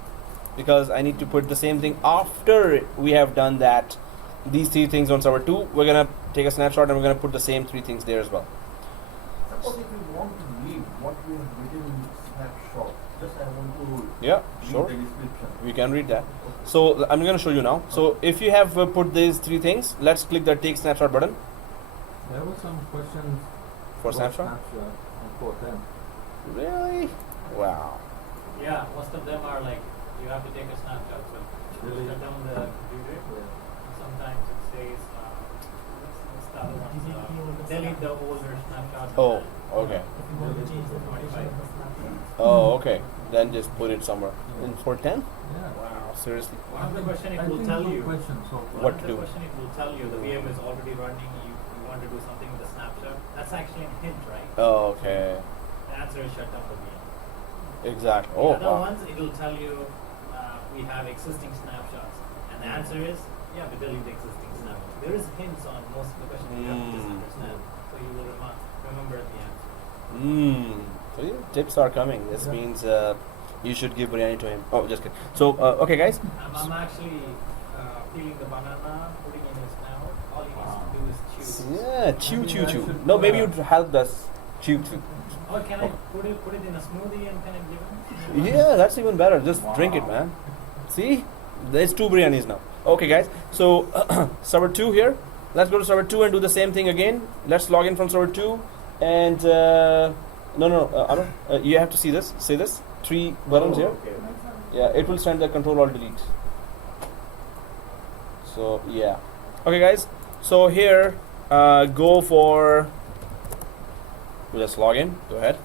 because I need to put the same thing after we have done that, these three things on server 2. We're going to take a snapshot and we're going to put the same three things there as well. Suppose if we want to read what we have written in snapshot, just I want to Yeah, read sure. the description. We can read that. So I'm going to show you now. So if you have put these three things, let's click the take snapshot button There were some questions for about snapshot. on 410. Really? Wow. Yeah, most of them are like, you have to take a snapshot. So Really? shut down the computer. Sometimes it says, what's the other one? Delete the older snapshot. Oh, okay. If you want to change the location of the snapshot. Oh, okay. Then just put it somewhere. In 410? Yeah. Wow, seriously. One of the question it I will think tell good you. question so far. What One of to the do? question it will tell you the VM is already running. You want to do something with the snapshot. That's actually a hint, right? Oh, okay. The answer is shut down the VM. Exactly. The Oh, other wow. ones, it will tell you we have existing snapshots. And the answer is, yeah, we delete the existing snapshots. There is hints on most of the questions you have to just understand. So you will remember the answer. So yeah, tips are coming. This Yeah. means you should give biryani to him. Oh, just kidding. So, okay guys. I'm actually peeling the banana, putting in his mouth. All he needs to do is chew. Yeah, chew, Maybe chew, I chew. should No, put maybe a- you'd help us chew, chew. Or can I put it in a smoothie and kind of give him? Yeah, that's even better. Just drink it, Wow. man. See? There's 2 biryanis now. Okay, guys. So, server 2 here. Let's go to server 2 and do the same thing again. Let's log in from server 2. And, Arun, you have to see this. See this? 3 buttons here. Okay. Yeah, it will send the control alt delete. So, yeah. Okay, guys. So, here, go for... We'll just log in. Go ahead.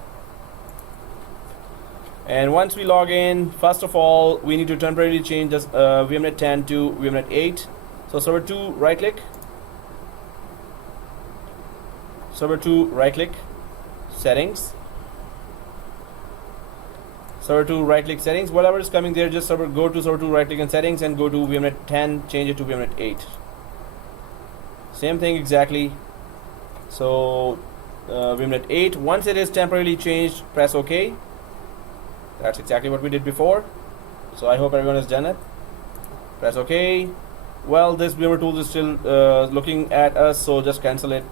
And once we log in, first of all, we need to temporarily change this VMnet 10 to VMnet 8. So server 2, right click. Server 2, right click. Settings. Server 2, right click settings. Whatever is coming there, just go to server 2, right click and settings and go to VMnet 10, change it to VMnet 8. Same thing exactly. So VMnet 8, once it is temporarily changed, press OK. That's exactly what we did before. So I hope everyone has done it. Press OK. Well, this VMware tool is still looking at us, so just cancel it.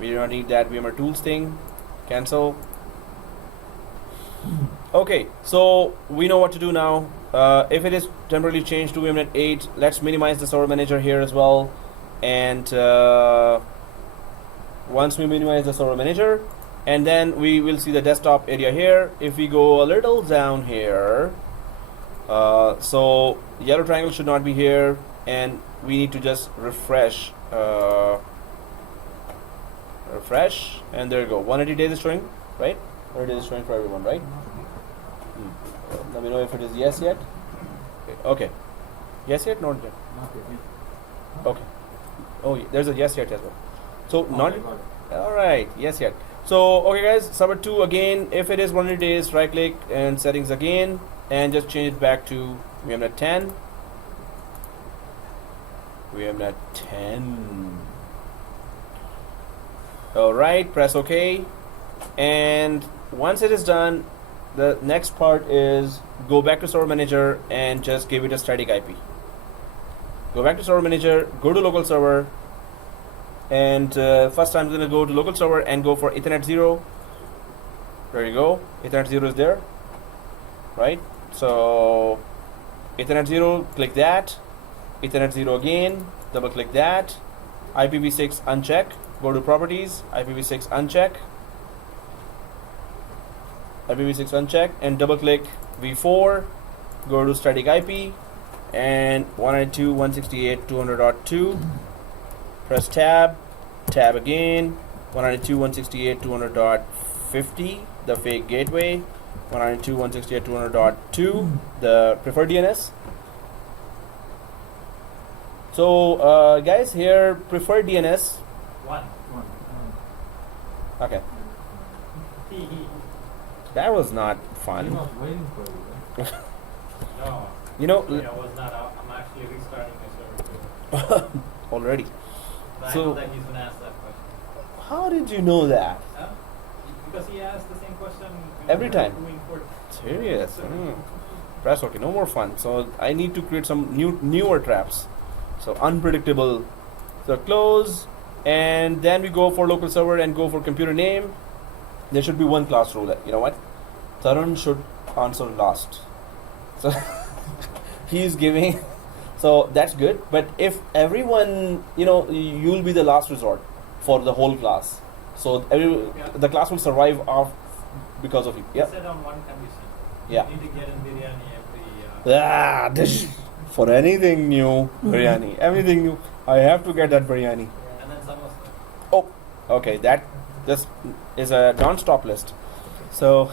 We do not need that VMware tools thing. Cancel. Okay, so we know what to do now. If it is temporarily changed to VMnet 8, let's minimize the server manager here as well. And once we minimize the server manager, and then we will see the desktop area here. If we go a little down here, so yellow triangle should not be here, and we need to just refresh. Refresh, and there you go. 180 days is showing, right? 180 days is showing for everyone, right? Let me know if it is yes yet. Okay. Yes yet? Not yet. Not yet. Okay. Oh, there's a yes yet as well. So not. Okay, got it. All right. Yes yet. So okay, guys. Server 2 again. If it is 180 days, right click and settings again, and just change it back to VMnet 10. VMnet 10. All right. Press OK. And once it is done, the next part is go back to server manager and just give it a static IP. Go back to server manager, go to local server, and first I'm going to go to local server and go for Ethernet 0. There you go. Ethernet 0 is there, right? So Ethernet 0, click that. Ethernet 0 again, double click that. IPv6 uncheck. Go to properties, IPv6 uncheck. IPv6 uncheck and double click v4, go to static IP and 192.168.200.2, press tab, tab again, 192.168.200.50, the fake gateway, 192.168.200.2, the preferred DNS. So guys, here preferred DNS. One. Okay, that was not He fun. was waiting for you, right? No. You know, I was not out. I'm actually restarting my server too. already. But I So- know that he's gonna ask that question. How did you know that? Huh? Because he asked the same question Every time. Doing for Serious? Press OK. No more fun. So I need to create some newer traps. So unpredictable. So close, and then we go for local server and go for computer name. There should be one class rule. You know what? Tarun should answer last. So he's giving. So that's good. But if everyone, you'll be the last resort for the whole class. So the class will survive off because of you. He Yeah. said on one condition. Yeah. You need to get in biryani every. For anything new, biryani. Everything new, I have to get that biryani. And then some of them. Oh, okay. That just is a non-stop list. So,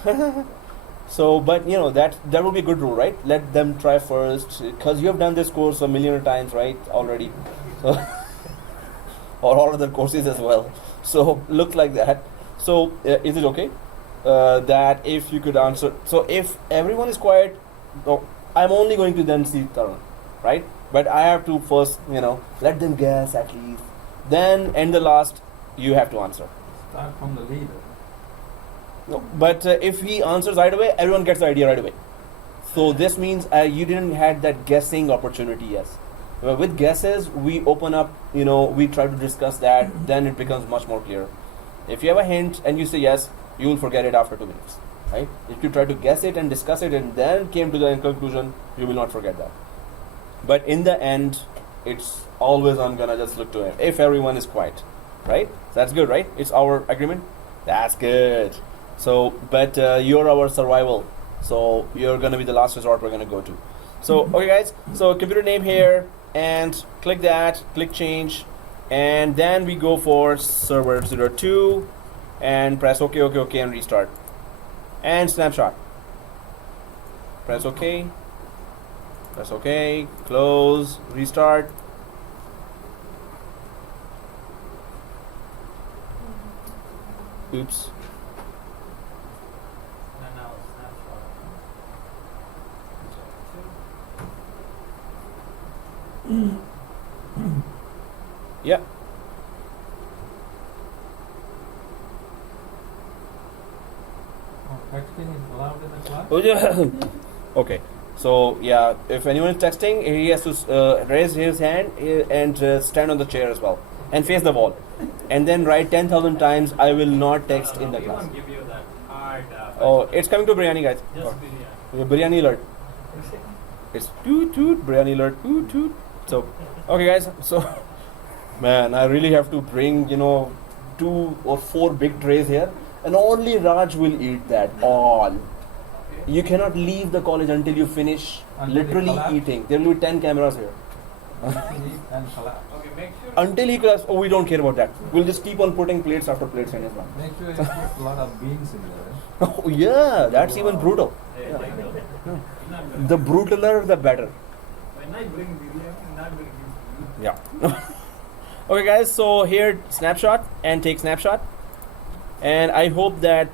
but that will be a good rule, right? Let them try first, because you have done this course a million times, right? Already, so or all other courses as well. So look like that. So is it okay that if you could answer? So if everyone is quiet, no, I'm only going to then see Tarun, right? But I have to first, let them guess at least. Then, and the last, you have to answer. Start from the leader. No, but if he answers right away, everyone gets the idea right away. So this means you didn't had that guessing opportunity. Yes, with guesses we open up. We try to discuss that. Then it becomes much more clear. If you have a hint and you say yes, you will forget it after 2 minutes. Right? If you try to guess it and discuss it and then came to the conclusion, you will not forget that. But in the end, it's always I'm gonna just look to him if everyone is quiet, right? So that's good, right? It's our agreement. That's good. So, but you're our survival. So you're gonna be the last resort we're gonna go to. So okay, guys. So computer name here, and click that, click change, and then we go for server 02, and press OK, OK, OK, and restart. And snapshot. Press OK. Press OK. Close. Restart. Oops. And then now snapshot. Yeah. Oh, texting is allowed in the class? Oh, yeah. Okay. So yeah, if anyone is texting, he has to raise his hand and stand on the chair as well and face the wall, and then write 10,000 times, "I will not text in the We class." won't give you that hard Oh, it's coming to biryani, guys. Just Oh, biryani. biryani alert. It's toot toot biryani alert toot toot. So, okay, guys. So, man, I really have to bring 2 or 4 big trays here, and only Raj will eat that all. You cannot leave the college until you finish Until it literally collapse? eating. There will be 10 cameras here. Eat and collapse. Okay, make sure. Until he collapses, oh, we don't care about that. We'll just keep on putting plates after plates in his mouth. Make sure you put a lot of beans in there. Oh, yeah, that's even brutal. Yeah, like that. Not good. The brutaler, the better. When I bring biryani, not going to give you. Yeah. Okay, guys, so here, snapshot and take snapshot. And I hope that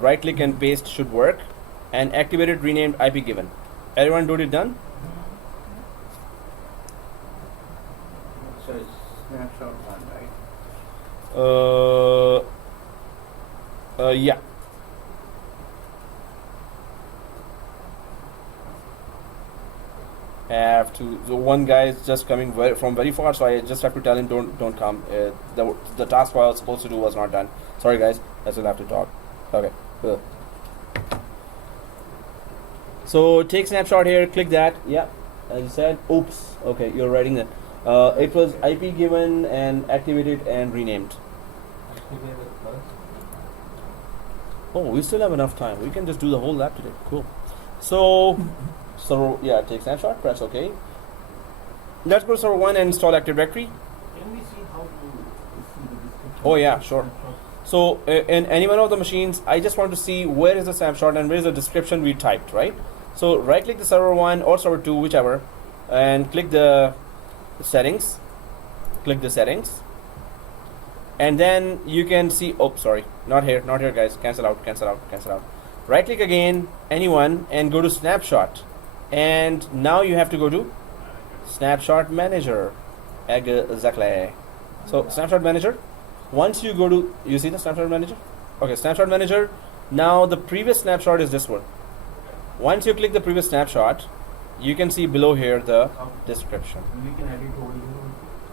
right click and paste should work. And activated renamed IP given. Everyone do it done? So it's snapshot 1, right? Yeah. Have to. So one guy is just coming from very far, so I just have to tell him don't come. The task I was supposed to do was not done. Sorry, guys. I still have to talk. Okay. So take snapshot here. Click that. Yeah. As you said. Oops. Okay, you're writing that. It was IP given and activated and renamed. Activate it first. Oh, we still have enough time. We can just do the whole lab today. Cool. So yeah, take snapshot, press OK. Let's go to server 1 and install Active Directory. Can we see how to see the description? Oh yeah, sure. So in any one of the machines, I just want to see where is the snapshot and where is the description we typed, right? So right click the server 1 or server 2, whichever, and click the settings. Click the settings. And then you can see, oh, sorry, not here guys, cancel out. Right click again, anyone, and go to snapshot. And now you have to go to snapshot manager. Exactly. So snapshot manager. Once you go to, you see the snapshot manager? Okay, snapshot manager. Now the previous snapshot is this one. Once you click the previous snapshot, you can see below here the description. We can edit over here.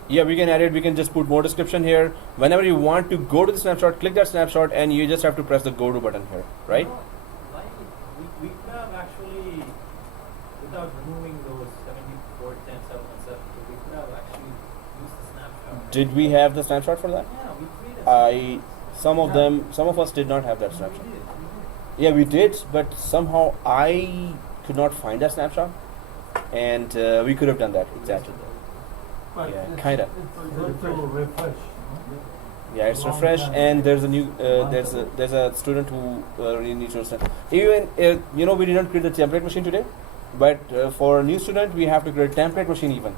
Yeah, we can add it. We can just put more description here. Whenever you want to go to the snapshot, click that snapshot and you just have to press the go to button here, right? No, why we could have actually, without removing those 74, 10, 7, and 7, we could have actually used the snapshot. Did we have the snapshot for that? Yeah, we created Some of us did not have that We snapshot. did. Yeah, we did, but somehow I could not find that snapshot, and we could have done that exactly. But Yeah, it's- kinda. It's good to refresh. Yeah, it's Long refresh, time. and there's a new there's a student who really needs to understand. Even we didn't create the template machine today, but for a new student we have to create a template machine even.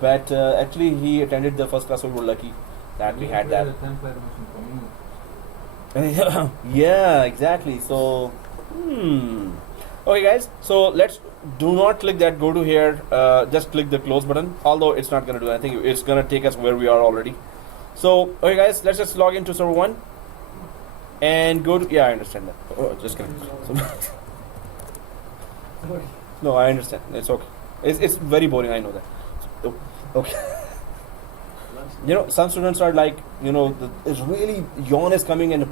But actually he attended the first class, so we were lucky that we had that. A template machine for me. Yeah, exactly. So, okay, guys. So let's do not click that go to here. Just click the close button. Although it's not gonna do anything. It's gonna take us where we are already. So, okay, guys. Let's just log into server 1 and go to. Yeah, I understand that. Oh, just kidding. So, no, I understand. It's okay. It's very boring. I know that. So, okay. Some students are like, it's really yawn is coming and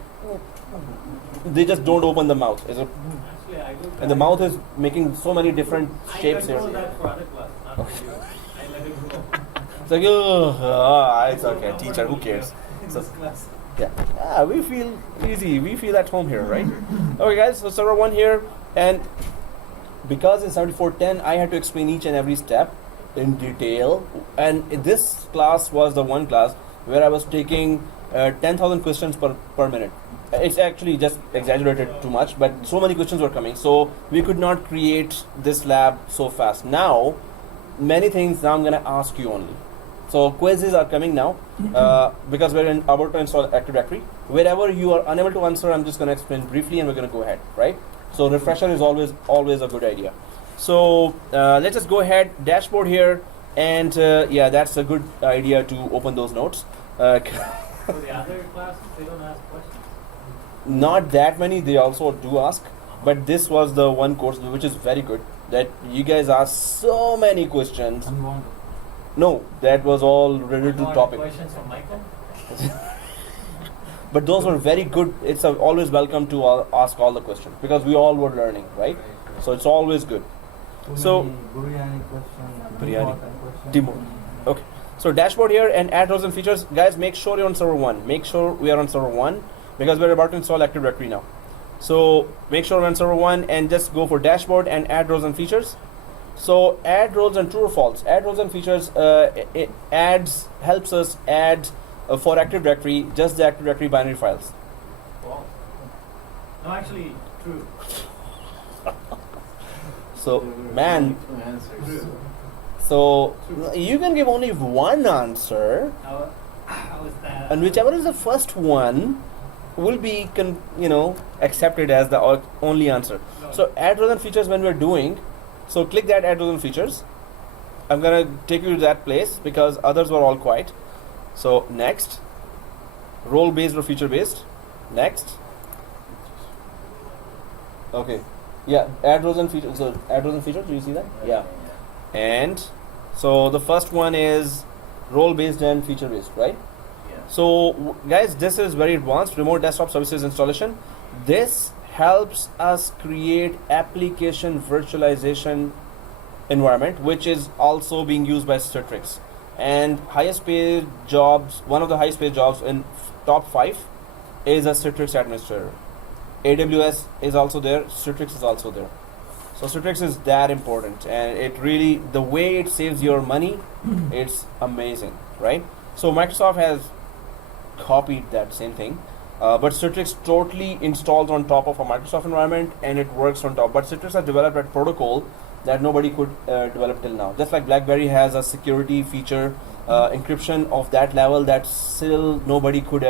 they just don't open the mouth. Actually, I do. And the mouth is making so many different shapes I here. control that for other class, not for you. I let it go. It's like, it's okay, teacher, who cares? In So, this class. yeah, we feel easy. We feel at home here, right? Okay, guys, so server 1 here. And because in 7410, I had to explain each and every step in detail. And this class was the one class where I was taking 10,000 questions per minute. It's actually just exaggerated too much, but so many questions were coming, so we could not create this lab so fast. Now, many things now I'm gonna ask you only. So quizzes are coming now because we're about to install Active Directory. Wherever you are unable to answer, I'm just gonna explain briefly, and we're gonna go ahead, right? So refresher is always a good idea. So let's just go ahead, dashboard here, and yeah, that's a good idea to open those notes. For the other classes, they don't ask questions. Not that many, they also do ask, but this was the one course which is very good, that you guys asked so many questions. Unwanted. No, that was all related to More topic. questions from Michael? But those were very good. It's always welcome to ask all the questions because we all were learning, right? So it's always good. So biryani question, Biryani. question. Demo. Okay. So dashboard here and add roles and features. Guys, make sure you're on server 1. Make sure we are on server 1 because we're about to install Active Directory now. So make sure we're on server 1 and just go for dashboard and add roles and features. So add roles and true or false. Add roles and features it helps us add for Active Directory just the Active Directory binary files. Wow. No, actually, true. So man, Two answers. so you can give only one answer, How is that? and whichever is the first one will be accepted as the only answer. No. So add roles and features when we're doing. So click that add roles and features. I'm gonna take you to that place because others were all quiet. So next, role based or feature based. Next. Okay. Yeah, add roles and features. So add roles and features. Do you see that? Yeah. And so the first one is role based and feature based, right? Yeah. So guys, this is very advanced remote desktop services installation. This helps us create application virtualization environment, which is also being used by Citrix. And highest paid jobs, one of the highest paid jobs in top 5 is a Citrix administrator. AWS is also there, Citrix is also there. So Citrix is that important, and it really, the way it saves your money, it's amazing, right? So Microsoft has copied that same thing, but Citrix totally installs on top of a Microsoft environment, and it works on top. But Citrix has developed a protocol that nobody could develop till now. Just like BlackBerry has a security feature, encryption of that level that still nobody could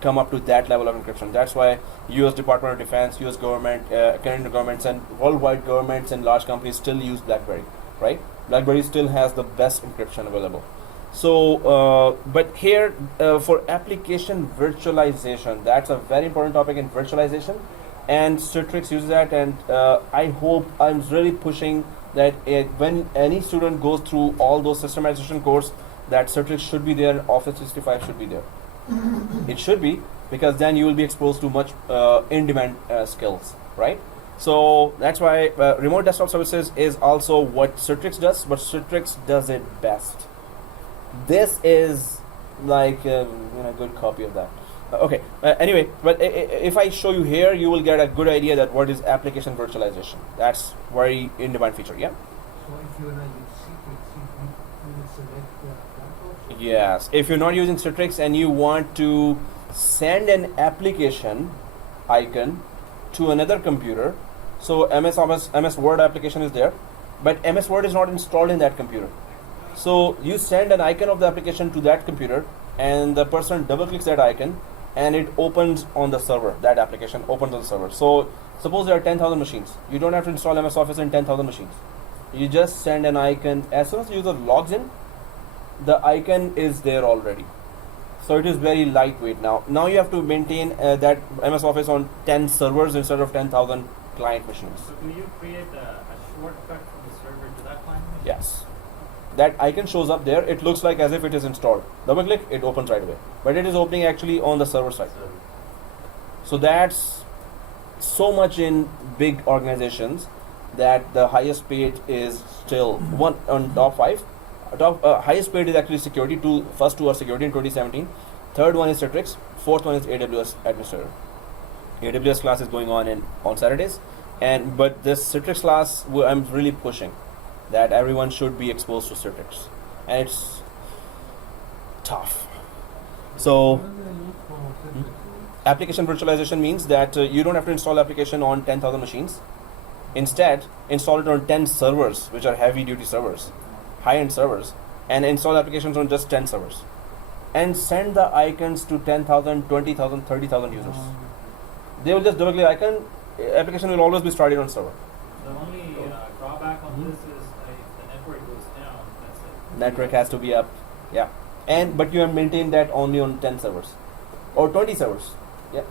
come up to that level of encryption. That's why US Department of Defense, US government, Canadian governments, and worldwide governments and large companies still use BlackBerry, right? BlackBerry still has the best encryption available. So, but here for application virtualization, that's a very important topic in virtualization, and Citrix uses that. And I'm really pushing that when any student goes through all those system administration course, that Citrix should be there, Office 365 should be there. It should be, because then you will be exposed to much in-demand skills, right? So that's why remote desktop services is also what Citrix does, but Citrix does it best. This is like a good copy of that. Okay. Anyway, but if I show you here, you will get a good idea that what is application virtualization. That's very in-demand feature. Yeah. So if you're not using Citrix, you will select that option? Yes. If you're not using Citrix and you want to send an application icon to another computer, so MS Word application is there, but MS Word is not installed in that computer. So you send an icon of the application to that computer, and the person double clicks that icon, and it opens on the server. That application opens on the server. So suppose there are 10,000 machines. You don't have to install MS Office in 10,000 machines. You just send an icon. As soon as the user logs in, the icon is there already. So it is very lightweight now. Now you have to maintain that MS Office on 10 servers instead of 10,000 client machines. So do you create a shortcut from the server to that client machine? Yes. That icon shows up there. It looks like as if it is installed. Double click, it opens right away. But it is opening actually on the server side. So that's so much in big organizations that the highest paid is still one on top 5. Highest paid is actually security. First two are security in 2017. Third one is Citrix. Fourth one is AWS administrator. AWS class is going on Saturdays, but this Citrix class I'm really pushing that everyone should be exposed to Citrix, and it's tough. So What do they use for Citrix? application virtualization means that you don't have to install application on 10,000 machines. Instead, install it on 10 servers, which are heavy duty servers, high-end servers, and install applications on just 10 servers, and send the icons to 10,000, 20,000, 30,000 users. They will just double click icon. Application will always be started on server. The only drawback on this is if the network goes down, that's it. Network has to be up, yeah. But you have maintained that only on 10 servers or 20 servers. Yeah.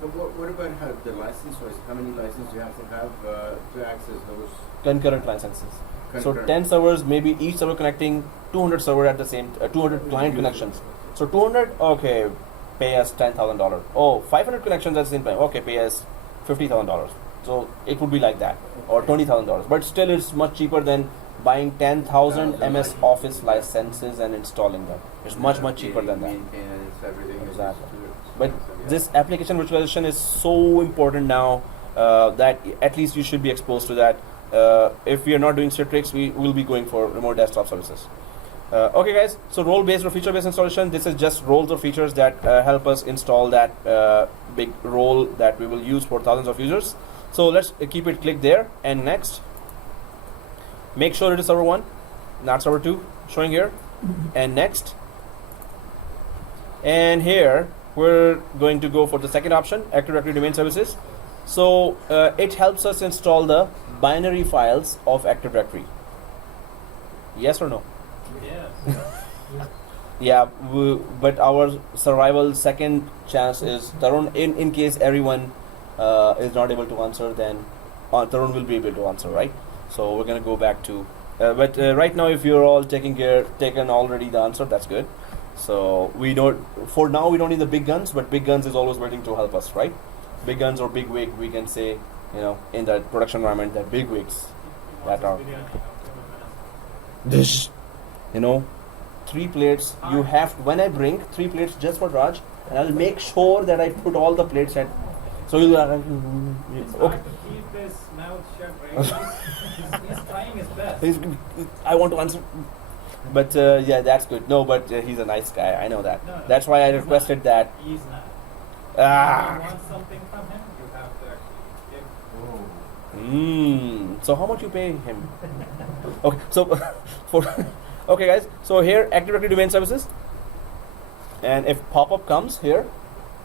But what about how the license was? How many licenses you have to access those? Concurrent licenses. So Concurrent. 10 servers, maybe each server connecting 200 server at the same 200 client connections. So 200. Okay. pay us $10,000. Oh, 500 connections, that's in okay, pay us $50,000. So it would be like that, or $20,000. But still, it's much cheaper than buying 10,000 MS Office licenses and installing them. It's much cheaper than that. Maintenance, everything is Exactly. too But expensive, yeah. this application virtualization is so important now that at least you should be exposed to that. If we are not doing Citrix, we will be going for remote desktop services. Okay, guys. So role-based or feature-based installation. This is just roles or features that help us install that big role that we will use for thousands of users. So let's keep it clicked there. And next, make sure it is server 1, not server 2, showing here. And next. And here we're going to go for the second option, Active Directory Domain Services. So it helps us install the binary files of Active Directory. Yes or no? Yes. Yeah, but our survival second chance is Tarun. In case everyone is not able to answer, then Tarun will be able to answer, right? So we're gonna go back to. But right now, if you're all taken already the answer, that's good. So we don't. For now, we don't need the big guns, but big guns is always waiting to help us, right? Big guns or big wig, we can say, in the production environment, that big wigs that are. This, 3 plates. You have when I bring 3 plates just for Raj, and I'll make sure that I put all the plates at. So you'll. It's Okay. hard to keep his mouth shut, right? He's trying his best. I want to answer. But yeah, that's good. No, but he's a nice guy. I know that. No, That's why I he's requested not. that. He's not. If Ah. you want something from him, you have to actually give. So how much you pay him? Okay, so okay, guys. So here, Active Directory Domain Services, and if pop-up comes here,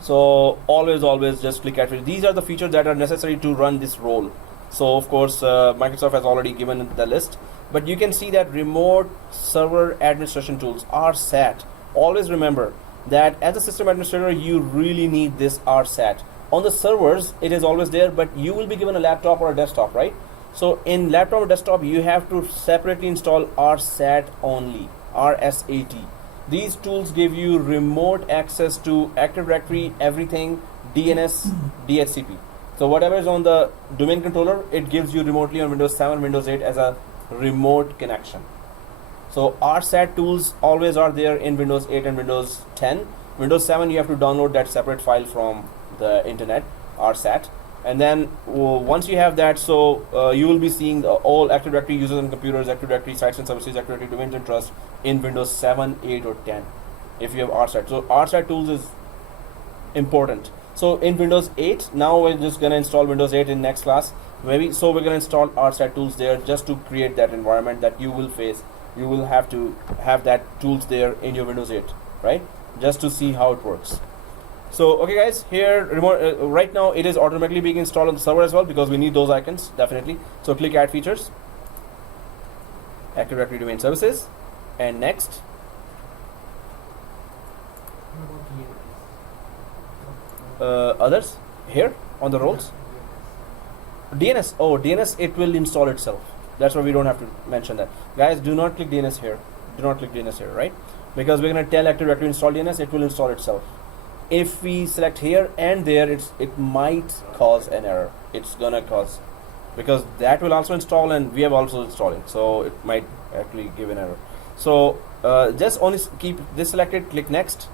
so always just click at it. These are the features that are necessary to run this role. So of course, Microsoft has already given the list, but you can see that remote server administration tools, RSAT. Always remember that as a system administrator, you really need this RSAT. On the servers, it is always there, but you will be given a laptop or a desktop, right? So in laptop or desktop, you have to separately install RSAT only, RSAT. These tools give you remote access to Active Directory, everything, DNS, DHCP. So whatever is on the domain controller, it gives you remotely on Windows 7, Windows 8 as a remote connection. So RSAT tools always are there in Windows 8 and Windows 10. Windows 7, you have to download that separate file from the internet, RSAT. And then once you have that, so you will be seeing all Active Directory users and computers, Active Directory sites and services, Active Directory domains and trust in Windows 7, 8 or 10 if you have RSAT. So RSAT tools is important. So in Windows 8, now we're just going to install Windows 8 in next class maybe. So we're going to install RSAT tools there just to create that environment that you will face. You will have to have that tools there in your Windows 8, right? Just to see how it works. So okay guys, here remote right now it is automatically being installed on the server as well because we need those icons definitely. So click add features, Active Directory Domain Services, and next. Others here on the roles. DNS. Oh, DNS, it will install itself. That's why we don't have to mention that. Guys, do not click DNS here. Do not click DNS here, right? Because we're going to tell Active Directory to install DNS, it will install itself. If we select here and there, it might cause an error. It's going to cause, because that will also install and we have also installing. So it might actually give an error. So just only keep this selected, click next.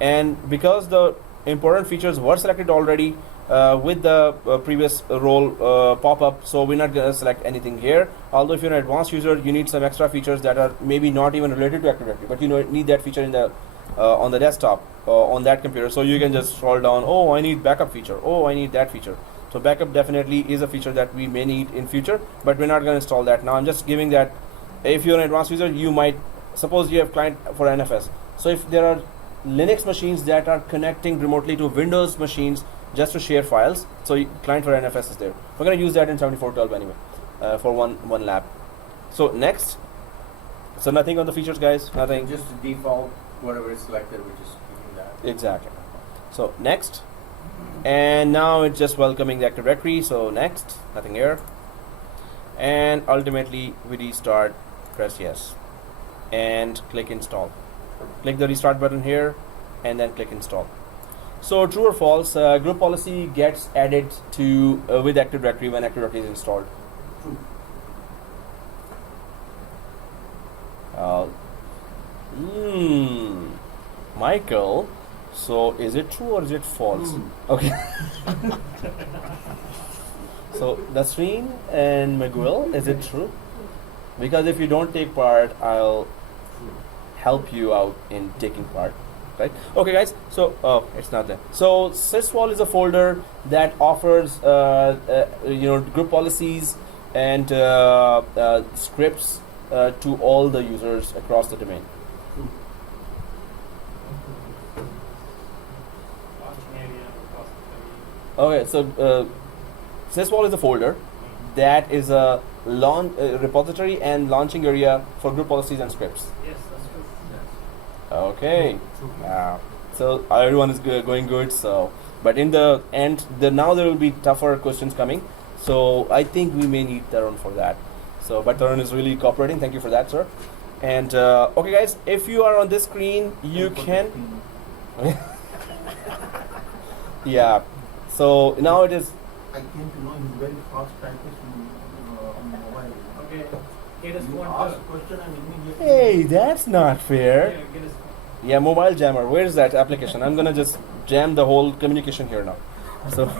And because the important features were selected already, with the previous role pop-up, so we're not going to select anything here. Although if you're an advanced user, you need some extra features that are maybe not even related to Active Directory, but you need that feature in the on the desktop on that computer. So you can just scroll down. Oh, I need backup feature. Oh, I need that feature. So backup definitely is a feature that we may need in future, but we're not going to install that now. I'm just giving that. If you're an advanced user, you might suppose you have client for NFS. So if there are Linux machines that are connecting remotely to Windows machines just to share files, so client for NFS is there. We're going to use that in 7412 anyway for one lab. So next, so nothing on the features, guys. Nothing. Just the default, whatever is selected, we're just keeping that. Exactly. So next, and now it's just welcoming the Active Directory. So next, nothing here, and ultimately we restart. Press yes, and click install. Click the restart button here, and then click install. So true or false, group policy gets added to with Active Directory when Active Directory is installed. True. Michael, so is it true or is it false? True. Okay. So Nasreen and Miguel, is it true? Because if you don't take part, I'll help you out in taking part. Right? Okay, guys. So it's not there. So sysvol is a folder that offers group policies and scripts to all the users across the domain. True. Launching area, repository. Okay, so sysvol is a folder that is a repository and launching area for group policies and scripts. Yes, that's true. Okay. True. So everyone is going good. So, but in the end, now there will be tougher questions coming. So I think we may need Tarun for that. So, but Tarun is really cooperating. Thank you for that, sir. And okay, guys, if you are on this screen, you can. Yeah. So now it is. I came to know he's very fast typist on mobile. Okay, get us You one ask to. question and immediately. Hey, that's not Yeah, fair. get us. Yeah, mobile jammer. Where is that application? I'm gonna just jam the whole communication here now. So,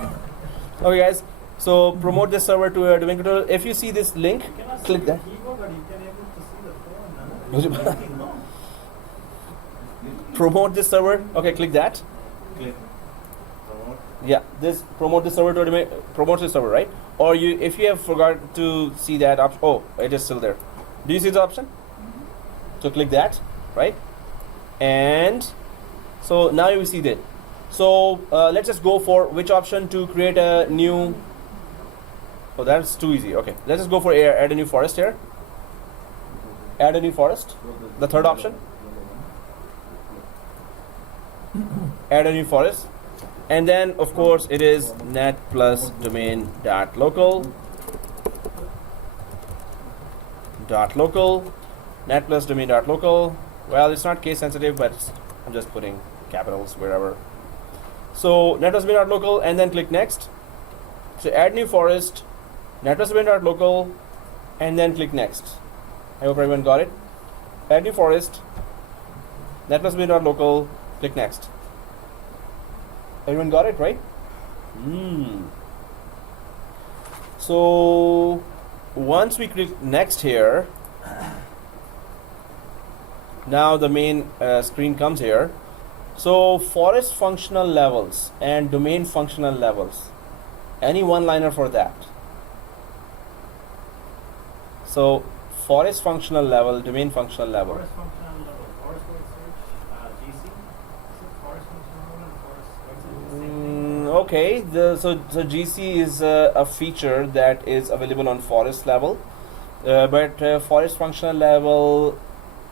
okay, guys. So promote this server to a domain controller. If you see this link, You cannot click see that. the keyboard, but you can able to see the phone. Blinking, no? Promote this server. Okay, click that. Click. Yeah, this promote this server to a domain. Promote this server, right? Or you, if you have forgot to see that option. Oh, it is still there. Do you see the option? So click that, right? And so now you see that. So let's just go for which option to create a new. Oh, that's too easy. Okay, let's just go for add a new forest here. Add a new forest. The third option. Add a new forest. And then of course it is net plus domain dot local net plus domain dot local. Well, it's not case sensitive, but I'm just putting capitals wherever. So net plus domain dot local, and then click next. So add new forest, net plus domain dot local, and then click next. I hope everyone got it. Add new forest, net plus domain dot local, click next. Everyone got it, right? So once we click next here, now the main screen comes here. So forest functional levels and domain functional levels. Any one-liner for that? So forest functional level, domain functional level. Forest functional level, forest word search, GC. Is it forest functional level and forest word search the same thing? Okay, so GC is a feature that is available on forest level, but forest functional level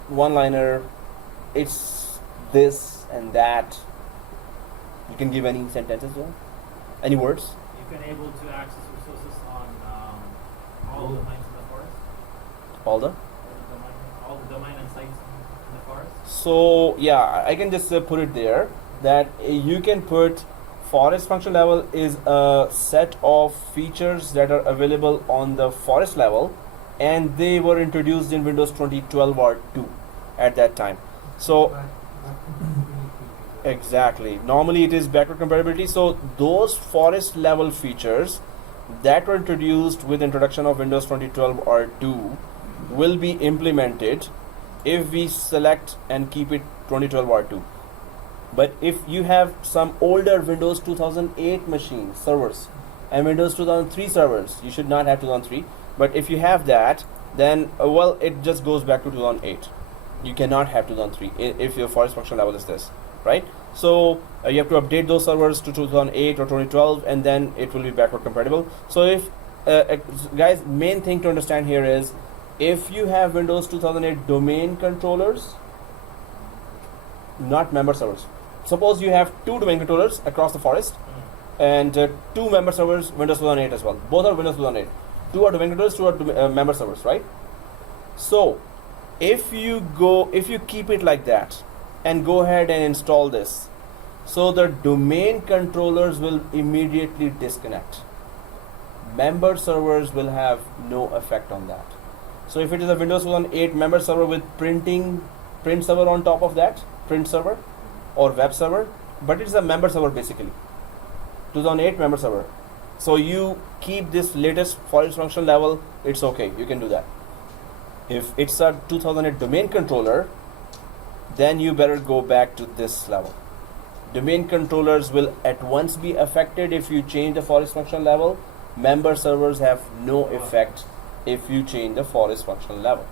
one-liner, it's this and that. You can give any sentences there, any words. You can able to access resources on all the domains in the forest. All the. All the domain and sites in the forest. So yeah, I can just put it there that you can put forest function level is a set of features that are available on the forest level, and they were introduced in Windows 2012 or 2 at that time. So exactly, normally it is backward compatibility. So those forest level features that were introduced with introduction of Windows 2012 or 2 will be implemented if we select and keep it 2012 or 2. But if you have some older Windows 2008 machine servers and Windows 2003 servers, you should not have 2003. But if you have that, then well, it just goes back to 2008. You cannot have 2003 if your forest function level is this, right? So you have to update those servers to 2008 or 2012, and then it will be backward compatible. So if guys, main thing to understand here is if you have Windows 2008 domain controllers, not member servers. Suppose you have 2 domain controllers across the forest and 2 member servers Windows 2008 as well. Both are Windows 2008. 2 are domain controllers, 2 are member servers, right? So if you keep it like that and go ahead and install this, So the domain controllers will immediately disconnect. Member servers will have no effect on that. So if it is a Windows 2008 member server with print server on top of that, print server or web server, but it's a member server basically, 2008 member server. So you keep this latest forest function level, it's okay, you can do that. If it's a 2008 domain controller, then you better go back to this level. Domain controllers will at once be affected if you change the forest function level. Member servers have no effect if you change the forest function level,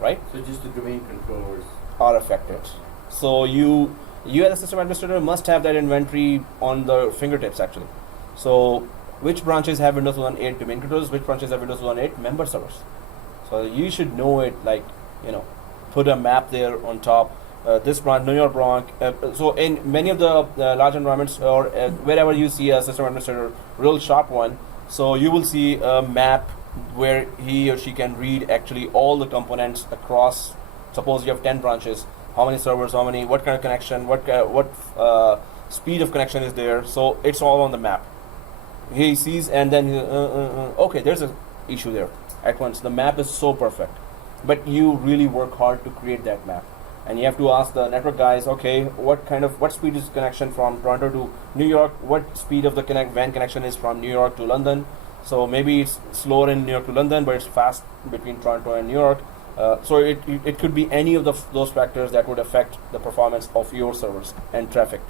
right? So just the domain controllers. Are affected. So you as a system administrator must have that inventory on the fingertips actually. So which branches have Windows 2008 domain controllers, which branches have Windows 2008 member servers. So you should know it, like, put a map there on top. This branch, New York branch. So in many of the large environments or wherever you see a system administrator, real sharp one, so you will see a map where he or she can read actually all the components across. Suppose you have 10 branches, how many servers, what kind of connection, what speed of connection is there. So it's all on the map. He sees and then okay, there's an issue there at once. The map is so perfect, but you really work hard to create that map, and you have to ask the network guys, okay, what speed is connection from Toronto to New York? What speed of the WAN connection is from New York to London? So maybe it's slower in New York to London, but it's fast between Toronto and New York. So it could be any of those factors that would affect the performance of your servers and traffic.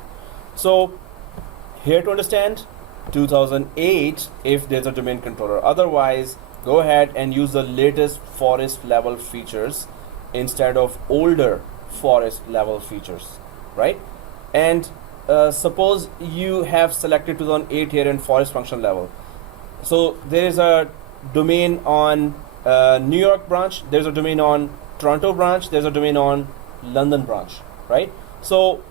So here to understand 2008 if there's a domain controller. Otherwise, go ahead and use the latest forest level features instead of older forest level features, right? And suppose you have selected 2008 here in forest function level. So there is a domain on New York branch, there's a domain on Toronto branch, there's a domain on London branch, right? So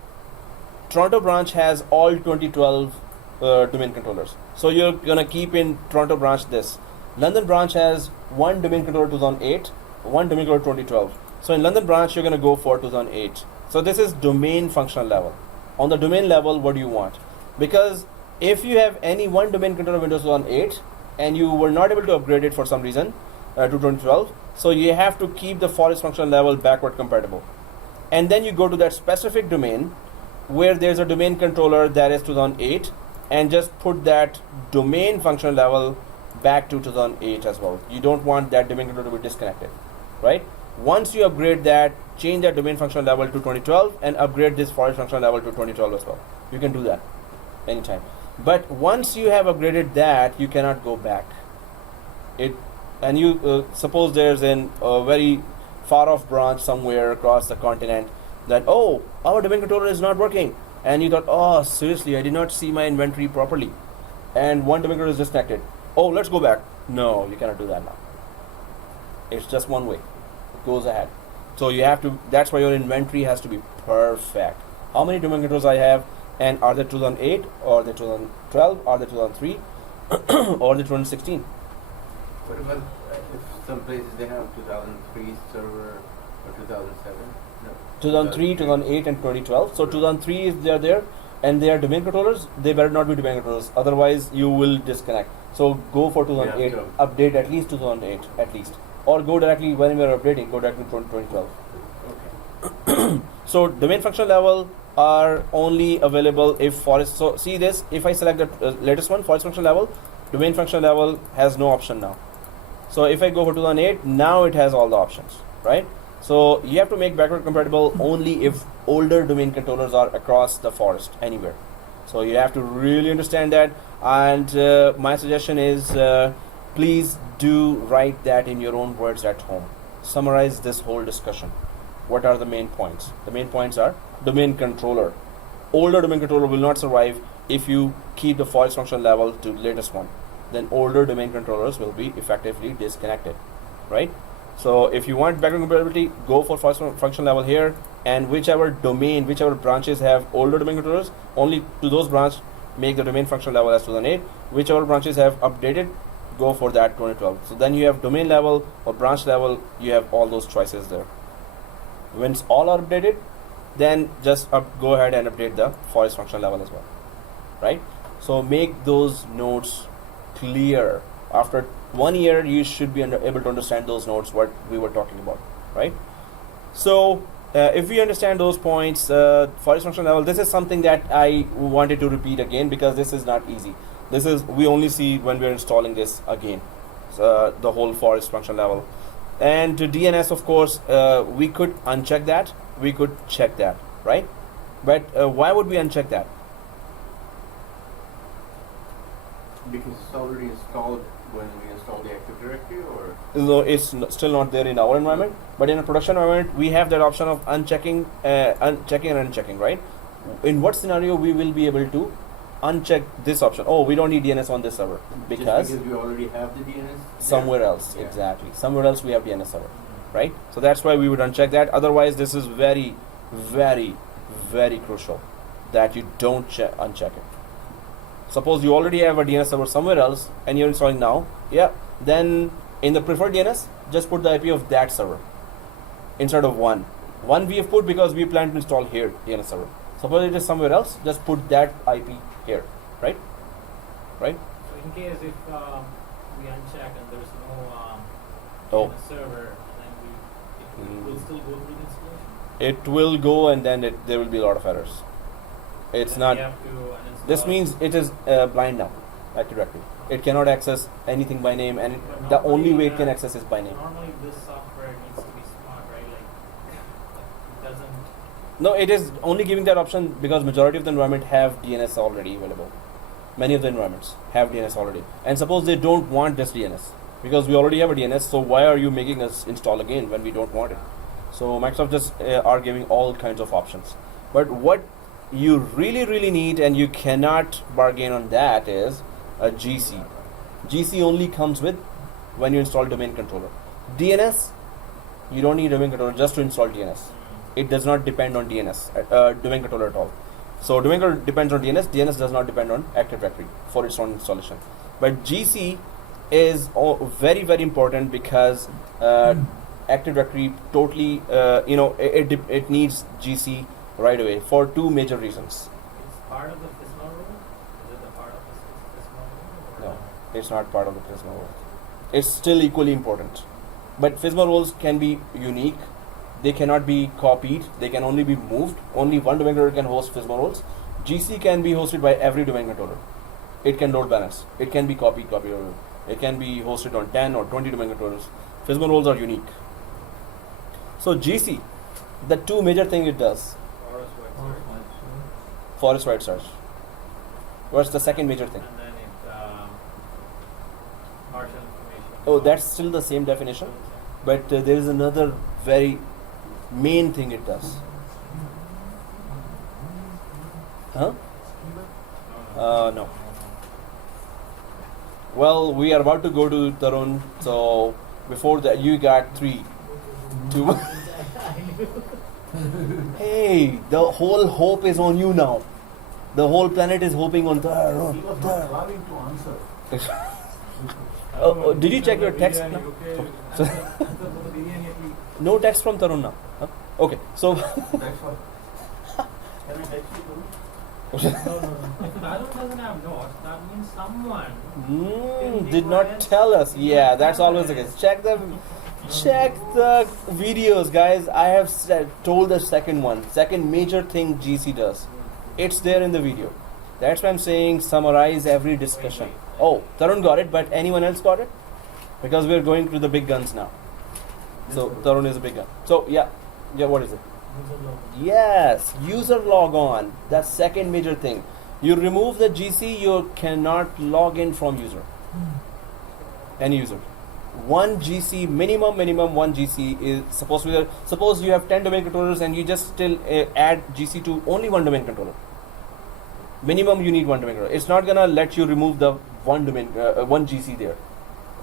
Toronto branch has all 2012 domain controllers. So you're gonna keep in Toronto branch this. London branch has one domain controller 2008, one domain controller 2012. So in London branch, you're gonna go for 2008. So this is domain functional level. On the domain level, what do you want? Because if you have any one domain controller Windows 2008 and you were not able to upgrade it for some reason to 2012, so you have to keep the forest function level backward compatible. And then you go to that specific domain where there's a domain controller that is 2008 and just put that domain function level back to 2008 as well. You don't want that domain controller to be disconnected, right? Once you upgrade that, change that domain function level to 2012 and upgrade this forest function level to 2012 as well. You can do that anytime. But once you have upgraded that, you cannot go back. And you suppose there's a very far off branch somewhere across the continent that, oh, our domain controller is not working. And you thought, oh, seriously, I did not see my inventory properly. And one domain controller is disconnected. Oh, let's go back. No, you cannot do that now. It's just one way. It goes ahead. So you have to, that's why your inventory has to be perfect. How many domain controllers I have, and are they 2008 or they 2012 or they 2003 or they 2016? What about if some places they have 2003 server or 2007? No. 2003, 2008 and 2012. So 2003 is there and they are domain controllers, they better not be domain controllers, otherwise you will disconnect. So go for 2008, Yeah, update at least 2008 at least. Or go directly, when you're updating, go directly to 2012. Okay. So domain function level are only available if forest. So see this, if I select the latest one, forest function level, domain function level has no option now. So if I go for 2008, now it has all the options, right? So you have to make backward compatible only if older domain controllers are across the forest anywhere. So you have to really understand that, and my suggestion is please do write that in your own words at home. Summarize this whole discussion. What are the main points? The main points are domain controller. Older domain controller will not survive if you keep the forest function level to the latest one. Then older domain controllers will be effectively disconnected, right? So if you want backward compatibility, go for forest function level here, and whichever branches have older domain controllers, only to those branches make the domain function level as 2008. Whichever branches have updated, go for that 2012. So then you have domain level or branch level, you have all those choices there. When all are updated, then just go ahead and update the forest function level as well, right? So make those nodes clear. After 1 year, you should be able to understand those nodes, what we were talking about, right? So if we understand those points, forest function level, this is something that I wanted to repeat again because this is not easy. This is, we only see when we're installing this again, the whole forest function level. And to DNS, of course, we could uncheck that, we could check that, right? But why would we uncheck that? Because it's already installed when we install the Active Directory, or? No, it's still not there in our environment, but in a production environment, we have that option of unchecking and unchecking, right? In what scenario we will be able to uncheck this option? Oh, we don't need DNS on this server because Just because we already have the DNS? somewhere there? else, Yeah. exactly. Somewhere else we have DNS server, right? So that's why we would uncheck that. Otherwise, this is very, very, very crucial that you don't uncheck it. Suppose you already have a DNS server somewhere else and you're installing now, yeah, then in the preferred DNS, just put the IP of that server instead of one. One we have put because we plan to install here DNS server. Suppose it is somewhere else, just put that IP here, right? Right? So in case if we uncheck and there's no Oh. DNS server, and then it will still go through the installation. It will go and then there will be a lot of errors. It's Then not. we have to uninstall. This means it is blind now, Active Directory. It cannot access anything by name, and But the only way it normally, can access is by name. Normally this software needs to be smart, right? Like it doesn't. No, it is only giving that option because majority of the environment have DNS already available. Many of the environments have DNS already. And suppose they don't want this DNS because we already have a DNS, so why are you making us install again when we don't want it? So Microsoft just are giving all kinds of options. But what you really need, and you cannot bargain on that, is a GC. GC only comes with when you install domain controller. DNS, you don't need domain controller just to install DNS. It does not depend on DNS, domain controller at all. So domain controller depends on DNS. DNS does not depend on Active Directory for its own installation. But GC is very important because Active Directory totally, it needs GC right away for two major reasons. It's part of the FISMA rule. Is it a part of the FISMA rule? Or No, it's not part of the FISMA rule. It's still equally important. But FISMA rules can be unique. They cannot be copied. They can only be moved. Only one domain controller can host FISMA rules. GC can be hosted by every domain controller. It can load balance. It can be copied. It can be hosted on 10 or 20 domain controllers. FISMA rules are unique. So GC, the two major things it does. Forest wide search. What's the second major thing? And then it partial information. Oh, that's still the same definition, but there is another very main thing it does. Huh? No. Well, we are about to go to Tarun, so before that, you got 3, 2. Hey, the whole hope is on you now. The whole planet is hoping on Tarun. He was not allowing to answer. Did you check your text now? So- No text from Tarun now. Huh? Okay, so That's what. Can I text you? If Tarun doesn't have notes, that means someone did not tell us. Yeah, that's always the case. Check the videos, guys. I have told the second major thing GC does. It's there in the video. That's why I'm saying summarize every discussion. Oh, Tarun got it, but anyone else got it? Because we're going to the big guns now. So Tarun is a big gun. So yeah, what is it? Yes, user log on. That's second major thing. You remove the GC, you cannot log in from user. Any user. One GC, minimum one GC is supposed to be. Suppose you have 10 domain controllers and you just still add GC to only one domain controller. Minimum you need one domain controller. It's not gonna let you remove the one GC there.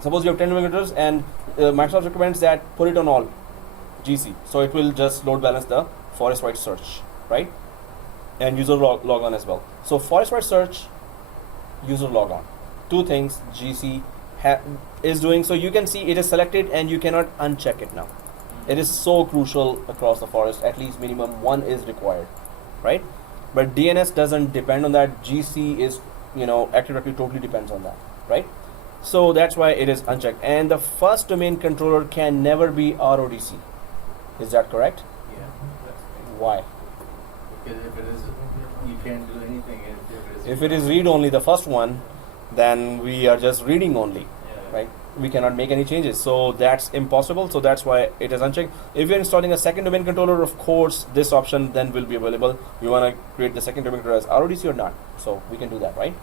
Suppose you have 10 domain controllers and Microsoft recommends that put it on all GC. So it will just load balance the forest wide search, right? And user log on as well. So forest wide search, user log on. Two things GC is doing. So you can see it is selected and you cannot uncheck it now. It is so crucial across the forest. At least minimum one is required, right? But DNS doesn't depend on that. GC is, Active Directory totally depends on that, right? So that's why it is unchecked. And the first domain controller can never be RODC. Is that correct? Yeah. Why? Because if it is, you can't do anything. If it is read only, the first one, then we are just reading only, right? We cannot make any changes. So that's impossible. So that's why it is unchecked. If you're installing a second domain controller, of course, this option then will be available. You want to create the second domain controller as RODC or not. So we can do that, right?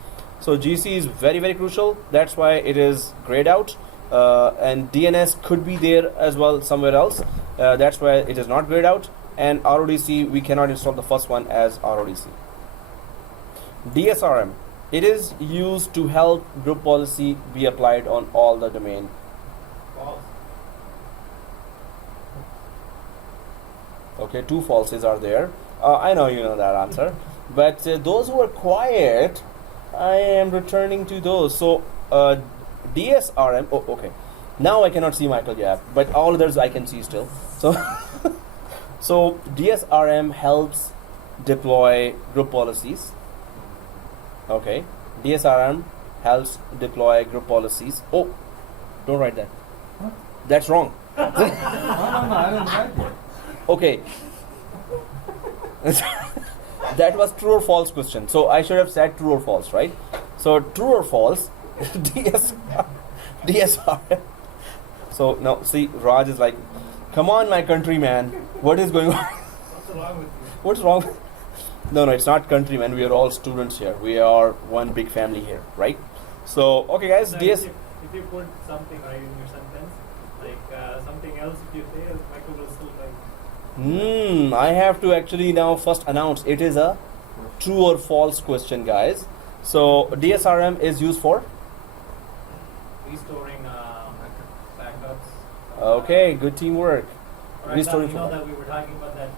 So GC is very, very crucial. That's why it is grayed out. And DNS could be there as well somewhere else. That's why it is not grayed out. And RODC, we cannot install the first one as RODC. DSRM. It is used to help group policy be applied on all the domain. False. Okay, 2 falses are there. I know you know that answer. But those who are quiet, I am returning to those. So DSRM. Oh, okay. Now I cannot see Michael Yap, but all others I can see still. So, so DSRM helps deploy group policies. Okay, DSRM helps deploy group policies. Oh, don't write that. Huh? That's wrong. No, I didn't write it. Okay. That was true or false question. So I should have said true or false, right? So true or false, DSRM. So now see, Raj is like, come on, my countryman, what is going on? What's wrong with you? What's wrong? No, it's not countrymen. We are all students here. We are one big family here, right? So, okay, guys. Now, DS. if you put something right in your sentence, like something else, if you say, Michael will still like. I have to actually now first announce it is a true or false question, guys. So, DSRM is used for. Restoring backups. Okay, good teamwork. For Restoring example, for that we were talking about that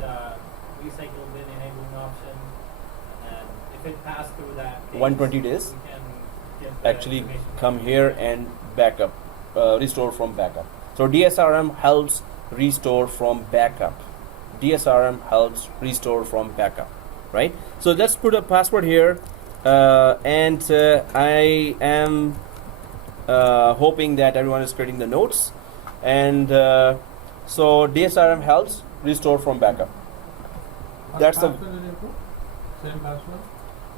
recycle bin enabling option, and if it passed through that case, 120 days. we can get the Actually, information come back. here and backup, restore from backup. So DSRM helps restore from backup. DSRM helps restore from backup, right? So let's put a password here, and I am hoping that everyone is creating the notes, and so DSRM helps restore from backup. What That's the- password did you put? Same password?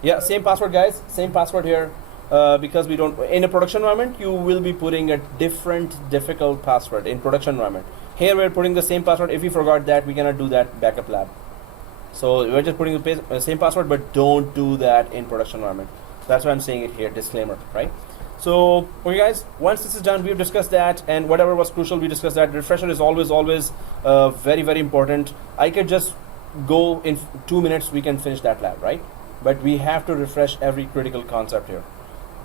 Yeah, same password, guys. Same password here. Because we don't, in a production environment, you will be putting a different difficult password in production environment. Here we're putting the same password. If we forgot that, we cannot do that backup lab. So we're just putting the same password, but don't do that in production environment. That's why I'm saying it here, disclaimer, right? So, okay guys, once this is done, we've discussed that, and whatever was crucial, we discussed that. Refresher is always very, very important. I could just go in 2 minutes, we can finish that lab, right? But we have to refresh every critical concept here.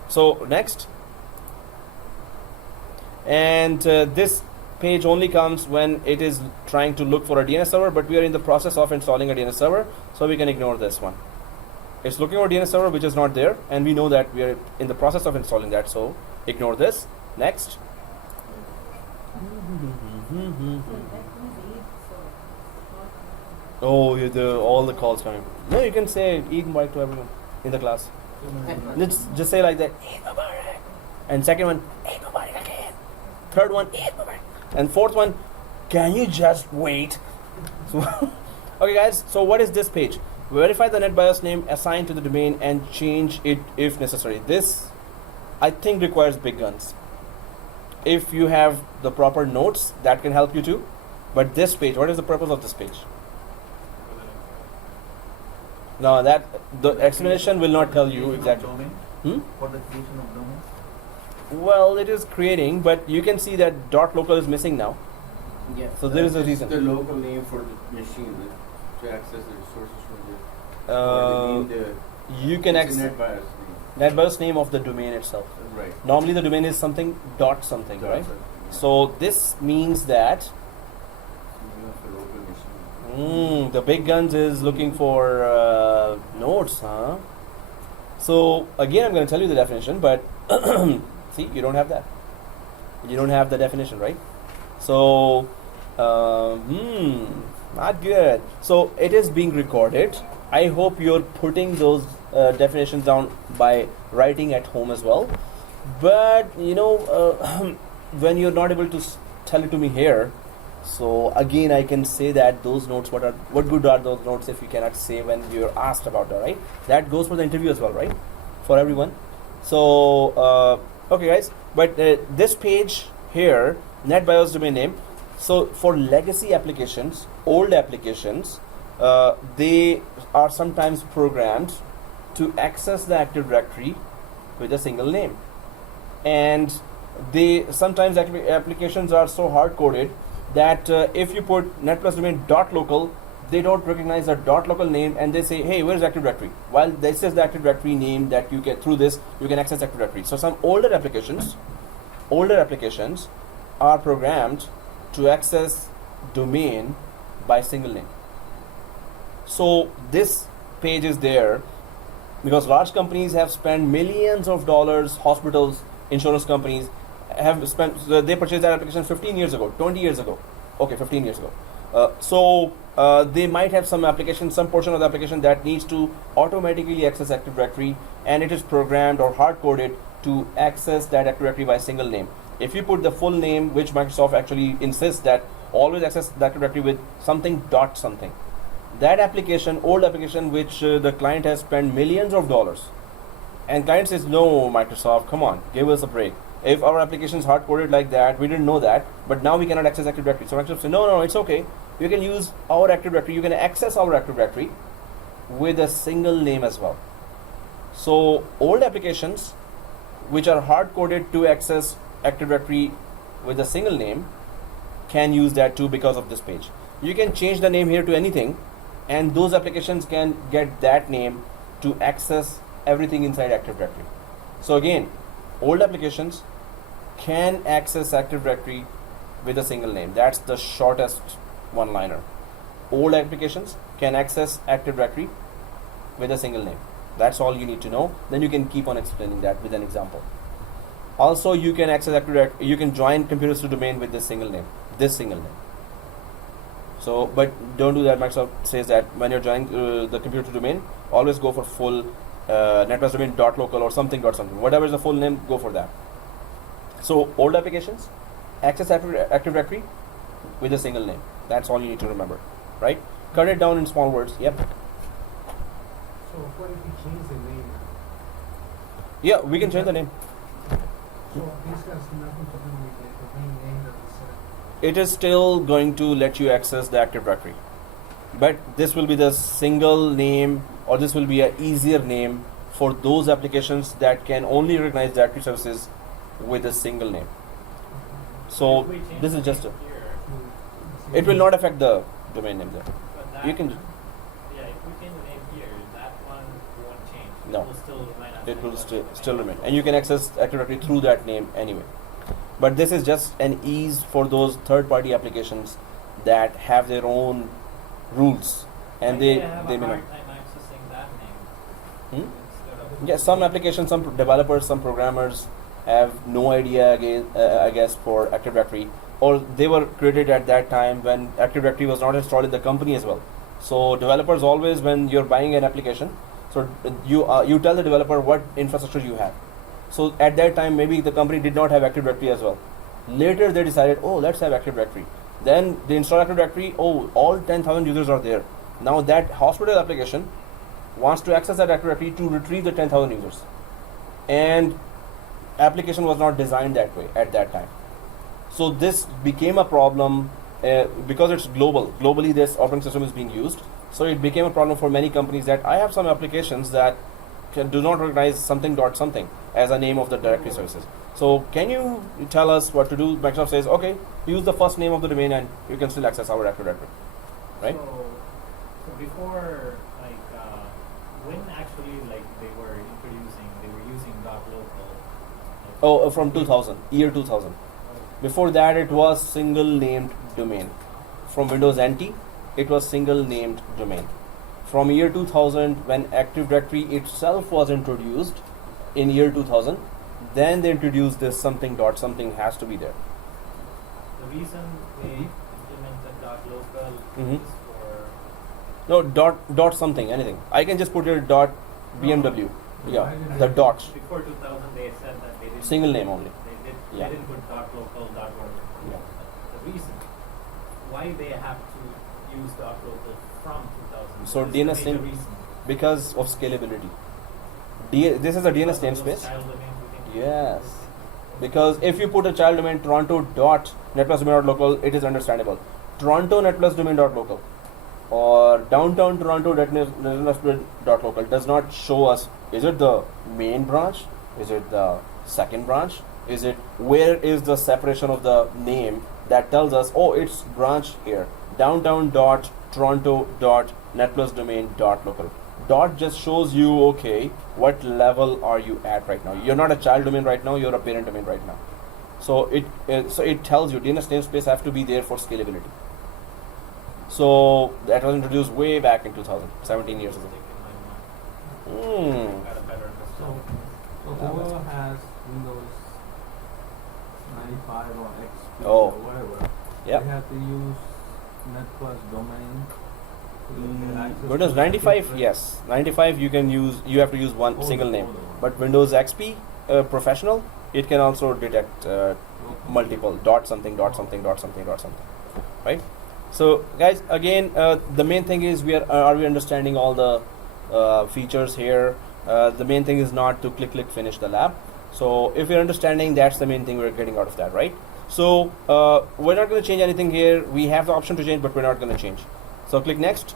So next, and this page only comes when it is trying to look for a DNS server, but we are in the process of installing a DNS server, so we can ignore this one. It's looking for a DNS server which is not there, and we know that we are in the process of installing that, so ignore this. Next. Oh, all the calls coming. No, you can say Eid Mubarak to everyone in the class. Let's just say like that, Eid Mubarak. And second one, Eid Mubarak again. Third one, Eid Mubarak. And fourth one, can you just wait? So, okay guys, so what is this page? Verify the NetBIOS name assigned to the domain and change it if necessary. This, I think, requires big guns. If you have the proper notes, that can help you too. But this page, what is the purpose of this page? No, that the explanation will not tell you exactly. Hmm? For the creation of domain? Well, it is creating, but you can see that .local is missing now. Yeah. So there is a It's reason. the local name for the machine to access the resources from the. You can it's a access NetBIOS name. NetBIOS name of the domain itself. Right. Normally the domain is something dot something, right? So this means that the big guns is looking for nodes, huh? So again, I'm going to tell you the definition, but see, you don't have that. You don't have the definition, right? So Not good. So it is being recorded. I hope you're putting those definitions down by writing at home as well. But when you're not able to tell it to me here, so again I can say that those notes, what good are those notes if you cannot say when you're asked about that, right? That goes for the interview as well, right? For everyone. So okay guys, but this page here, NetBIOS domain name. So for legacy applications, old applications, they are sometimes programmed to access the Active Directory with a single name, and they sometimes applications are so hard coded that if you put netplusdomain.local, they don't recognize the .local name, and they say, hey, where's Active Directory? While this is the Active Directory name that you get through this, you can access Active Directory. So some older applications are programmed to access domain by single name. So this page is there because large companies have spent millions of dollars, hospitals, insurance companies have spent, they purchased that application 15 years ago, 20 years ago, okay, 15 years ago. So they might have some application, some portion of the application that needs to automatically access Active Directory, and it is programmed or hard-coded to access that Active Directory by single name. If you put the full name, which Microsoft actually insists that always access the Active Directory with something dot something, that application, old application which the client has spent millions of dollars, and client says, no, Microsoft, come on, give us a break. If our application is hard-coded like that, we didn't know that, but now we cannot access Active Directory. So Microsoft says, no, it's okay. You can use our Active Directory, you can access our Active Directory with a single name as well. So old applications which are hard-coded to access Active Directory with a single name can use that too because of this page. You can change the name here to anything, and those applications can get that name to access everything inside Active Directory. So again, old applications can access Active Directory with a single name. That's the shortest one-liner. Old applications can access Active Directory with a single name. That's all you need to know. Then you can keep on explaining that with an example. Also, you can access Active Directory, you can join computers to domain with this single name. So, but don't do that. Microsoft says that when you're joining the computer to domain, always go for full netplusdomain.local or something. Whatever is the full name, go for that. So, old applications access Active Directory with a single name. That's all you need to remember, right? Cut it down in small words. Yep. So what if we change the name? Yeah, we can change the name. So this has nothing to do with the domain name that we set. It is still going to let you access the Active Directory, but this will be the single name, or this will be an easier name for those applications that can only recognize directory services with a single name. So If we change this the is just name a, here, it will not affect the domain name there. but that You can, yeah, if we change the name here, that one won't change. No. It will still remain as it will network still domain. remain, and you can access Active Directory through that name anyway. But this is just an ease for those third-party applications that have their own rules, and Why do have they a may not. hard time accessing that name instead of Yeah, some applications, some developers, some programmers have no idea again, I guess, for Active Directory, or they were created at that time when Active Directory was not installed in the company as well. So developers always, when you're buying an application, so you tell the developer what infrastructure you have. So at that time, maybe the company did not have Active Directory as well. Later they decided, oh, let's have Active Directory. Then they install Active Directory, oh, all 10,000 users are there. Now that hospital application wants to access that Active Directory to retrieve the 10,000 users. And application was not designed that way at that time. So this became a problem because it's global. Globally, this operating system is being used. So it became a problem for many companies that I have some applications that do not recognize something as a name of the directory services. So can you tell us what to do? Microsoft says, okay, use the first name of the domain and you can still access our Active Directory, right? So before, when actually they were using .local. Oh, from 2000, year 2000. Before that, it was single named domain. From Windows NT, it was single named domain. From year 2000, when Active Directory itself was introduced in year 2000, then they introduced this something has to be there. The reason they implemented local Mhm. is for No, dot something, anything. I can just put here dot BMW. Yeah, the dot. before 2000 they said that they didn't Single name only. They Yeah. didn't put dot local dot whatever. Yeah. The reason why they have to use dot local from 2000. So is DNS the major name- reason. Because of scalability. This is a DNS Because of those namespace. child domains we can- Yes. Because if you put a child domain Toronto dot netplus domain dot local, it is understandable. Toronto netplus domain dot local or downtown Toronto netplus dot local does not show us, is it the main branch? Is it the second branch? Is it, where is the separation of the name that tells us, oh, it's branch here. Downtown dot Toronto dot netplus domain dot local. Dot just shows you, okay, what level are you at right now? You're not a child domain right now, you're a parent domain right now. So it tells you DNS namespace have to be there for scalability. So that was introduced way back in 2000, 17 years ago. Stick in my mind. Got a better So, understanding. so whoever has Windows 95 or XP Oh. or whatever, Yep. they have to use NetPlus domain. to get access to Windows 95, separate- yes. 95 you have to use one Older- single name. older one. But Windows XP Professional, it can also detect multiple dot something, right? So guys, again, the main thing is are we understanding all the features here? The main thing is not to click finish the lab. So if you're understanding, that's the main thing we're getting out of that, right? So we're not going to change anything here. We have the option to change, but we're not going to change. So click next.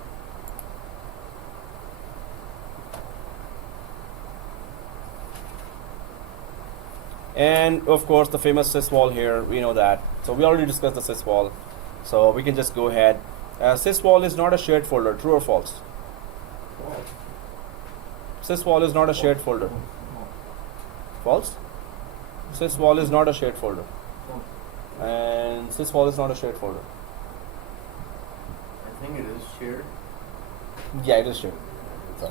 And of course the famous sysvol here, we know that. So we already discussed the sysvol. So we can just go ahead. Sysvol is not a shared folder, true or false? Sysvol is not a shared folder. False? Sysvol is not a shared folder. And sysvol is not a shared folder. I think it is shared. Yeah, it is shared. So,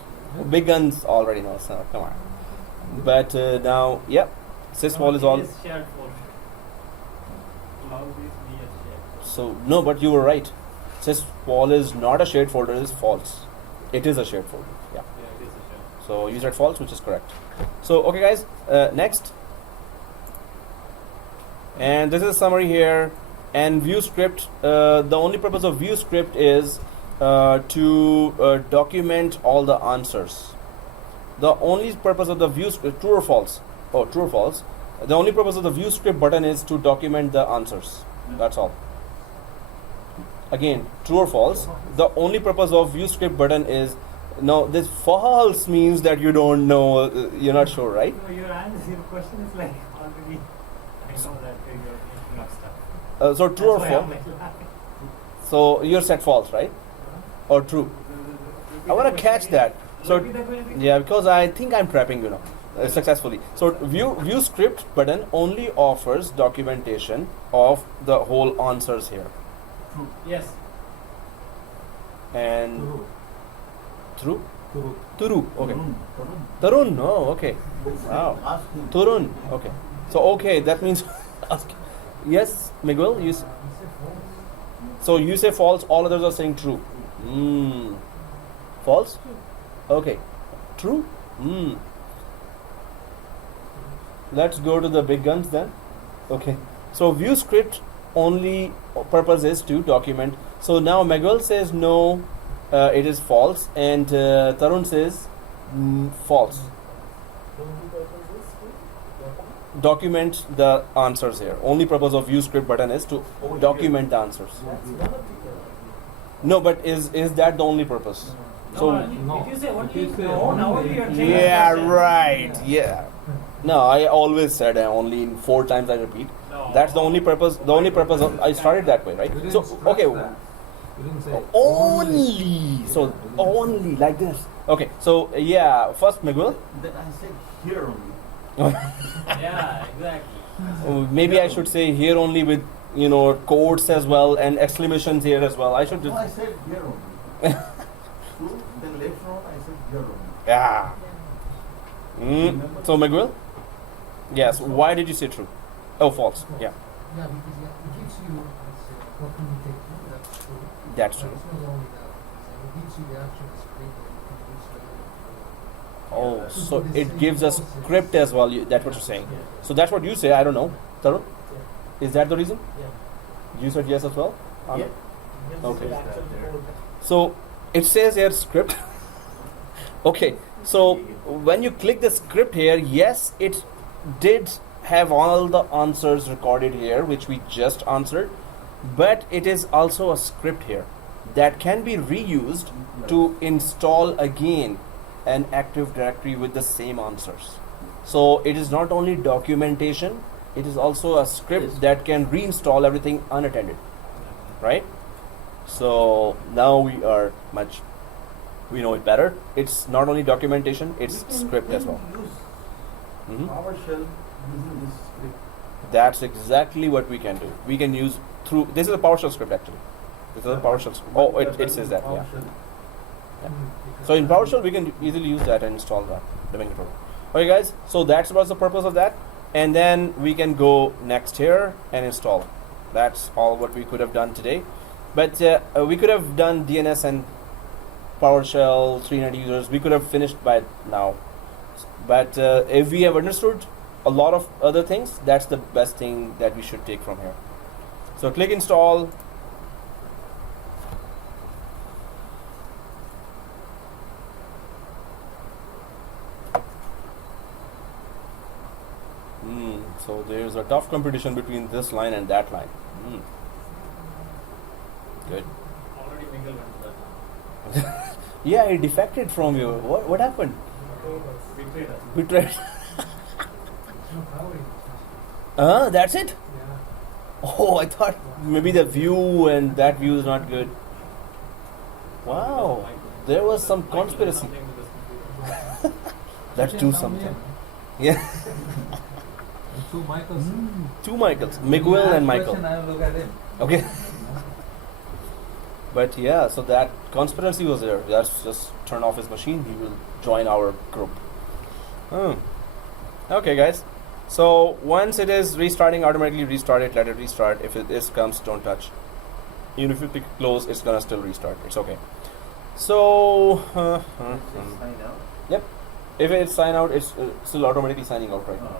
big guns already know, so come on. But now, yep, sysvol is all. It is shared folder. Allow this be a shared. So no, but you were right. Sysvol is not a shared folder, it is false. It is a shared folder. Yeah. Yeah, it is a shared. So you said false, which is correct. So okay guys, next. And this is a summary here. And view script, the only purpose of view script is to document all the answers. The only purpose of the view script, true or false? Oh, true or false. The only purpose of the view script button is to document the answers. That's all. Again, true or false. The only purpose of view script button is, no, this false means that you don't know, you're not sure, right? No, your question is like already. I know that you're making up stuff. So true or That's why I'm false. like laughing. So you're set false, right? Or true? I want to catch that. So Repeat the question. yeah, because I think I'm trapping you now successfully. So view script button only offers documentation of the whole answers here. Yes. And Turu. through Turu. Turu, okay. Tarun. Tarun, oh, okay. Wow. Ask him. Turun, okay. So okay, that means ask. Yes, Miguel, so you say false, all others are saying true. False? Okay. True? Let's go to the big guns then. Okay. So view script only purpose is to document. So now Miguel says no, it is false, and Tarun says false. Document the answers here. Only purpose of view script button is to document the answers. No, but is that the only purpose? So No. If you say only, If you say no, now only, only you're changing yeah, the question. right. Yeah. No, I always said only in 4 times I repeat. No. That's the only purpose. The only purpose of, I started that way, right? You didn't So stress okay, that. You didn't say only. So Yeah, you didn't say only like this. Okay. So yeah, first Miguel. Then I said here only. Yeah, exactly. Maybe I should say here only with quotes as well and exclamations here as well. I should No, I just said here only. True. Then later on I said here only. yeah. So Miguel. Yes. Why did you say true? Oh, false. Yeah. Yeah, because it gives you as documentation, that's true. That's true. It's not only that, it gives you the actual script that you can use later. Oh, Yeah. so it gives us script as well. That's what you're saying. So that's what you say. I don't know. Tarun, is that the reason? Yeah. You said yes as well. Yeah. Gives Okay. the actual code. So it says here script. Okay. So when you click the script here, yes, it did have all the answers recorded here, which we just answered, but it is also a script here that can be reused to install again an Active Directory with the same answers. So it is not only documentation, it is also a script that can reinstall everything unattended, right? So now we know it better. It's not only documentation, it's script as well. Use Mhm. PowerShell using this script. That's exactly what we can do. We can use through, this is a PowerShell script actually. This is a PowerShell script. Oh, it says that, yeah. PowerShell. So in PowerShell, we can easily use that and install the domain controller. Okay guys, so that's what's the purpose of that. And then we can go next here and install. That's all what we could have done today. But we could have done DNS and PowerShell 390 users. We could have finished by now. But if we have understood a lot of other things, that's the best thing that we should take from here. So click install. So there's a tough competition between this line and that line. Good. Already Miguel went to that. Yeah, it defected from you. What happened? Betrayed us. Betrayed. It's not powering. That's it? Yeah. Oh, I thought maybe the view and that view is not good. Wow, there was some conspiracy. Something with this computer. Let's do something. Yeah, Two Michaels. two Michaels, Miguel and Michael. Question, I'll look at it. Okay. But yeah, so that conspiracy was there. Let's just turn off his machine. He will join our group. Okay, guys. So once it is restarting, automatically restart it. Let it restart. If this comes, don't touch. Even if you click close, it's gonna still restart. It's okay. So Just sign out. yep. If it's sign out, it's still automatically signing out right now.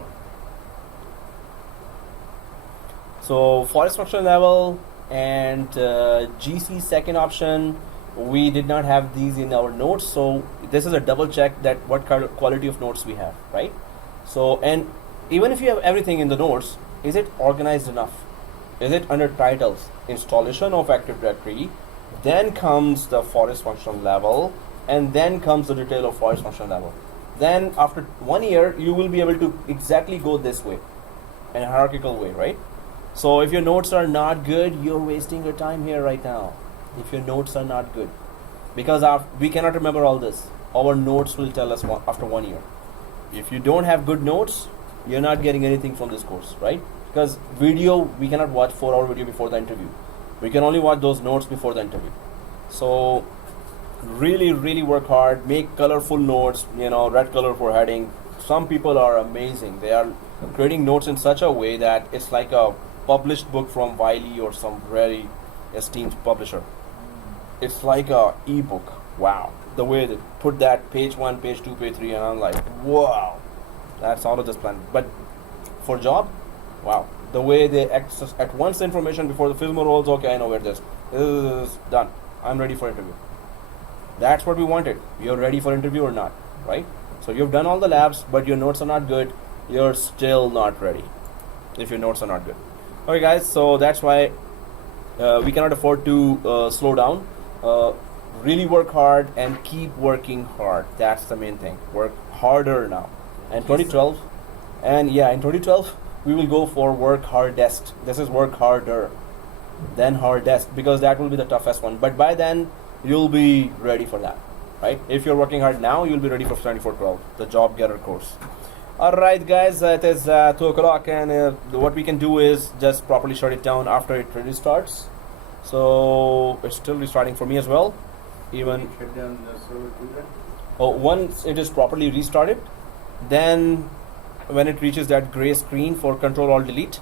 So forest function level and GC second option, we did not have these in our notes. So this is a double check that what kind of quality of notes we have, right? So, and even if you have everything in the notes, is it organized enough? Is it under titles, installation of Active Directory, then comes the forest function level, and then comes the detail of forest function level. Then after 1 year, you will be able to exactly go this way, in a hierarchical way, right? So if your notes are not good, you're wasting your time here right now. If your notes are not good, because we cannot remember all this. Our notes will tell us after 1 year. If you don't have good notes, you're not getting anything from this course, right? Because video, we cannot watch 4-hour video before the interview. We can only watch those notes before the interview. So really, really work hard. Make colorful notes. Red color for heading. Some people are amazing. They are creating notes in such a way that it's like a published book from Wiley or some very esteemed publisher. It's like a ebook. Wow, the way they put that page 1, page 2, page 3, and I'm like, wow, that's out of this planet. But for job, wow, the way they access at once information before the film rolls. Okay, I know where this is done. I'm ready for interview. That's what we wanted. You're ready for interview or not, right? So you've done all the labs, but your notes are not good. You're still not ready if your notes are not good. Okay, guys. So that's why we cannot afford to slow down. Really work hard and keep working hard. That's the main thing. Work harder now. And 2012, and yeah, in 2012 we will go for work hardest. This is work harder, then hardest, because that will be the toughest one. But by then you'll be ready for that, right? If you're working hard now, you'll be ready for 7412, the job getter course. All right, guys, it is 2 o'clock, and what we can do is just properly shut it down after it restarts. So it's still restarting for me as well. Even Shut down the server too then? once it is properly restarted, then when it reaches that gray screen for Control Alt Delete,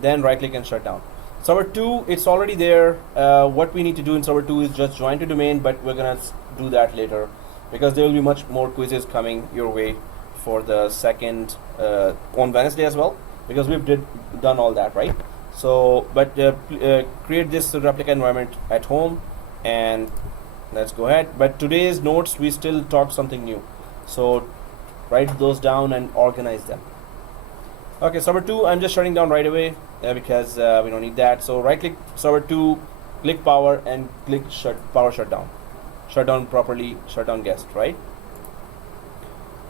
then right click and shut down. Server 2, it's already there. What we need to do in server 2 is just join to domain, but we're gonna do that later because there will be much more quizzes coming your way for the second on Wednesday as well, because we've done all that, right? So, but create this replica environment at home and let's go ahead. But today's notes, we still talked something new. So write those down and organize them. Okay, server 2, I'm just shutting down right away because we don't need that. So right click server 2, click power and click power shutdown. Shut down properly, shut down guest, right?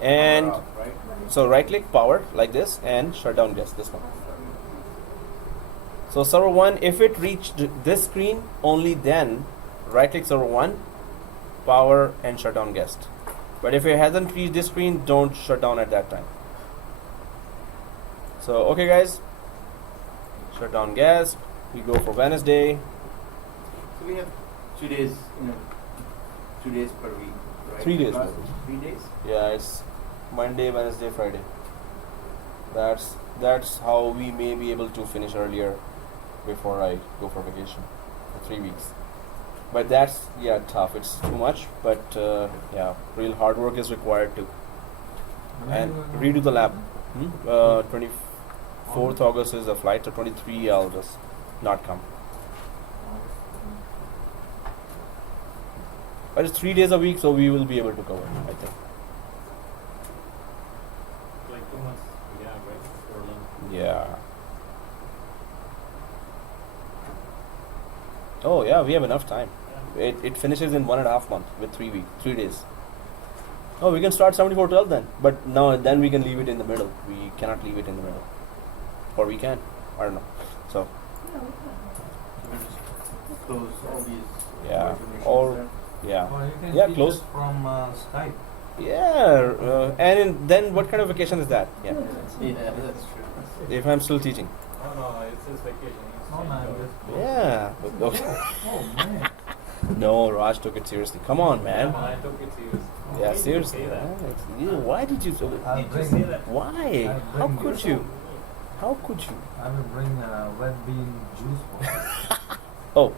And Power off, right? so right click power like this and shut down guest, this one. So server 1, if it reached this screen, only then right click server 1, power and shut down guest. But if it hasn't reached this screen, don't shut down at that time. So okay guys, shut down guest, we go for Wednesday. So we have 2 days, 2 days per week, right? 3 days. Plus 3 days? Yeah, it's Monday, Wednesday, Friday. That's how we may be able to finish earlier before I go for vacation for 3 weeks. But that's tough. It's too much. But real hard work is required too. And redo the lab. 24th August is the flight, so 23 I'll just not come. But it's 3 days a week, so we will be able to cover, I think. Like 2 months, yeah, right? For lunch. Yeah. Oh yeah, we have enough time. It finishes in 1.5 months with 3 days. Oh, we can start 7412 then. But no, then we can leave it in the middle. We cannot leave it in the middle. Or we can. I don't know. So We'll just close all these Yeah, information or- there. yeah. Or you can Yeah, teach close. us from Skype. Yeah. Then what kind of vacation is that? Yeah. Yeah, that's true. If I'm still teaching. Oh no, it's his vacation. He's No, enjoying no, it. Yeah. Okay. Oh man. No, Raj took it seriously. Come on, man. I took it serious. Yeah, Why did you seriously. say that? Why did you? I'll Did you bring, say that? Why? I'll How bring could you? How could you? I will bring red bean juice for you.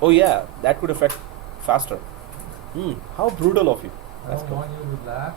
Oh yeah, that could affect faster. How brutal of you. I That's don't cool. want you to laugh.